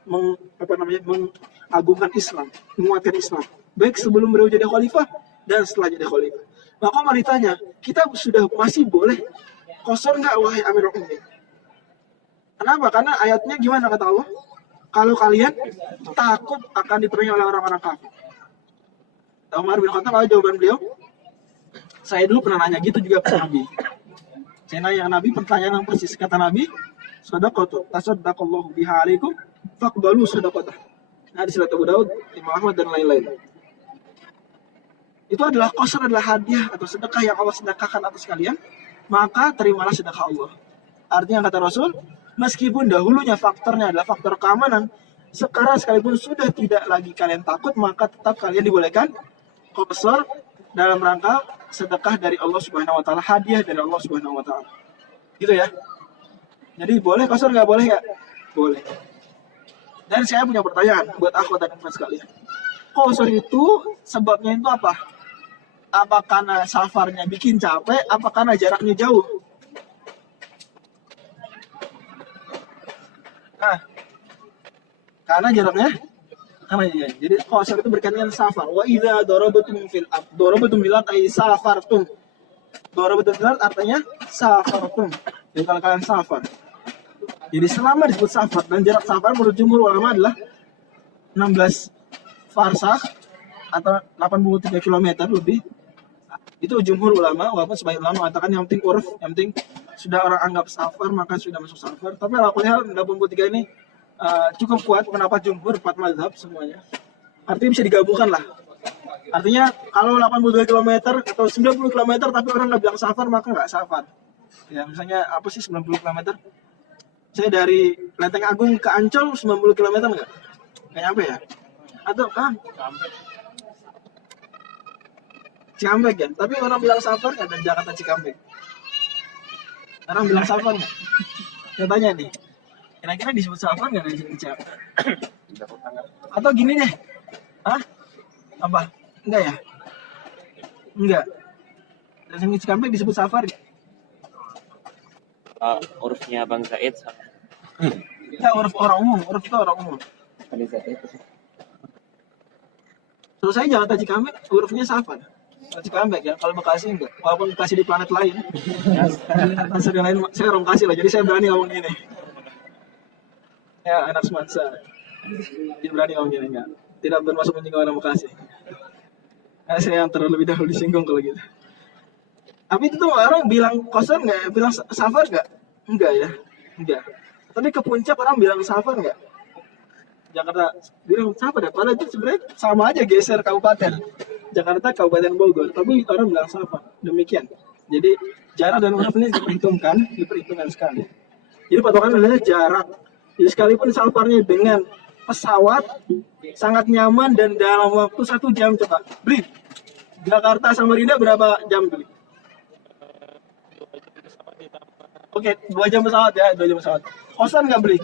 mengagungkan Islam, menguatkan Islam. Baik sebelum beliau jadi khalifah dan setelah jadi khalifah. Maka Umar ditanya, kita sudah masih boleh qasar nggak wahai Amirul Mukminin? Kenapa? Karena ayatnya gimana kata Allah? Kalau kalian takut akan diperangi oleh orang-orang kafir. Umar bin Khattab, apa jawaban beliau? Saya dulu pernah nanya gitu juga ke Nabi. Saya nanya Nabi pertanyaan yang persis. Kata Nabi, sadaqatu tasaddaqallahu biha alaikum faqbalu sadaqatah. Hadis riwayat Abu Daud, Imam Ahmad dan lain-lain. Itu adalah qasar, adalah hadiah atau sedekah yang Allah sedekahkan atas kalian, maka terimalah sedekah Allah. Artinya kata Rasul, meskipun dahulunya faktornya adalah faktor keamanan, sekarang sekalipun sudah tidak lagi kalian takut, maka tetap kalian dibolehkan qasar dalam rangka sedekah dari Allah Subhanahu wa taala, hadiah dari Allah Subhanahu wa taala. Gitu ya. Jadi boleh qasar, nggak boleh nggak? Boleh. Dan saya punya pertanyaan buat akhwat dan ikhwan sekalian. Qasar itu sebabnya itu apa? Apa karena safarnya bikin capek, apa karena jaraknya jauh? Nah, karena jaraknya, jadi qasar itu berkaitan dengan safar. Wa idza darabatum fil ard, darabatum bil ard ay safartum. Darabatum bil ard artinya safartum. Jadi kalau kalian safar. Jadi selama disebut safar, dan jarak safar menurut jumhur ulama adalah 16 farsakh atau 83 km lebih. Itu jumhur ulama, walaupun sebagian ulama mengatakan yang penting urf, yang penting sudah orang anggap safar maka sudah masuk safar. Tapi kalau hal 83 ini cukup kuat pendapat jumhur 4 mazhab semuanya. Artinya bisa digabungkan lah. Artinya kalau 82 km atau 90 km tapi orang nggak bilang safar maka nggak safar. Ya misalnya apa sih 90 km? Saya dari Lenteng Agung ke Ancol 90 km nggak? Nggak nyampe ya? Atau Cikampek ya? Tapi orang bilang safar nggak dari Jakarta Cikampek? Orang bilang safar nggak? Saya tanya nih, kira-kira disebut safar nggak dari sini Cikampek? Atau gini deh, apa? Enggak ya? Enggak. Dari sini Cikampek disebut safar nggak? Urufnya Bang Zaid Ya uruf orang umum, uruf itu orang umum. Kalau saya Jakarta Cikampek, hurufnya safar. Kalau Cikampek ya, kalau Bekasi enggak. Walaupun Bekasi di planet lain. Asal yang lain, saya orang Bekasi lah, jadi saya berani ngomong gini. Ya, anak semansa. Jadi berani ngomong gini, enggak. Tidak bermaksud menyinggung orang Bekasi. Saya yang terlalu dahulu disinggung kalau gitu. Tapi itu tuh orang bilang kosong enggak? Bilang safar enggak? Enggak ya, enggak. Tapi ke puncak orang bilang safar enggak? Jakarta bilang safar ya, padahal itu sebenarnya sama aja geser kabupaten. Jakarta Kabupaten Bogor, tapi orang bilang safar. Demikian. Jadi jarak dan uruf ini diperhitungkan sekali. Jadi patokan adalah jarak. Jadi sekalipun safarnya dengan pesawat sangat nyaman dan dalam waktu 1 jam coba. Beli Jakarta Samarinda berapa jam beli? Oke, 2 jam pesawat ya, 2 jam pesawat. Kosan nggak beli?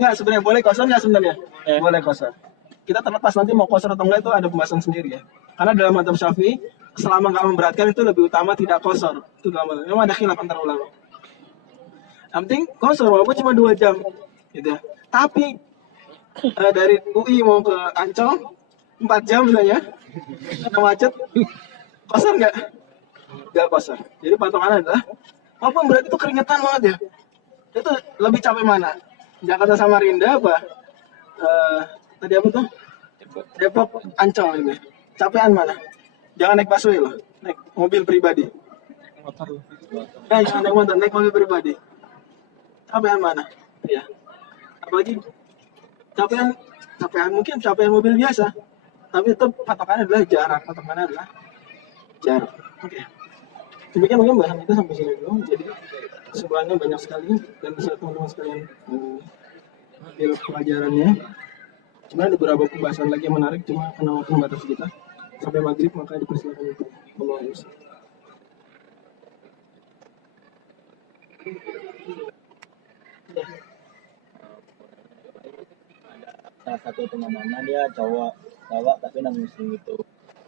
Nggak, sebenarnya boleh kosan nggak sebenarnya? Boleh kosan. Kita terlepas nanti mau kosan atau enggak itu ada pembahasan sendiri ya. Karena dalam mazhab Syafi'i selama nggak memberatkan itu lebih utama tidak kosor. Itu dalam mazhab. Memang ada khilaf antara ulama. Yang penting kosor walaupun cuma 2 jam, gitu. Tapi dari UI mau ke Ancol 4 jam misalnya, ada macet, kosor nggak? Nggak kosor. Jadi patokannya adalah walaupun berat itu keringetan banget ya. Itu lebih capek mana? Jakarta Samarinda apa? Tadi apa tuh? Depok Ancol ini. Capean mana? Jangan naik busway loh, naik mobil pribadi. Jangan naik motor, naik mobil pribadi. Capean mana? Ya. Apalagi capean mungkin capean mobil biasa. Tapi itu patokannya adalah jarak. Patokannya adalah jarak. Oke. Demikian mungkin bahasan kita sampai sini dulu. Jadi sebenarnya banyak sekali dan bisa teman-teman sekalian ambil pelajarannya. Sebenarnya ada beberapa pembahasan lagi yang menarik, cuma karena waktu batas kita sampai maghrib maka dipersilakan untuk ngomong. Salah satu teman-temannya dia cowok tapi non muslim itu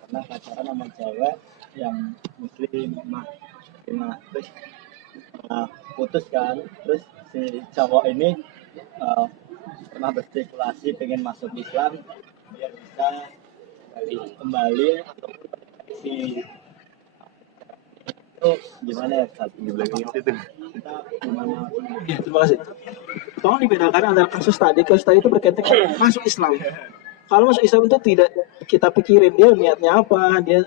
karena pacaran sama cewek yang muslim terus putus kan, terus si cowok ini pernah berspekulasi pengen masuk Islam biar bisa kembali ataupun si itu gimana ya saat di belakang itu kita gimana? Ya, terima kasih. Tolong dibedakan antara kasus tadi itu berkaitan dengan masuk Islam. Kalau masuk Islam itu tidak kita pikirin dia niatnya apa, dia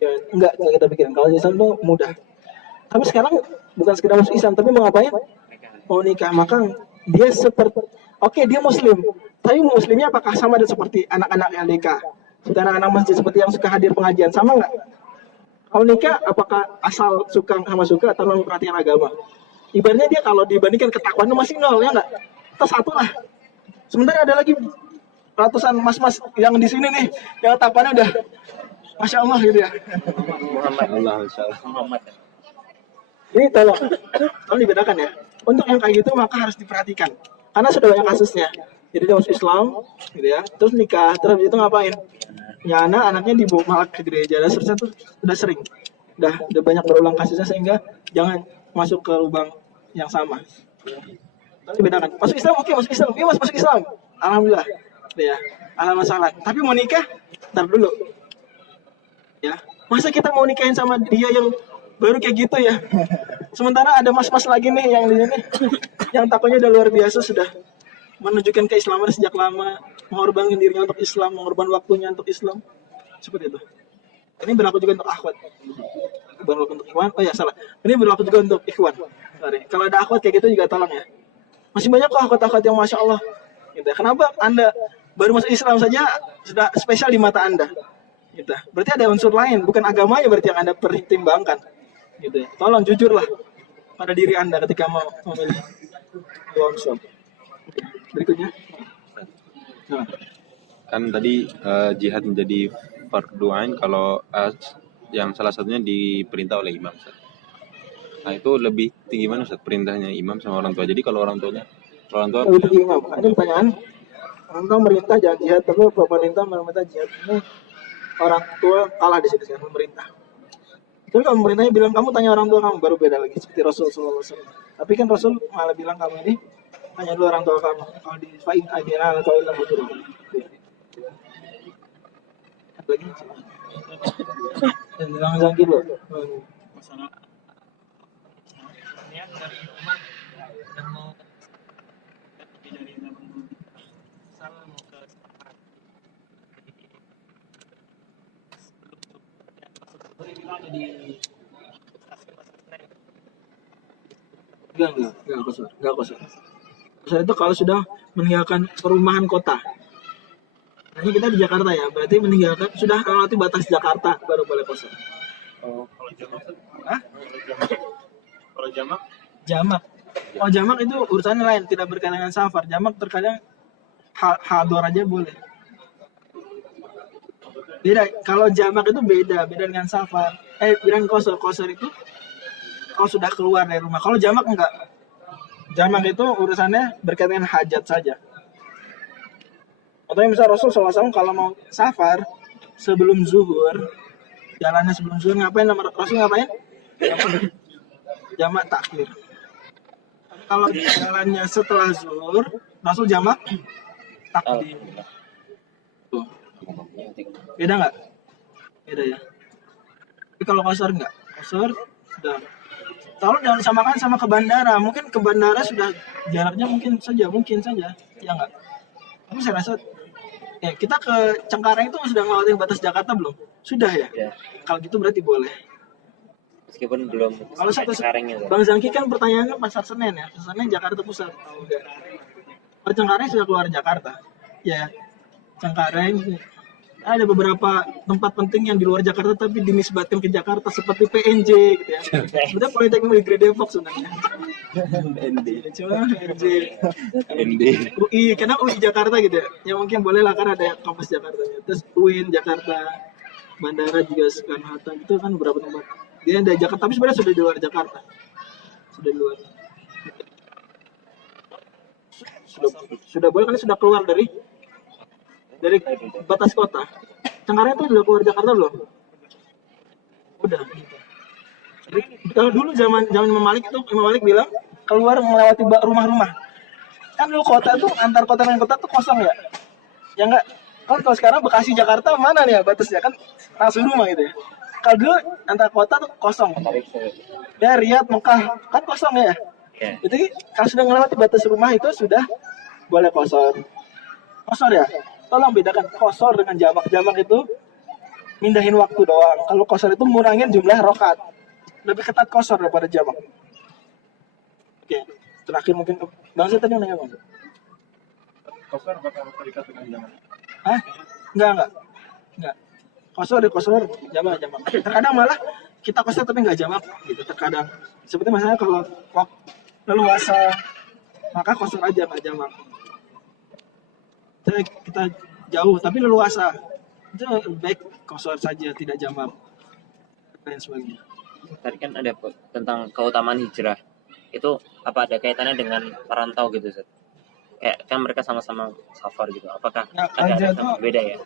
ya, enggak kita pikirin. Kalau Islam itu mudah. Tapi sekarang bukan sekedar masuk Islam, tapi mau ngapain? Mau nikah. Maka dia seperti dia muslim, tapi muslimnya apakah sama dan seperti anak-anak LDK, seperti anak-anak masjid, seperti yang suka hadir pengajian, sama nggak? Kalau nikah apakah asal suka sama suka atau memperhatikan agama? Ibaratnya dia kalau dibandingkan ketakwaan masih 0 ya nggak? Atau 1 lah. Sementara ada lagi ratusan mas-mas yang di sini nih, yang tapannya udah Masya Allah gitu ya. Muhammad. Ini tolong dibedakan ya. Untuk yang kayak gitu maka harus diperhatikan. Karena sudah banyak kasusnya. Jadi dia masuk Islam, gitu ya. Terus nikah, terus itu ngapain? Ya anaknya dibawa malah ke gereja. Dan seterusnya tuh udah sering. Udah banyak berulang kasusnya sehingga jangan masuk ke lubang yang sama. Tolong dibedakan. Masuk Islam, oke, masuk Islam. Iya, masuk Islam. Alhamdulillah. Gitu ya. Alhamdulillah. Tapi mau nikah, ntar dulu. Ya. Masa kita mau nikahin sama dia yang baru kayak gitu ya. Sementara ada mas-mas lagi nih yang di sini yang takutnya udah luar biasa, sudah menunjukkan keislaman sejak lama, mengorbankan dirinya untuk Islam, mengorbankan waktunya untuk Islam. Seperti itu. Ini berlaku juga untuk akhwat. Berlaku untuk ikhwan. Oh ya salah. Ini berlaku juga untuk ikhwan. Sorry. Kalau ada akhwat kayak gitu juga tolong ya. Masih banyak kok akhlak-akhlak yang masya Allah. Gitu. Kenapa Anda baru masuk Islam saja sudah spesial di mata Anda? Gitu. Berarti ada unsur lain, bukan agamanya berarti yang Anda pertimbangkan. Gitu. Tolong jujurlah pada diri Anda ketika mau memilih unsur. Berikutnya. Nah. Kan tadi jihad menjadi fardu ain kalau yang salah satunya diperintah oleh imam, Ustaz. Nah itu lebih tinggi mana, Ustaz, perintahnya imam sama orang tua? Jadi kalau orang tua Untuk imam, ada pertanyaan. Orang tua merintah jangan jihad, tapi pemerintah memerintah jihad. Ini orang tua kalah di sini kan, pemerintah. Tapi kalau pemerintahnya bilang kamu tanya orang tua kamu, baru beda lagi seperti Rasul SAW. Tapi kan Rasul malah bilang kamu ini tanya dulu orang tua kamu. Kalau di fa'in ajina atau ilah bujurah. Lagi. Dan bilang zangkir loh. Masalah niat dari umat yang mau lebih dari 80 salah mau ke sepakat. Boleh bilang jadi Enggak kosor. Kosor itu kalau sudah meninggalkan perumahan kota. Nah, ini kita di Jakarta ya, berarti meninggalkan sudah melewati batas Jakarta baru boleh kosor. kalau jamak Hah? kalau jamak Jamak. Oh, jamak itu urusannya lain, tidak berkaitan dengan safar. Jamak terkadang hador aja boleh. Beda. Kalau jamak itu beda dengan safar. Beda dengan kosor. Kosor itu kalau sudah keluar dari rumah. Kalau jamak enggak. Jamak itu urusannya berkaitan dengan hajat saja. Atau misal Rasul SAW kalau mau safar sebelum zuhur, jalannya sebelum zuhur ngapain? Rasul ngapain? Jamak takhir. Kalau jalannya setelah zuhur, Rasul jamak takdim. Tuh. Beda nggak? Beda ya. Tapi kalau kosor nggak? Kosor sudah. Tolong jangan disamakan sama ke bandara. Mungkin ke bandara sudah jaraknya mungkin saja. Ya nggak? Tapi saya rasa ya, kita ke Cengkareng itu sudah ngelewatin batas Jakarta belum? Sudah ya? Ya. Kalau gitu berarti boleh. Meskipun belum Kalau sampai satu Cengkarengnya, Ustaz. Bang Zangki kan pertanyaannya Pasar Senen ya. Pasar Senen Jakarta Pusat. Oh, enggak. Kalau Cengkareng sudah keluar Jakarta. Ya. Cengkareng ada beberapa tempat penting yang di luar Jakarta tapi dinisbatkan ke Jakarta seperti PNJ gitu ya. Sebenarnya Politeknik Negeri Depok sebenarnya. Cuma PNJ. UI, karena UI Jakarta gitu ya. Ya mungkin boleh lah kan ada kampus Jakarta. Terus UIN Jakarta, bandara juga Soekarno-Hatta itu kan beberapa tempat. Dia ada Jakarta tapi sebenarnya sudah di luar Jakarta. Sudah di luar. Sudah boleh kan sudah keluar dari batas kota. Cengkareng itu udah keluar Jakarta belum? Udah. Jadi kalau dulu zaman Imam Malik itu Imam Malik bilang keluar melewati rumah-rumah. Kan dulu kota tuh antar kota dengan kota tuh kosong ya. Ya enggak. Kalau sekarang Bekasi Jakarta mana nih ya batasnya kan langsung rumah gitu ya. Kalau dulu antar kota tuh kosong. Ya Riyadh, Mekah kan kosong ya. Jadi kalau sudah melewati batas rumah itu sudah boleh kosor. Kosor ya. Tolong bedakan kosor dengan jamak. Jamak itu mindahin waktu doang. Kalau kosor itu ngurangin jumlah rokat. Lebih ketat kosor daripada jamak. Oke, terakhir mungkin Bang Zed tadi nanya Bang. Kosor bakal terikat dengan jamak. Hah? Enggak. Kosor, jamak. Terkadang malah kita kosor tapi nggak jamak gitu. Terkadang. Seperti misalnya kalau leluasa, maka kosor aja nggak jamak. Kita jauh tapi leluasa itu baik kosor saja tidak jamak dan sebagainya. Tadi kan ada tentang keutamaan hijrah. Itu apa ada kaitannya dengan perantau gitu, Ustaz? Kayak kan mereka sama-sama safar gitu. Apakah Nah, ada hijrah tempat beda ya?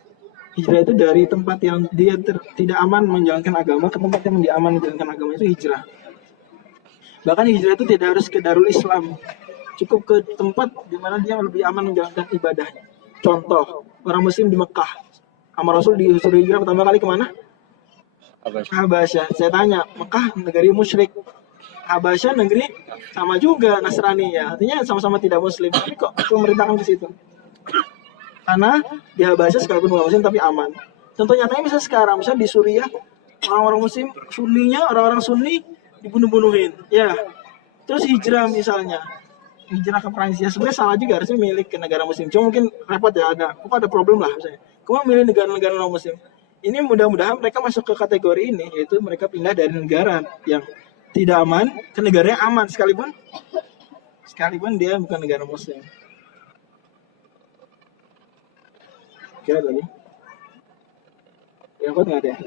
Hijrah itu dari tempat yang dia tidak aman menjalankan agama ke tempat yang dia aman menjalankan agama, itu hijrah. Bahkan hijrah itu tidak harus ke Darul Islam, cukup ke tempat di mana dia lebih aman menjalankan ibadahnya. Contoh, orang muslim di Mekah. Sama Rasul disuruh hijrah pertama kali kemana? Habasyah. Saya tanya, Mekah negeri musyrik, Habasyah negeri sama juga Nasrani ya. Artinya sama-sama tidak muslim. Tapi kok memerintahkan ke situ? Karena di Habasyah sekalipun bukan muslim tapi aman. Contoh nyatanya misalnya sekarang, misalnya di Suriah, orang-orang muslim, Sunninya, orang-orang Sunni dibunuh-bunuhin. Ya. Terus hijrah misalnya. hijrah ke Prancis ya sebenarnya salah juga, harusnya milik ke negara muslim. Cuma mungkin repot ya, ada problem lah misalnya. Kamu milih negara-negara non muslim. Ini mudah-mudahan mereka masuk ke kategori ini, yaitu mereka pindah dari negara yang tidak aman ke negara yang aman, sekalipun dia bukan negara muslim. Oke, ada lagi. Yang kuat nggak ada ya?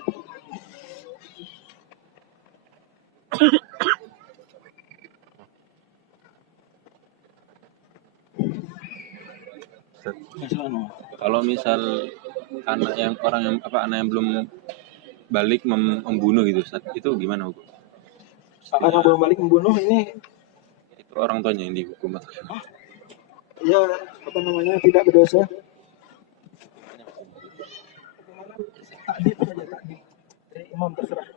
Ustaz, Masalah no. kalau misal anak yang belum balik membunuh gitu Ustaz, itu gimana hukum? Anak yang belum balik membunuh ini Itu orang tuanya yang dihukum atau gimana? ya tidak berdosa. Takdir saja, takdir. Dari imam terserah.